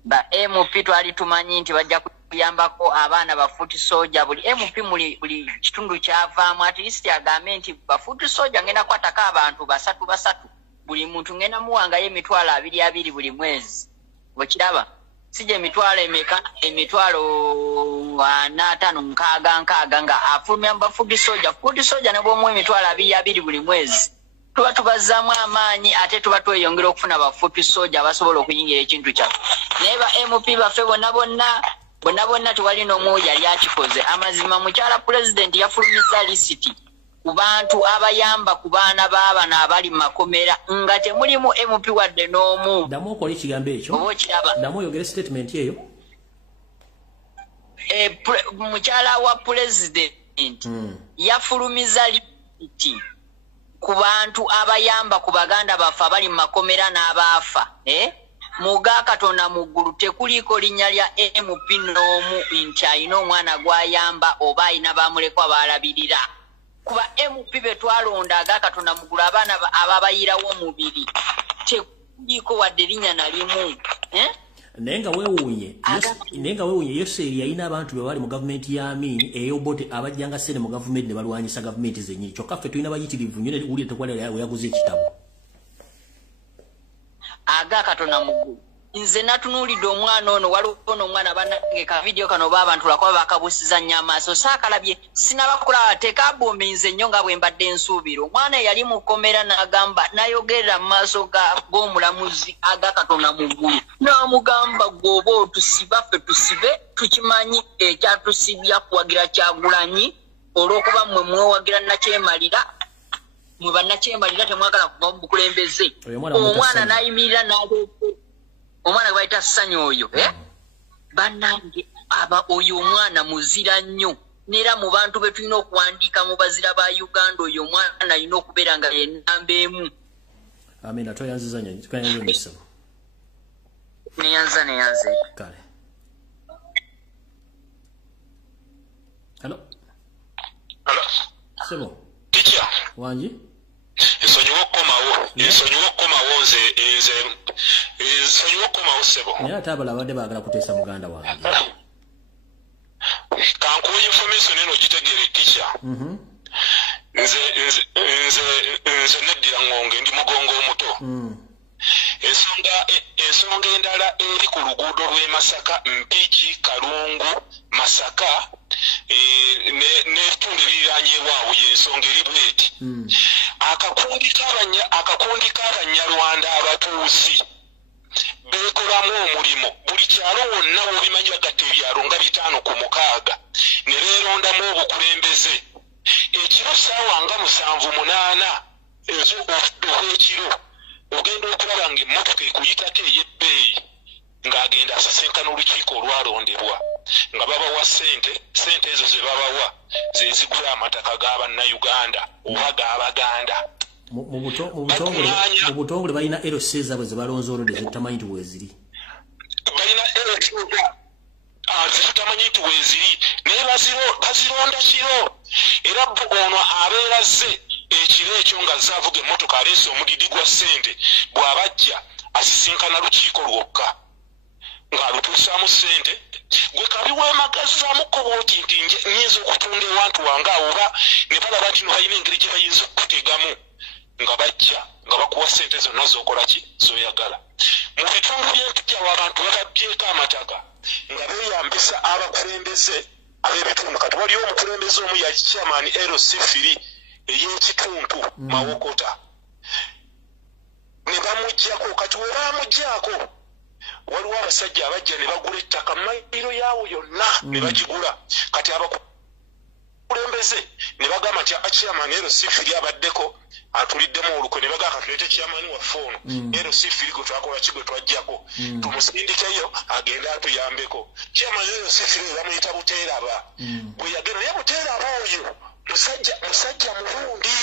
Ba MP twali tumanyi nti bajja kuyambako abaana ba futi soja. Buli MP buli kitundu kyavaamu at least agambe nti ba futi soja ngenda kwataka abantu basatu. Buli muntu ngenda muwangayo emitwalo 2 buli mwezi. Bwekiraba sije emitwalo emeka emitwalo 45 nga afulumya mba futi soja ne bw'omu emitwalo 2 buli mwezi. Tuba tubazaamu amaanyi ate tuba tweyongera okufuna ba futi soja abasobola okuyingira ekintu kyaffe. Naye ba MP baffe bonna tewali n'omu yali akikoze. Amazima mukyala president yafulumiza lisiti ku bantu abayamba ku baana b'abaana abali mu makomera nga temulimu MP wadde n'omu. Damu okola ekigambo ekyo. Damu oyogere statement eyo. Mukyala wa president yafulumiza lisiti ku bantu abayamba ku baganda baffe abali mu makomera n'abaafa. Muga Katonda mu ggulu tekuliko linnya lya MP n'omu nti alina omwana gw'ayamba oba alina baamulekwa baalabirira. Kuba MP be twalonda aga Katonda mu ggulu abaana ababayirawo omubiri tekuliko wadde linnya na limu. Nenga weewuunye Yoseri yalina abantu be bali mu gavumenti ya Amin eyobote abajjanga sene mu gavumenti ne balwanyisa gavumenti zennyini. Kyokka ffe tulina bayitirivu nnyo ne wulire tekwalira we yaguze ekitabo. Aga Katonda mu ggulu. Nze natunuulidde omwana ono waliwo n'omwana bannange ka video kano abantu lwakuba bakabusiza nnyo amaaso saakalabye sinabakulaba tekabombe nze nnyo nga bwe mbadde nsuubira. Omwana yali mu kkomera n'agamba nayogerera mu maaso g'omulamuzi Aga Katonda mu ggulu n'amugamba gw'oba otusiba ffe tusibe tukimanyi ekyatusibya kuwagira Kyagulanyi olw'okuba mmwe mwewagira Nakyemalira mwe bannakyemalira temwagala kuva mu bukulembeze. Omwana n'ayimirira omwana gwaita Ssanyu oyo bannange oyo omwana muzira nnyo neera mu bantu be tulina okuwandiika mu bazira ba Uganda oyo omwana alina okubeera nga yenamba emu. Amina toyanziza nnyo tukanyanyo nnyo. Neyanze. Kale. Hello. Sebo. Teacher. Wanji? Ensonyiwa okkomawo sebo. Naye ate abala abadde baagala kuteesa muganda wange. Kankuwa information eno gitegeere teacher. Nze neddira ngonge ndi mugongo omuto. Ensonga endala eri ku luguudo lw'e Masaka Mpigi Kalungu Masaka n'ebitundu ebiriraanye ewaawo y'ensonga eri bweti. Akakundi k'Abanyarwanda abatuusi beekolamu omulimo buli kyalo wonna wobimanyi bagatta ebyalo nga 5 ku 6 ne beerondamu obukulembeze. Ekiro ssaawa nga 7-8 ez'okukiro ogenda okulaba ng'emmotoka ekuyitako ey'ebbeeyi ng'agenda asisinkana olukiiko olwalondebwa nga babawa sente ezo ze babawa ze zigula amataka g'Abannayuganda oba g'Abaganda. Mu butongole balina LC zaabwe ze balonze olwedde ze tutamanyi nti weeziri. Balina LC zitamanyi bamanyi nti weziri naye bazironda kiro era ono abeera ze ekiro ekyo nga zaavuga emmotoka aleese omudidi gwa ssente bw'abajja asisinkana lukiiko lwokka ng'alutuusaamu ssente gwe kabi weemagazaamu kobooti nti nyinza okutunda ewantu wange awo oba ne balaba nti no balina engeri gye bayinza okutegamu nga bajja nga bakuwa ssente zonna z'okola ki z'oyagala mu bitundu by'empyawo abantu bababyeko amataka nga beeyambisa abakulembeze ab'ebitundu kati waliwo omukulembeze omu yali chairman LC3 ey'ekitundu Mawokota ne bamuggyako kati we bamuggyako waliwo abasajja abajja ne bagula ettaka mayiro yaawo yonna ne bagigula kati abakulembeze ne bagamba nti chairman LC3 abaddeko atuliddemu olukwe ne bagamba katulete chairman waffe ono LC3 gwe twakola ki gwe twajjako tumusindikeyo agenda atuyambeko chairman LC3 bamuyita Buteeraba bwe yagenda naye Buteeraba oyo musajja mulungi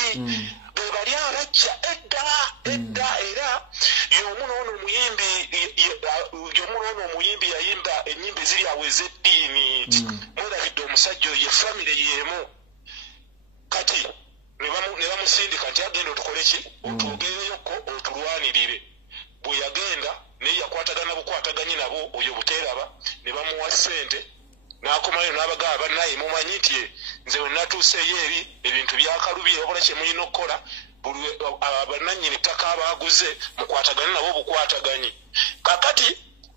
bwe bali abajja edda era y'omu n'ono omuyimbi yayimba ennyimba eziri awo ez'eddiini mwerabidde omusajja oyo efamire y'emu kati ne bamusindika nti agenda otukole ki otwogereyoko otulwanirire bwe yagenda naye yakwatagana bukwataganyi nabo oyo Buteeraba ne bamuwa ssente n'akomayo n'abagaba bannaye mumanyi nti nze we natuuseeyo eri ebintu byakalubye wabula kye mulina okukola bannannyini ttaka abaaguze mukwatagane nabo bukwataganyi kakati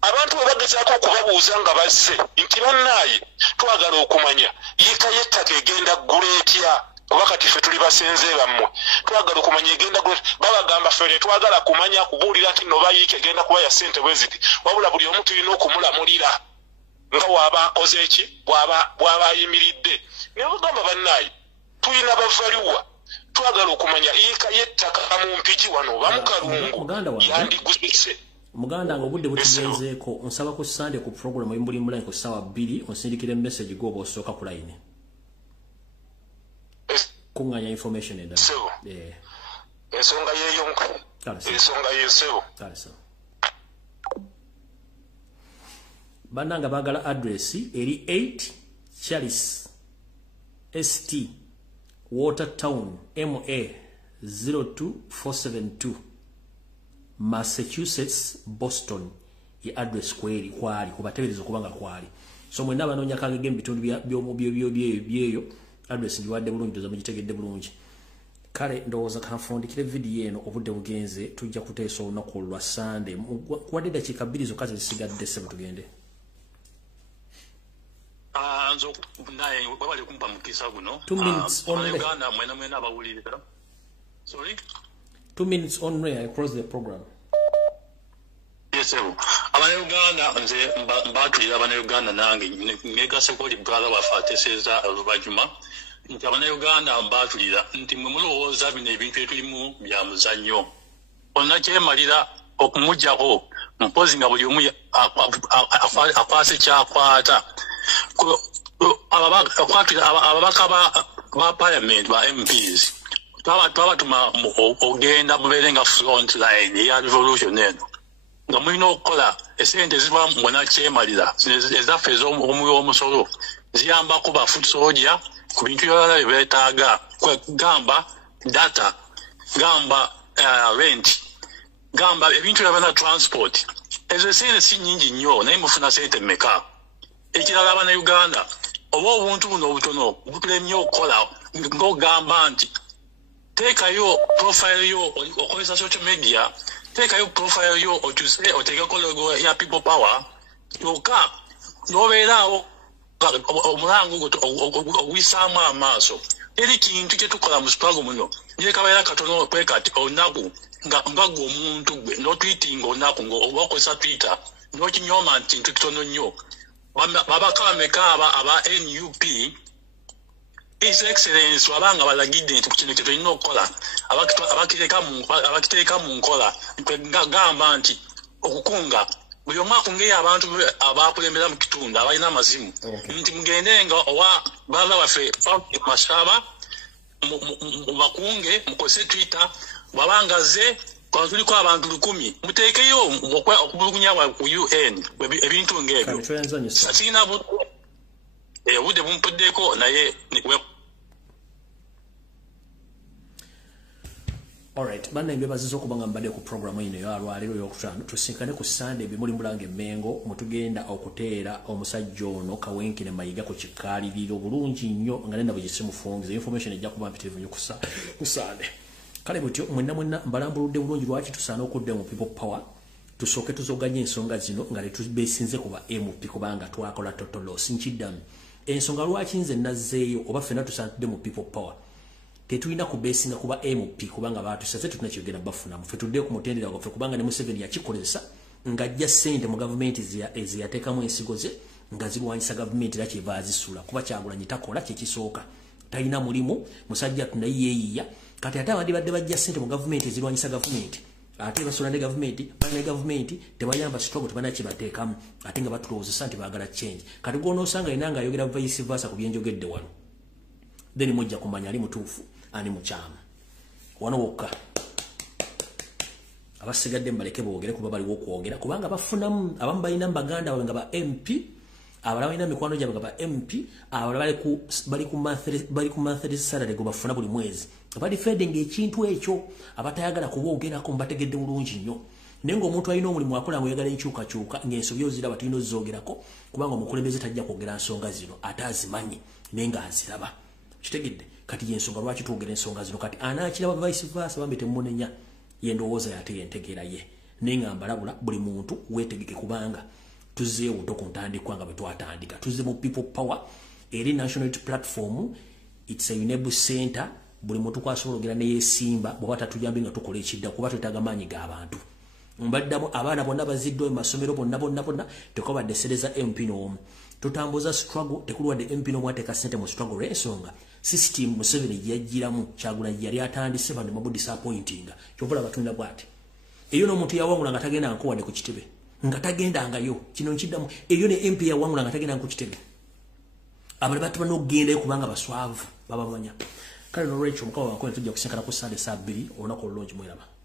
abantu bwe bagezaako okubabuuza nga bazze nti bannaaye twagala okumanya yiika y'ettaka egenda ggula etya oba kati ffe tuli basenze bammwe twagala okumanya egenda ggula babagamba ffe tetwagala kumanya kubuulira nti no bayiika egenda kuba ya ssente bwe ziti wabula buli omu tulina okumulamulira nga waba akoze eki bw'aba ayimiridde naye bagamba bannaaye tulina bavaliwa twagala okumanya yiika y'ettaka mu mpigi wano oba mu Kalungu yandiguzise muganda nga obudde butugenzeeko nsaba ku Sunday ku program emulimu muline ku ssaawa 2 onsindikire message gwoba osooka ku line kuŋŋanya information endala ensonga yeeyonka ensonga yeesebo bannanga baagala address eri 8 Charles St Watertown MA 02472 Massachusetts Boston ye address kwali kubatebereza kubanga kwali so mwenna abanoonya kagege ebitundu byeyo address ndiwadde bulungi toza mugitegedde bulungi kale ndowooza kanfundikire video eno obudde bugenze tujja kuteesa olunaku lwa Sunday kuwadde dakiika 2 zokka zisigadde ssebo tugende nzo naye wabali kumpa mukisa guno 2 minutes only Uganda mwena abawulirira sorry 2 minutes only across the program yes sir Uganda nze mbatulira Uganda nange negase ko li brother wafateseza olubajuma nti Uganda mbatulira nti mwe mulowooza bino ebintu etulimu bya muzannyo onna kyemalira okumujjako mpozi nga buli omu akwase kyakwata ababaka ba parliament ba MPs twabatuma ogenda mubeere nga front line eya revolution eno nga mulina okukola esente ziva mwena kyemalira ezaffe ez'omuwi w'omusolo ziyambako ba food soldier ku bintu byolala bye beetaaga gamba data gamba rent gamba ebintu byabana transport ezo sente si nnyingi nnyo naye mufuna sente mmeka ekirala Uganda oba obuntu buno obutono butulemye okukola ng'ogamba nti teekayo profile yo okozesa social media teekayo profile yo okyuse oteekeko logo ya people power kyokka n'obeeraawo omulango ogwisaamu amaaso eri kintu kye tukola mu struggle muno nyekabeera katono okwekati olunaku nga gwe omuntu gwe n'otwitinga olunaku ng'oba okozesa Twitter n'okinyooma nti kintu kitono nnyo babakameka aba NUP His Excellency wabanga balagidde nti kino kitolina okukola abakiteeka mu nkola gamba nti okukunga buli omu akungeyo abantu abakulembera mu kitundu abalina amazimu nti mugendenga owa baala waffe Masaba mubakunge mukose Twitter wabangaze kwa tuliko abantu 10 muteekeyo okubulugunya wa UN ebintu ng'ebyo sina obudde bumpuddeko naye Alright, bana imbebazizo kubanga mbadde ku programu ino ya lwalero y'okutano tusinkane ku Sunday bimuli mulange Mengo mutugenda okuteera omusajja ono Kawenkine Mayiga ku kikaliriro bulungi nnyo nga nenda bugisimu fungize information ejja kuba mpitirivu nnyo ku Sunday kale butyo mwenna mbalambuludde bulungi lwaki tusaana okudde mu people power tusoke tuzoganye ensonga zino nga letubesinze kuba MP kubanga twakola total loss nchiddamu ensonga lwaki nze nazzeeyo oba ffenna tusaanidde mu people power tetulina kubesinga kuba MP kubanga batusase tunakyogera bafuna muffe tudde ku mutendera gwaffe kubanga ne Museveni yakikolesa ngajja ssente mu gavumenti eziyateekamu ensigo ze nga zirwanyisa gavumenti era kyeva azisula kuba Kyagulanyi takola kyekisooka talina mulimu musajja tunayiyeeyiya kati ate abandi badde bajja ssente mu gavumenti ezirwanyisa gavumenti ate basula ne gavumenti bane gavumenti tebayamba struggle tebanakibateekamu ate nga batulowoozesa nti baagala change kati gw'onoosanga yina nga ayogera vice versa ku byenjogedde wano then mujja kumanya ali mutuufu ani mukyama wano wokka abasigadde mbaleke boogere kuba baliwo okwogera kubanga bafunamu abamu balina baganda bawe nga ba MP abalala balina mikwano gyabwe nga ba MP abalala bali ku monthly salary gwe bafuna buli mwezi abali feding ekintu ekyo abatayagala kuboogerako mbategedde bulungi nnyo naye ng'omuntu alina omulimu akola ng'oyagala enkyukakyuka ng'ensobi oziraba tulina ozoogerako kubanga omukulembeze tajja kwogera nsonga zino ate azimanyi naye ng'aziraba kitegedde kati yensonga lwaki twogera ensonga zino kati anaakiraba vice versa bambi temunenya yendowooza yate yentegeera ye naye nga mbalabula buli muntu weetegeke kubanga tuzzeewo to ku ntandikwa nga bwe twatandika tuzze mu people power eri national platform it's a enable center buli muntu kwasobola ogera neyeesimba bw'oba tatuyambi nga tukola ekidda kuba twetaaga maanyi g'abantu mbaddamu abaana bonna baziddwa mu masomero bonna tekubadde sereza MP n'omu tutambuza struggle tekuluwadde MP n'omu ateeka ssente mu struggle lw'ensonga system Museveni yajjiramu Kyagulanyi yali atandise bano mabu disappointinga kyovula batunda bwati eyo n'omuntu yawangula nga tagenda nkuwadde ku kitebe nga tagendangayo kino nkiddamu eyo ne MP yawangula nga tagenda ku kitebe abali batu banoggendayo kubanga baswavu babamanya kale n'olwekyo mukama wankole tujja kusinkana ku Sunday saa 2 olunaku olulungi mweraba